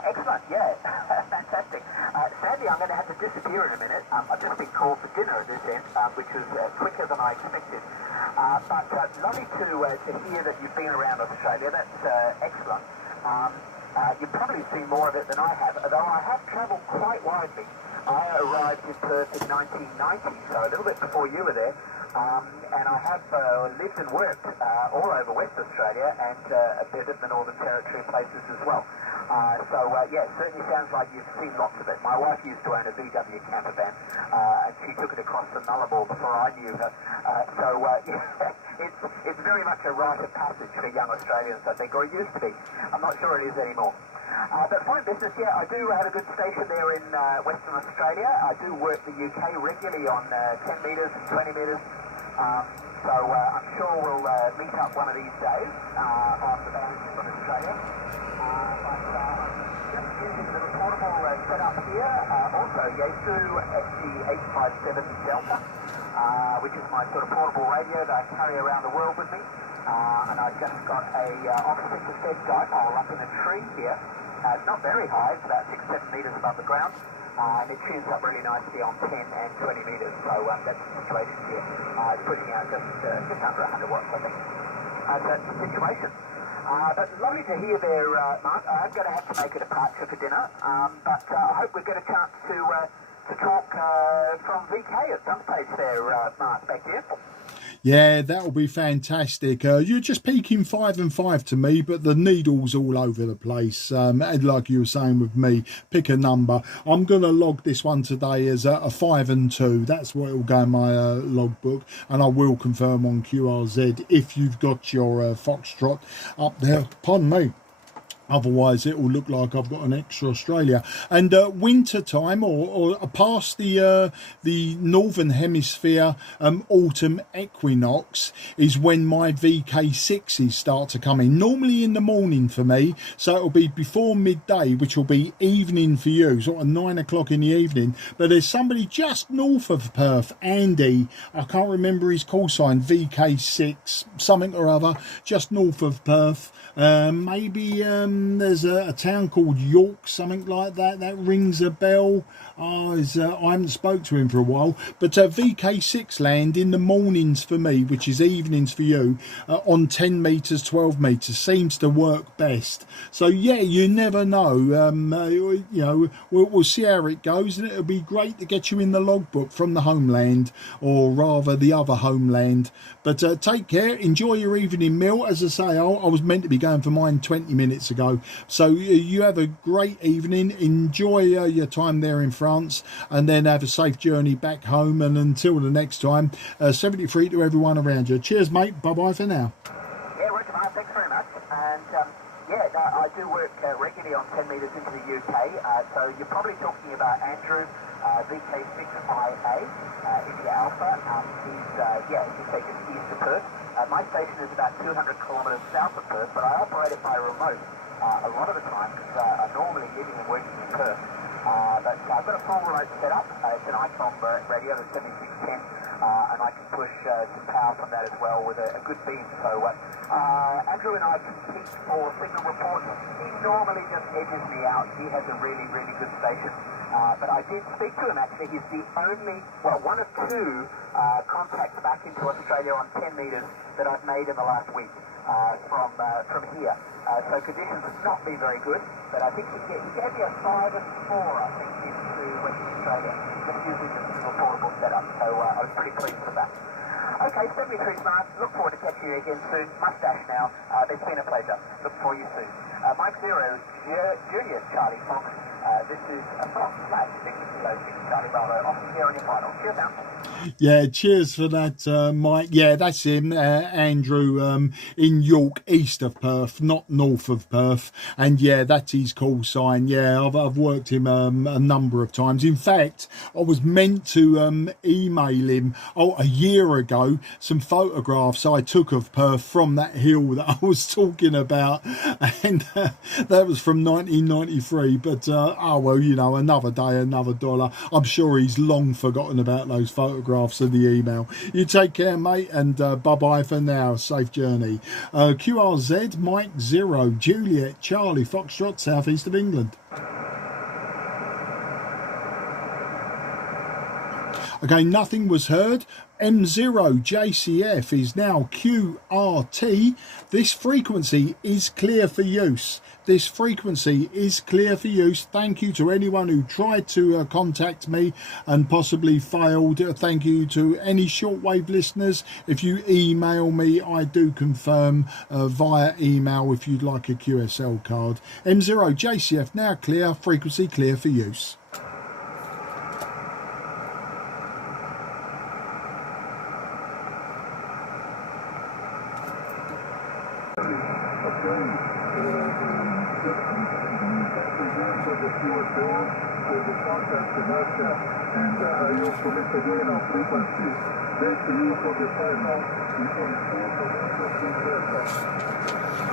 Excellent, yeah, fantastic. Sadly, I'm going to have to disappear in a minute. I've just been called for dinner at this end, which was quicker than I expected. But lovely to hear that you've been around Australia. That's excellent. You've probably seen more of it than I have, although I have travelled quite widely. I arrived in Perth in 1990, so a little bit before you were there. And I have lived and worked all over West Australia and a bit of the Northern Territory places as well. Yeah, certainly sounds like you've seen lots of it. My wife used to own a VW camper van, and she took it across the Nullarbor before I knew her. It's very much a rite of passage for young Australians, I think, or it used to be. I'm not sure it is anymore. But fine business, yeah, I do have a good station there in Western Australia. I do work the UK regularly on 10 metres and 20 metres. So I'm sure we'll meet up one of these days on the bands from Australia. Just using the portable setup here, also Yaesu SG857 Delta, which is my sort of portable radio that I carry around the world with me. And I've just got a off-center fed dipole up in a tree here. It's not very high, it's about 6-7 metres above the ground. And it tunes up really nicely on 10 and 20 metres, so that's the situation here. It's putting out just under 100 watts, I think. That's the situation. But lovely to hear there, Mark. I'm going to have to make a departure for dinner, but I hope we get a chance to talk from VK at some stage there, Mark, back here. Yeah, that'll be fantastic. You're just peaking 5 and 5 to me, but the needle's all over the place. And like you were saying with me, pick a number. I'm going to log this one today as a 5 and 2. That's what will go in my logbook, and I will confirm on QRZ if you've got your Foxtrot up there. Pardon me. Otherwise, it will look like I've got an extra Australia. And winter time, or past the northern hemisphere autumn equinox, is when my VK6s start to come in. Normally in the morning for me, so it'll be before midday, which will be evening for you, sort of 9 o'clock in the evening. But there's somebody just north of Perth, Andy. I can't remember his call sign, VK6 something or other, just north of Perth. Maybe there's a town called York, something like that. That rings a bell. I haven't spoke to him for a while. But VK6 land in the mornings for me, which is evenings for you, on 10 metres, 12 metres, seems to work best. So yeah, you never know. You know, we'll see how it goes, and it'll be great to get you in the logbook from the homeland, or rather the other homeland. But take care, enjoy your evening meal. As I say, I was meant to be going for mine 20 minutes ago. So you have a great evening, enjoy your time there in France, and then have a safe journey back home. And until the next time, 73 to everyone around you. Cheers, mate. Bye-bye for now. Yeah, Roger, Mark, thanks very much. And yeah, no, I do work regularly on 10 metres into the UK, so you're probably talking about Andrew, VK6IA, India Alpha. He's taken east to Perth. My station is about 200 kilometres south of Perth, but I operate it by remote a lot of the time because I'm normally living and working in Perth. But I've got a full remote setup. It's an ICOM radio, the 7610, and I can push some power from that as well with a good beam. So Andrew and I compete for signal reports. He normally just edges me out. He has a really, really good station. But I did speak to him actually. He's the only, well, one of two contacts back into Australia on 10 metres that I've made in the last week from here. So conditions have not been very good, but I think he gave me a 5 and 4, I think, into Western Australia, just using this little portable setup. So I was pretty pleased with that. Okay, 73 Smart. Look forward to catching you again soon. Mustache now. It's been a pleasure. Look for you soon. Mike Zero, Junior Charlie Fox. This is a Fox flat 6 Charlie Bravo. Off here on your final. Cheers now. Yeah, cheers for that, Mike. Yeah, that's him, Andrew, in York, east of Perth, not north of Perth. And yeah, that's his call sign. Yeah, I've worked him a number of times. In fact, I was meant to email him a year ago some photographs I took of Perth from that hill that I was talking about, and that was from 1993. But oh well, you know, another day, another dollar. I'm sure he's long forgotten about those photographs of the email. You take care, mate, and bye-bye for now. Safe journey. QRZ, Mike Zero, Juliet, Charlie, Foxtrot, southeast of England. Okay, nothing was heard. M0 JCF is now QRT. This frequency is clear for use. This frequency is clear for use. Thank you to anyone who tried to contact me and possibly failed. Thank you to any shortwave listeners. If you email me, I do confirm via email if you'd like a QSL card. M0 JCF now clear. Frequency clear for use.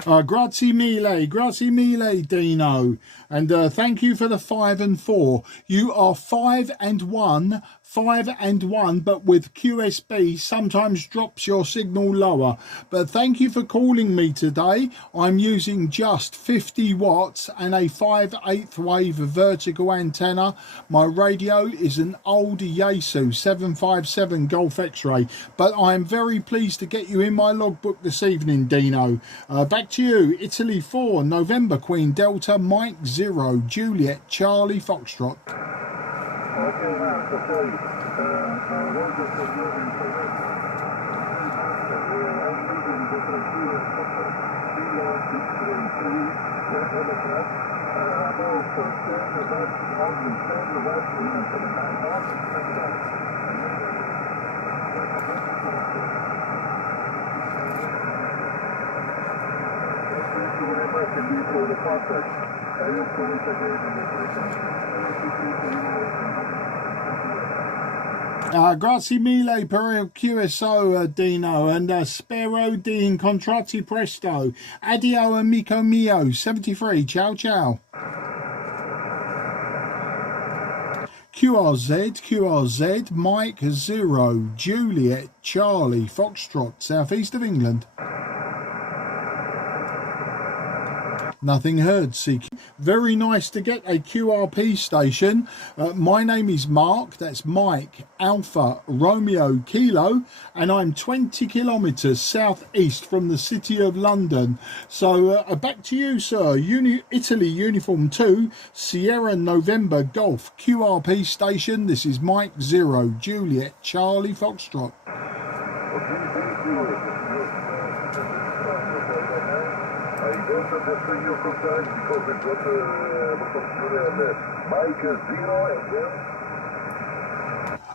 Grazie mille, Dino, and thank you for the 5 and 4. You are 5 and 1, 5 and 1, but with QSB sometimes drops your signal lower. But thank you for calling me today. I'm using just 50 watts and a 5/8 wave vertical antenna. My radio is an old Yaesu 757 Golf X-ray, but I am very pleased to get you in my logbook this evening, Dino. Back to you. Italy 4, November Queen Delta, Mike 0, Juliet, Charlie Foxtrot. Grazie mille per il QSO, Dino, and spero di incontrarti presto. Addio, amico mio. 73, ciao ciao. QRZ, Mike 0, Juliet, Charlie, Foxtrot, southeast of England. Nothing heard, CQ. Very nice to get a QRP station. My name is Mark, that's Mike, Alpha, Romeo, Kilo, and I'm 20 kilometres southeast from the city of London. So back to you, sir. Italy Uniform 2, Sierra November Golf, QRP station. This is Mike 0, Juliet, Charlie, Foxtrot.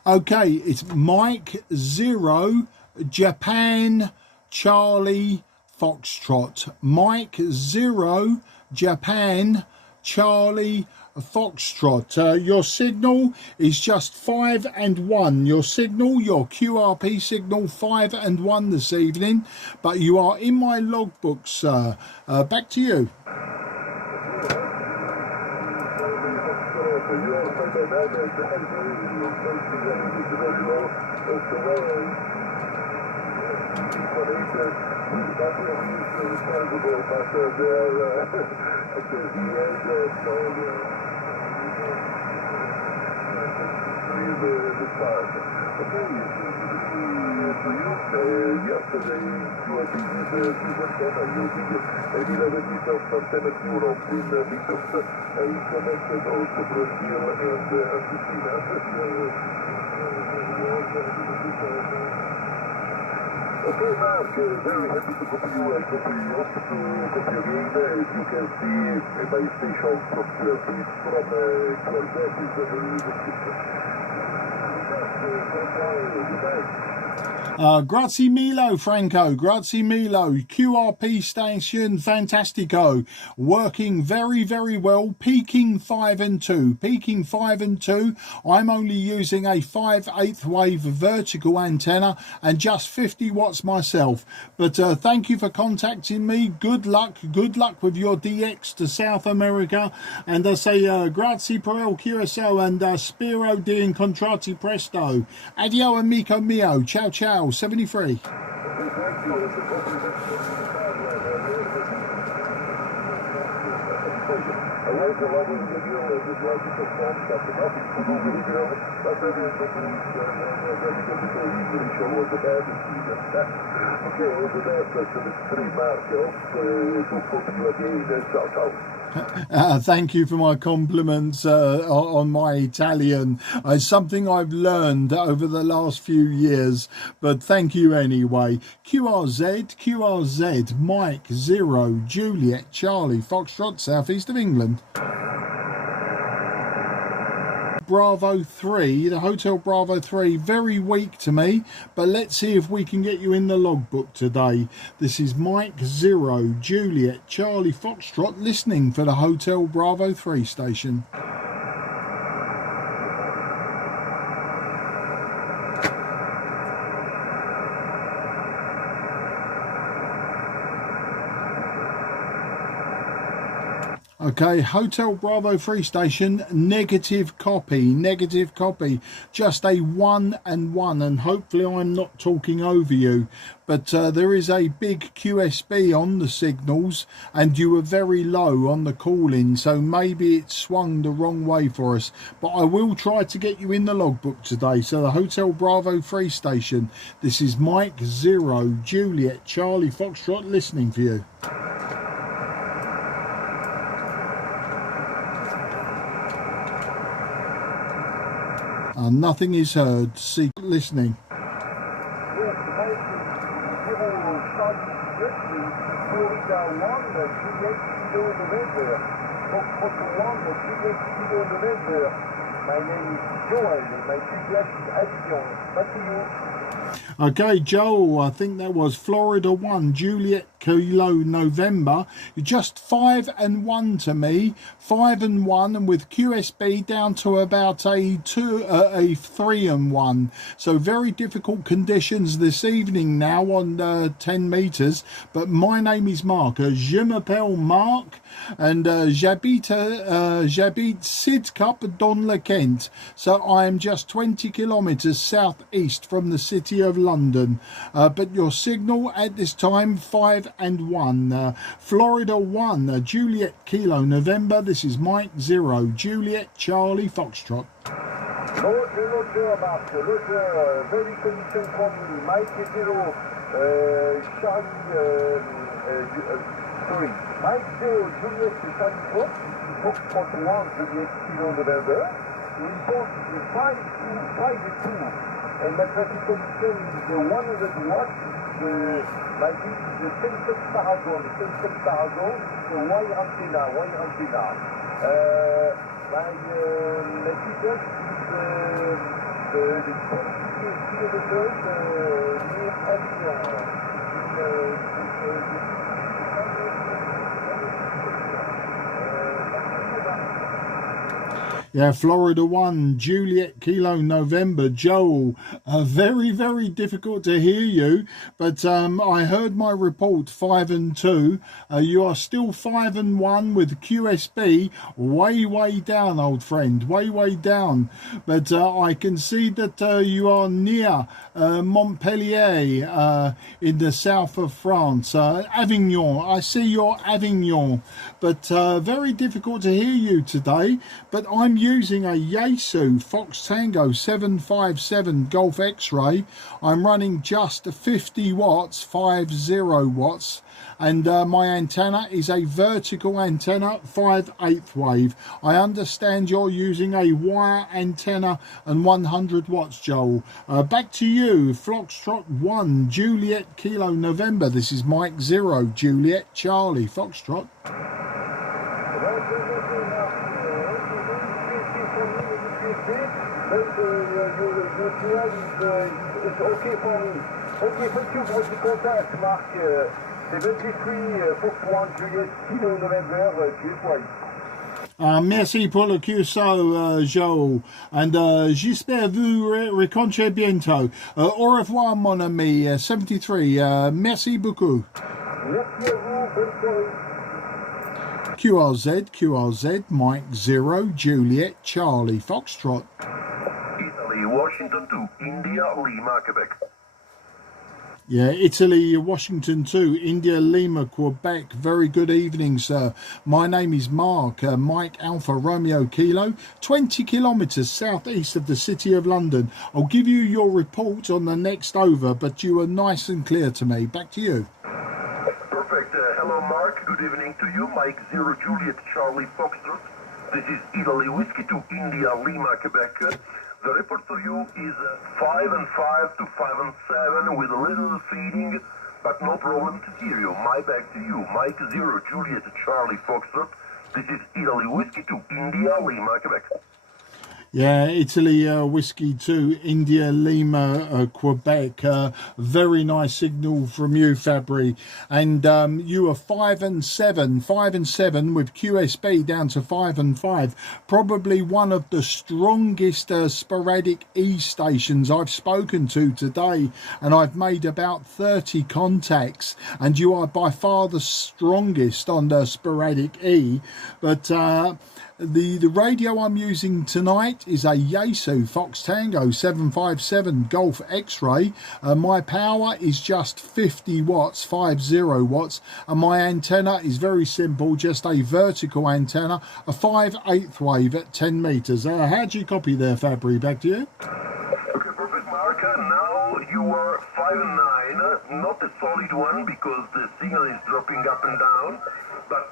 Okay, it's Mike 0, Japan, Charlie, Foxtrot. Mike 0, Japan, Charlie, Foxtrot. Your signal is just 5 and 1. Your signal, your QRP signal, 5 and 1 this evening. But you are in my logbook, sir. Back to you. the start. Okay, to you. Yesterday, QRP did antenna using 11 meters antenna Europe in Lichtenstein, connected also Brazil and Argentina. Okay, Mark, very happy to copy you. I copy you again. As you can see, my station from QRP from QRP is a very good picture. Grazie mille, Franco. Grazie mille. QRP station, fantastico. Working very, very well. Peaking 5 and 2. Peaking 5 and 2. I'm only using a 5/8 wave vertical antenna and just 50 watts myself. But thank you for contacting me. Good luck. Good luck with your DX to South America. And I say grazie per il curacao and spero di incontrarti presto. Addio amico mio. Ciao ciao. 73. Thank you for my compliments on my Italian. It's something I've learned over the last few years, but thank you anyway. QRZ, Mike 0, Juliet, Charlie, Foxtrot, southeast of England. Bravo 3, the Hotel Bravo 3, very weak to me, but let's see if we can get you in the logbook today. This is Mike 0, Juliet, Charlie, Foxtrot, listening for the Hotel Bravo 3 station. Okay, Hotel Bravo 3 station, negative copy, just a 1 and 1, and hopefully I'm not talking over you, but there is a big QSB on the signals and you were very low on the call-in, so maybe it swung the wrong way for us, but I will try to get you in the logbook today. So the Hotel Bravo 3 station, this is Mike 0, Juliet, Charlie, Foxtrot, listening for you. Nothing is heard. See, listening. My name is Joel. My GPS is Avion. Back to you. Okay, Joel, I think that was Florida 1, Juliet Kilo November. Just 5 and 1 to me, 5 and 1, and with QSB down to about a 3 and 1. So very difficult conditions this evening now on 10 meters. But my name is Mark. Je m'appelle Mark, and j'habite Sidcup dans le Kent. So I am just 20 kilometers southeast from the city of London, but your signal at this time 5 and 1. Florida 1, Juliet Kilo November. This is Mike 0, Juliet Charlie Foxtrot. Roger, Mark. Roger, very condition for me. Mike 0, Charlie, sorry, Mike 0, Juliet Charlie Foxtrot 1, Juliet Kilo November. Report is 5 2. And my traffic condition is 100 watts. My beat is the 10 paragon, so wire antenna. My GPS is the 20 kilometers near Avion. Yeah, Florida 1, Juliet Kilo November, Joel. Very, very difficult to hear you, but I heard my report 5 and 2. You are still 5 and 1 with QSB way down, old friend, way down. But I can see that you are near Montpellier in the south of France. Avignon, I see you're Avignon, but very difficult to hear you today. But I'm using a Yaesu Fox Tango 757 Golf X-Ray. I'm running just 50 watts, 50 watts, and my antenna is a vertical antenna, 5/8 wave. I understand you're using a wire antenna and 100 watts, Joel. Back to you, Foxtrot 1, Juliet Kilo November. This is Mike 0, Juliet Charlie, Foxtrot. It's okay for you pour du contact, Marc. C'est 23 Fox 1 Juliet Kilo November, tu es toi. Merci pour le QSO, Joel, and j'espère vous rencontrer bientôt. Au revoir, mon ami 73. Merci beaucoup. Merci à vous, bonne soirée. QRZ, Mike 0, Juliet, Charlie, Foxtrot. Italy, Washington 2, India, Lima, Quebec. Yeah, Italy, Washington 2, India, Lima, Quebec. Very good evening, sir. My name is Mark, Mike Alpha Romeo Kilo, 20 kilometres southeast of the city of London. I'll give you your report on the next over, but you were nice and clear to me. Back to you. Perfect. Hello, Mark. Good evening to you. Mike 0, Juliet, Charlie, Foxtrot. This is Italy, Whiskey 2, India, Lima, Quebec. The report to you is 5 and 5 to 5 and 7 with a little feeding, but no problem to hear you. My back to you, Mike 0, Juliet, Charlie, Foxtrot. This is Italy, Whiskey 2, India, Lima, Quebec. Yeah, Italy, Whiskey 2, India, Lima, Quebec. Very nice signal from you, Fabry. And you are 5 and 7 with QSB down to 5 and 5. Probably one of the strongest Sporadic E stations I've spoken to today. And I've made about 30 contacts. And you are by far the strongest on the Sporadic E. But the radio I'm using tonight is a Yaesu Fox Tango 757 Golf X-Ray. My power is just 50 watts, 50 watts, and my antenna is very simple, just a vertical antenna, a 5/8 wave at 10 meters. How do you copy there, Fabry? Back to you. Okay, perfect, Mark. Now you are 5 and 9, not a solid one because the signal is dropping up and down. But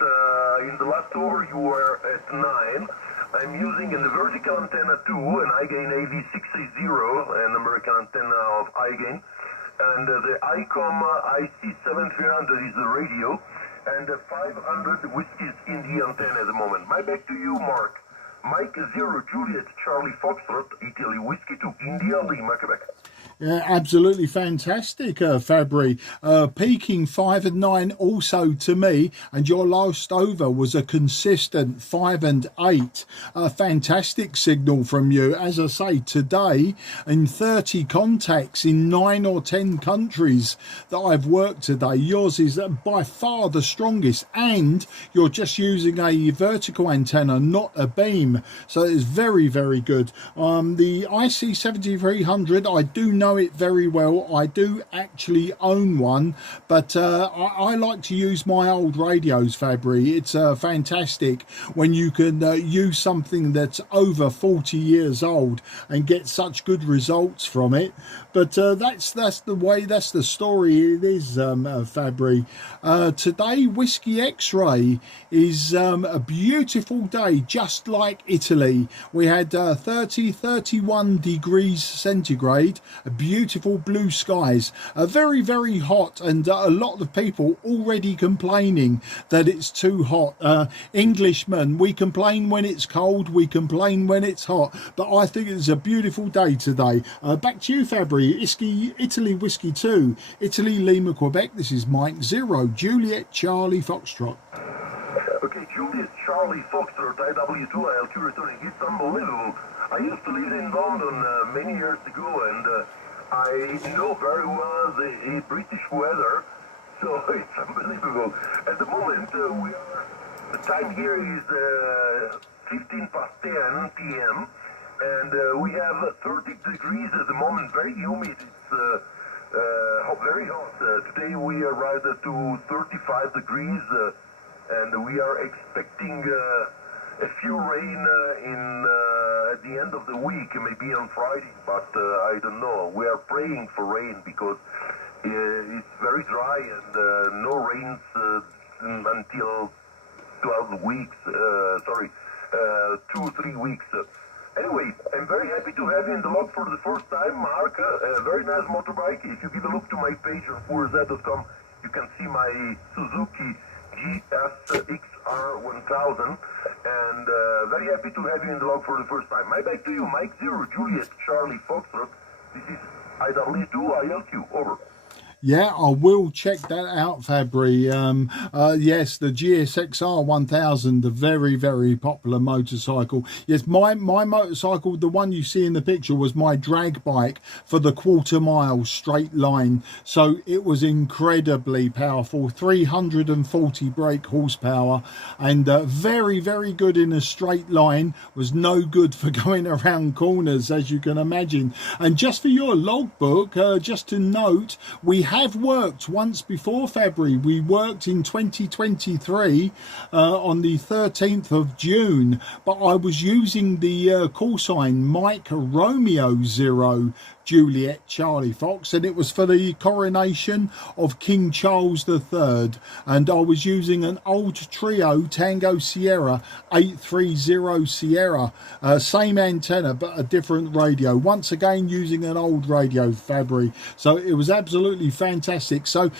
in the last over you were at 9. I'm using a vertical antenna too, an iGain AV680, an American antenna of iGain. And the ICOM IC7300 is the radio, and 500 Whiskies in the antenna at the moment. My back to you, Mark. Mike 0, Juliet, Charlie, Foxtrot, Italy, Whiskey 2, India, Lima, Quebec. Yeah, absolutely fantastic, Fabry. Peaking 5 and 9 also to me, and your last over was a consistent 5 and 8. A fantastic signal from you. As I say, today in 30 contacts in 9 or 10 countries that I've worked today, yours is by far the strongest, and you're just using a vertical antenna, not a beam. So it's very, very good. The IC7300, I do know it very well. I do actually own one, but I like to use my old radios, Fabry. It's fantastic when you can use something that's over 40 years old and get such good results from it. But that's the way, that's the story it is, Fabry. Today, Whiskey X-Ray is a beautiful day, just like Italy. We had 31 degrees centigrade, beautiful blue skies, very, very hot, and a lot of people already complaining that it's too hot. Englishmen, we complain when it's cold, we complain when it's hot, but I think it's a beautiful day today. Back to you, Fabry. Italy Whiskey 2, Italy, Lima, Quebec. This is Mike 0, Juliet, Charlie, Foxtrot. Okay, Juliet, Charlie, Foxtrot, IW2, ILQ returning. It's unbelievable. I used to live in London many years ago, and I know very well the British weather, so it's unbelievable. At the moment, the time here is 15 past 10 p.m., and we have 30 degrees at the moment, very humid. It's very hot. Today we arrived to 35 degrees, and we are expecting a few rain at the end of the week, maybe on Friday, but I don't know. We are praying for rain because it's very dry and no rains until 12 weeks, 2-3 weeks. Anyway, I'm very happy to have you in the log for the first time, Mark. A very nice motorbike. If you give a look to my page on QRZ.com, you can see my Suzuki GSXR 1000, and very happy to have you in the log for the first time. My back to you, Mike 0, Juliet, Charlie, Foxtrot. This is IW2, ILQ, over. Yeah, I will check that out, Fabry. Yes, the GSXR 1000, the very, very popular motorcycle. Yes, my motorcycle, the one you see in the picture, was my drag bike for the quarter-mile straight line. So it was incredibly powerful, 340 brake horsepower, and very, very good in a straight line. Was no good for going around corners, as you can imagine. And just for your logbook, just to note, we have worked once before, February. We worked in 2023 on the 13th of June, but I was using the call sign Mike Romeo 0 Juliet Charlie Fox, and it was for the coronation of King Charles III, and I was using an old Trio Tango Sierra 830 Sierra, same antenna but a different radio, once again using an old radio, Fabry. So it was absolutely fantastic. So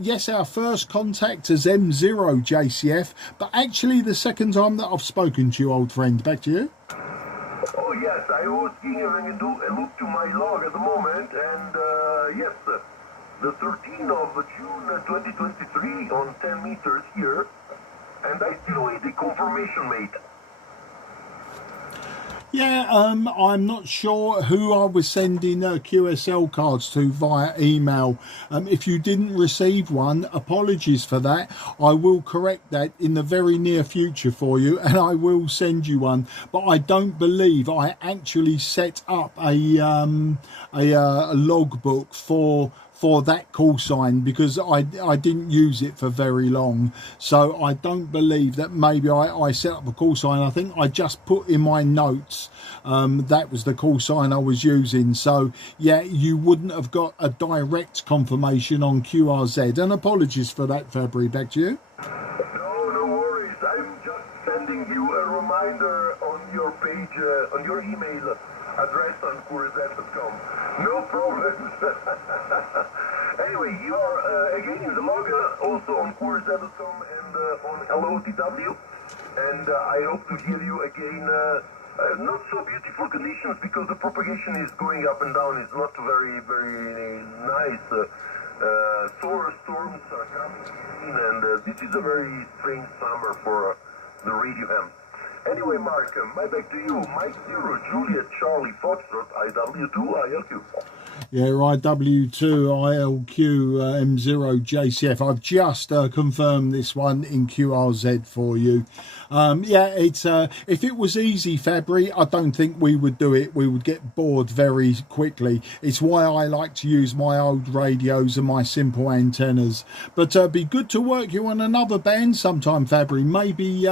yes, our first contact is M0 JCF, but actually the second time that I've spoken to you, old friend. Back to you. Oh yes, I was having a look to my log at the moment, and yes, the 13th of June 2023 on 10 meters here, and I still wait the confirmation, mate. Yeah, I'm not sure who I was sending QSL cards to via email. If you didn't receive one, apologies for that. I will correct that in the very near future for you, and I will send you one. But I don't believe I actually set up a logbook for that call sign, because I didn't use it for very long. So I don't believe that maybe I set up a call sign. I think I just put in my notes that was the call sign I was using. So yeah, you wouldn't have got a direct confirmation on QRZ, and apologies for that, February. Back to you. No worries. I'm just sending you a reminder on your page, on your email address on QRZ.com. No problems. Anyway, you are again in the log, also on QRZ.com and on LOTW, and I hope to hear you again. Not so beautiful conditions because the propagation is going up and down. It's not very, very nice. Solar storms are coming in, and this is a very strange summer for the radio ham. Anyway, Mark, my back to you. Mike 0, Juliet, Charlie, Foxtrot, IW2, ILQ. Yeah, IW2, ILQ, M0, JCF. I've just confirmed this one in QRZ for you. Yeah, it's if it was easy, Fabry, I don't think we would do it. We would get bored very quickly. It's why I like to use my old radios and my simple antennas. But be good to work you on another band sometime, Fabry. Maybe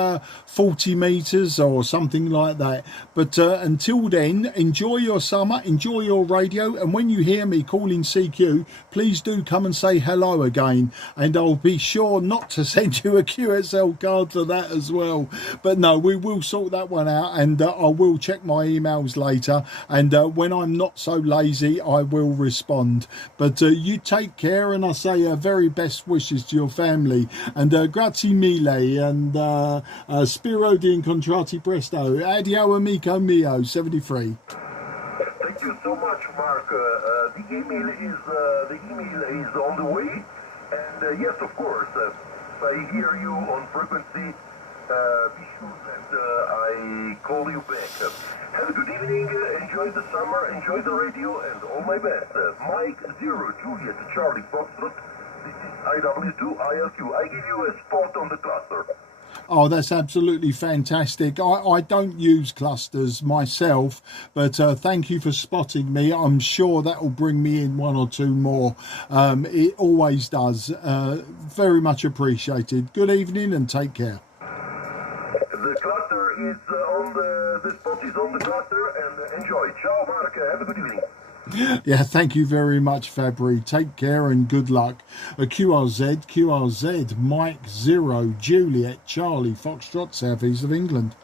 40 meters or something like that. But until then, enjoy your summer, enjoy your radio, and when you hear me calling CQ, please do come and say hello again, and I'll be sure not to send you a QSL card for that as well. But no, we will sort that one out, and I will check my emails later, and when I'm not so lazy, I will respond. But you take care, and I say very best wishes to your family, and grazie mille, and spero di incontrarti presto. Addio amico mio, 73. Thank you so much, Mark. The email is on the way, and yes, of course, if I hear you on frequency, be sure that I call you back. Have a good evening, enjoy the summer, enjoy the radio, and all my best. Mike 0, Juliet, Charlie, Foxtrot, this is IW2, ILQ. I give you a spot on the cluster. Oh, that's absolutely fantastic. I don't use clusters myself, but thank you for spotting me. I'm sure that will bring me in one or two more. It always does. Very much appreciated. Good evening and take care. The cluster gutter is on the spot is on the gutter, and enjoy. Ciao, Mark. Have a good evening. Yeah, thank you very much, Fabry. Take care and good luck. QRZ, Mike 0, Juliet, Charlie, Foxtrot, South East of England.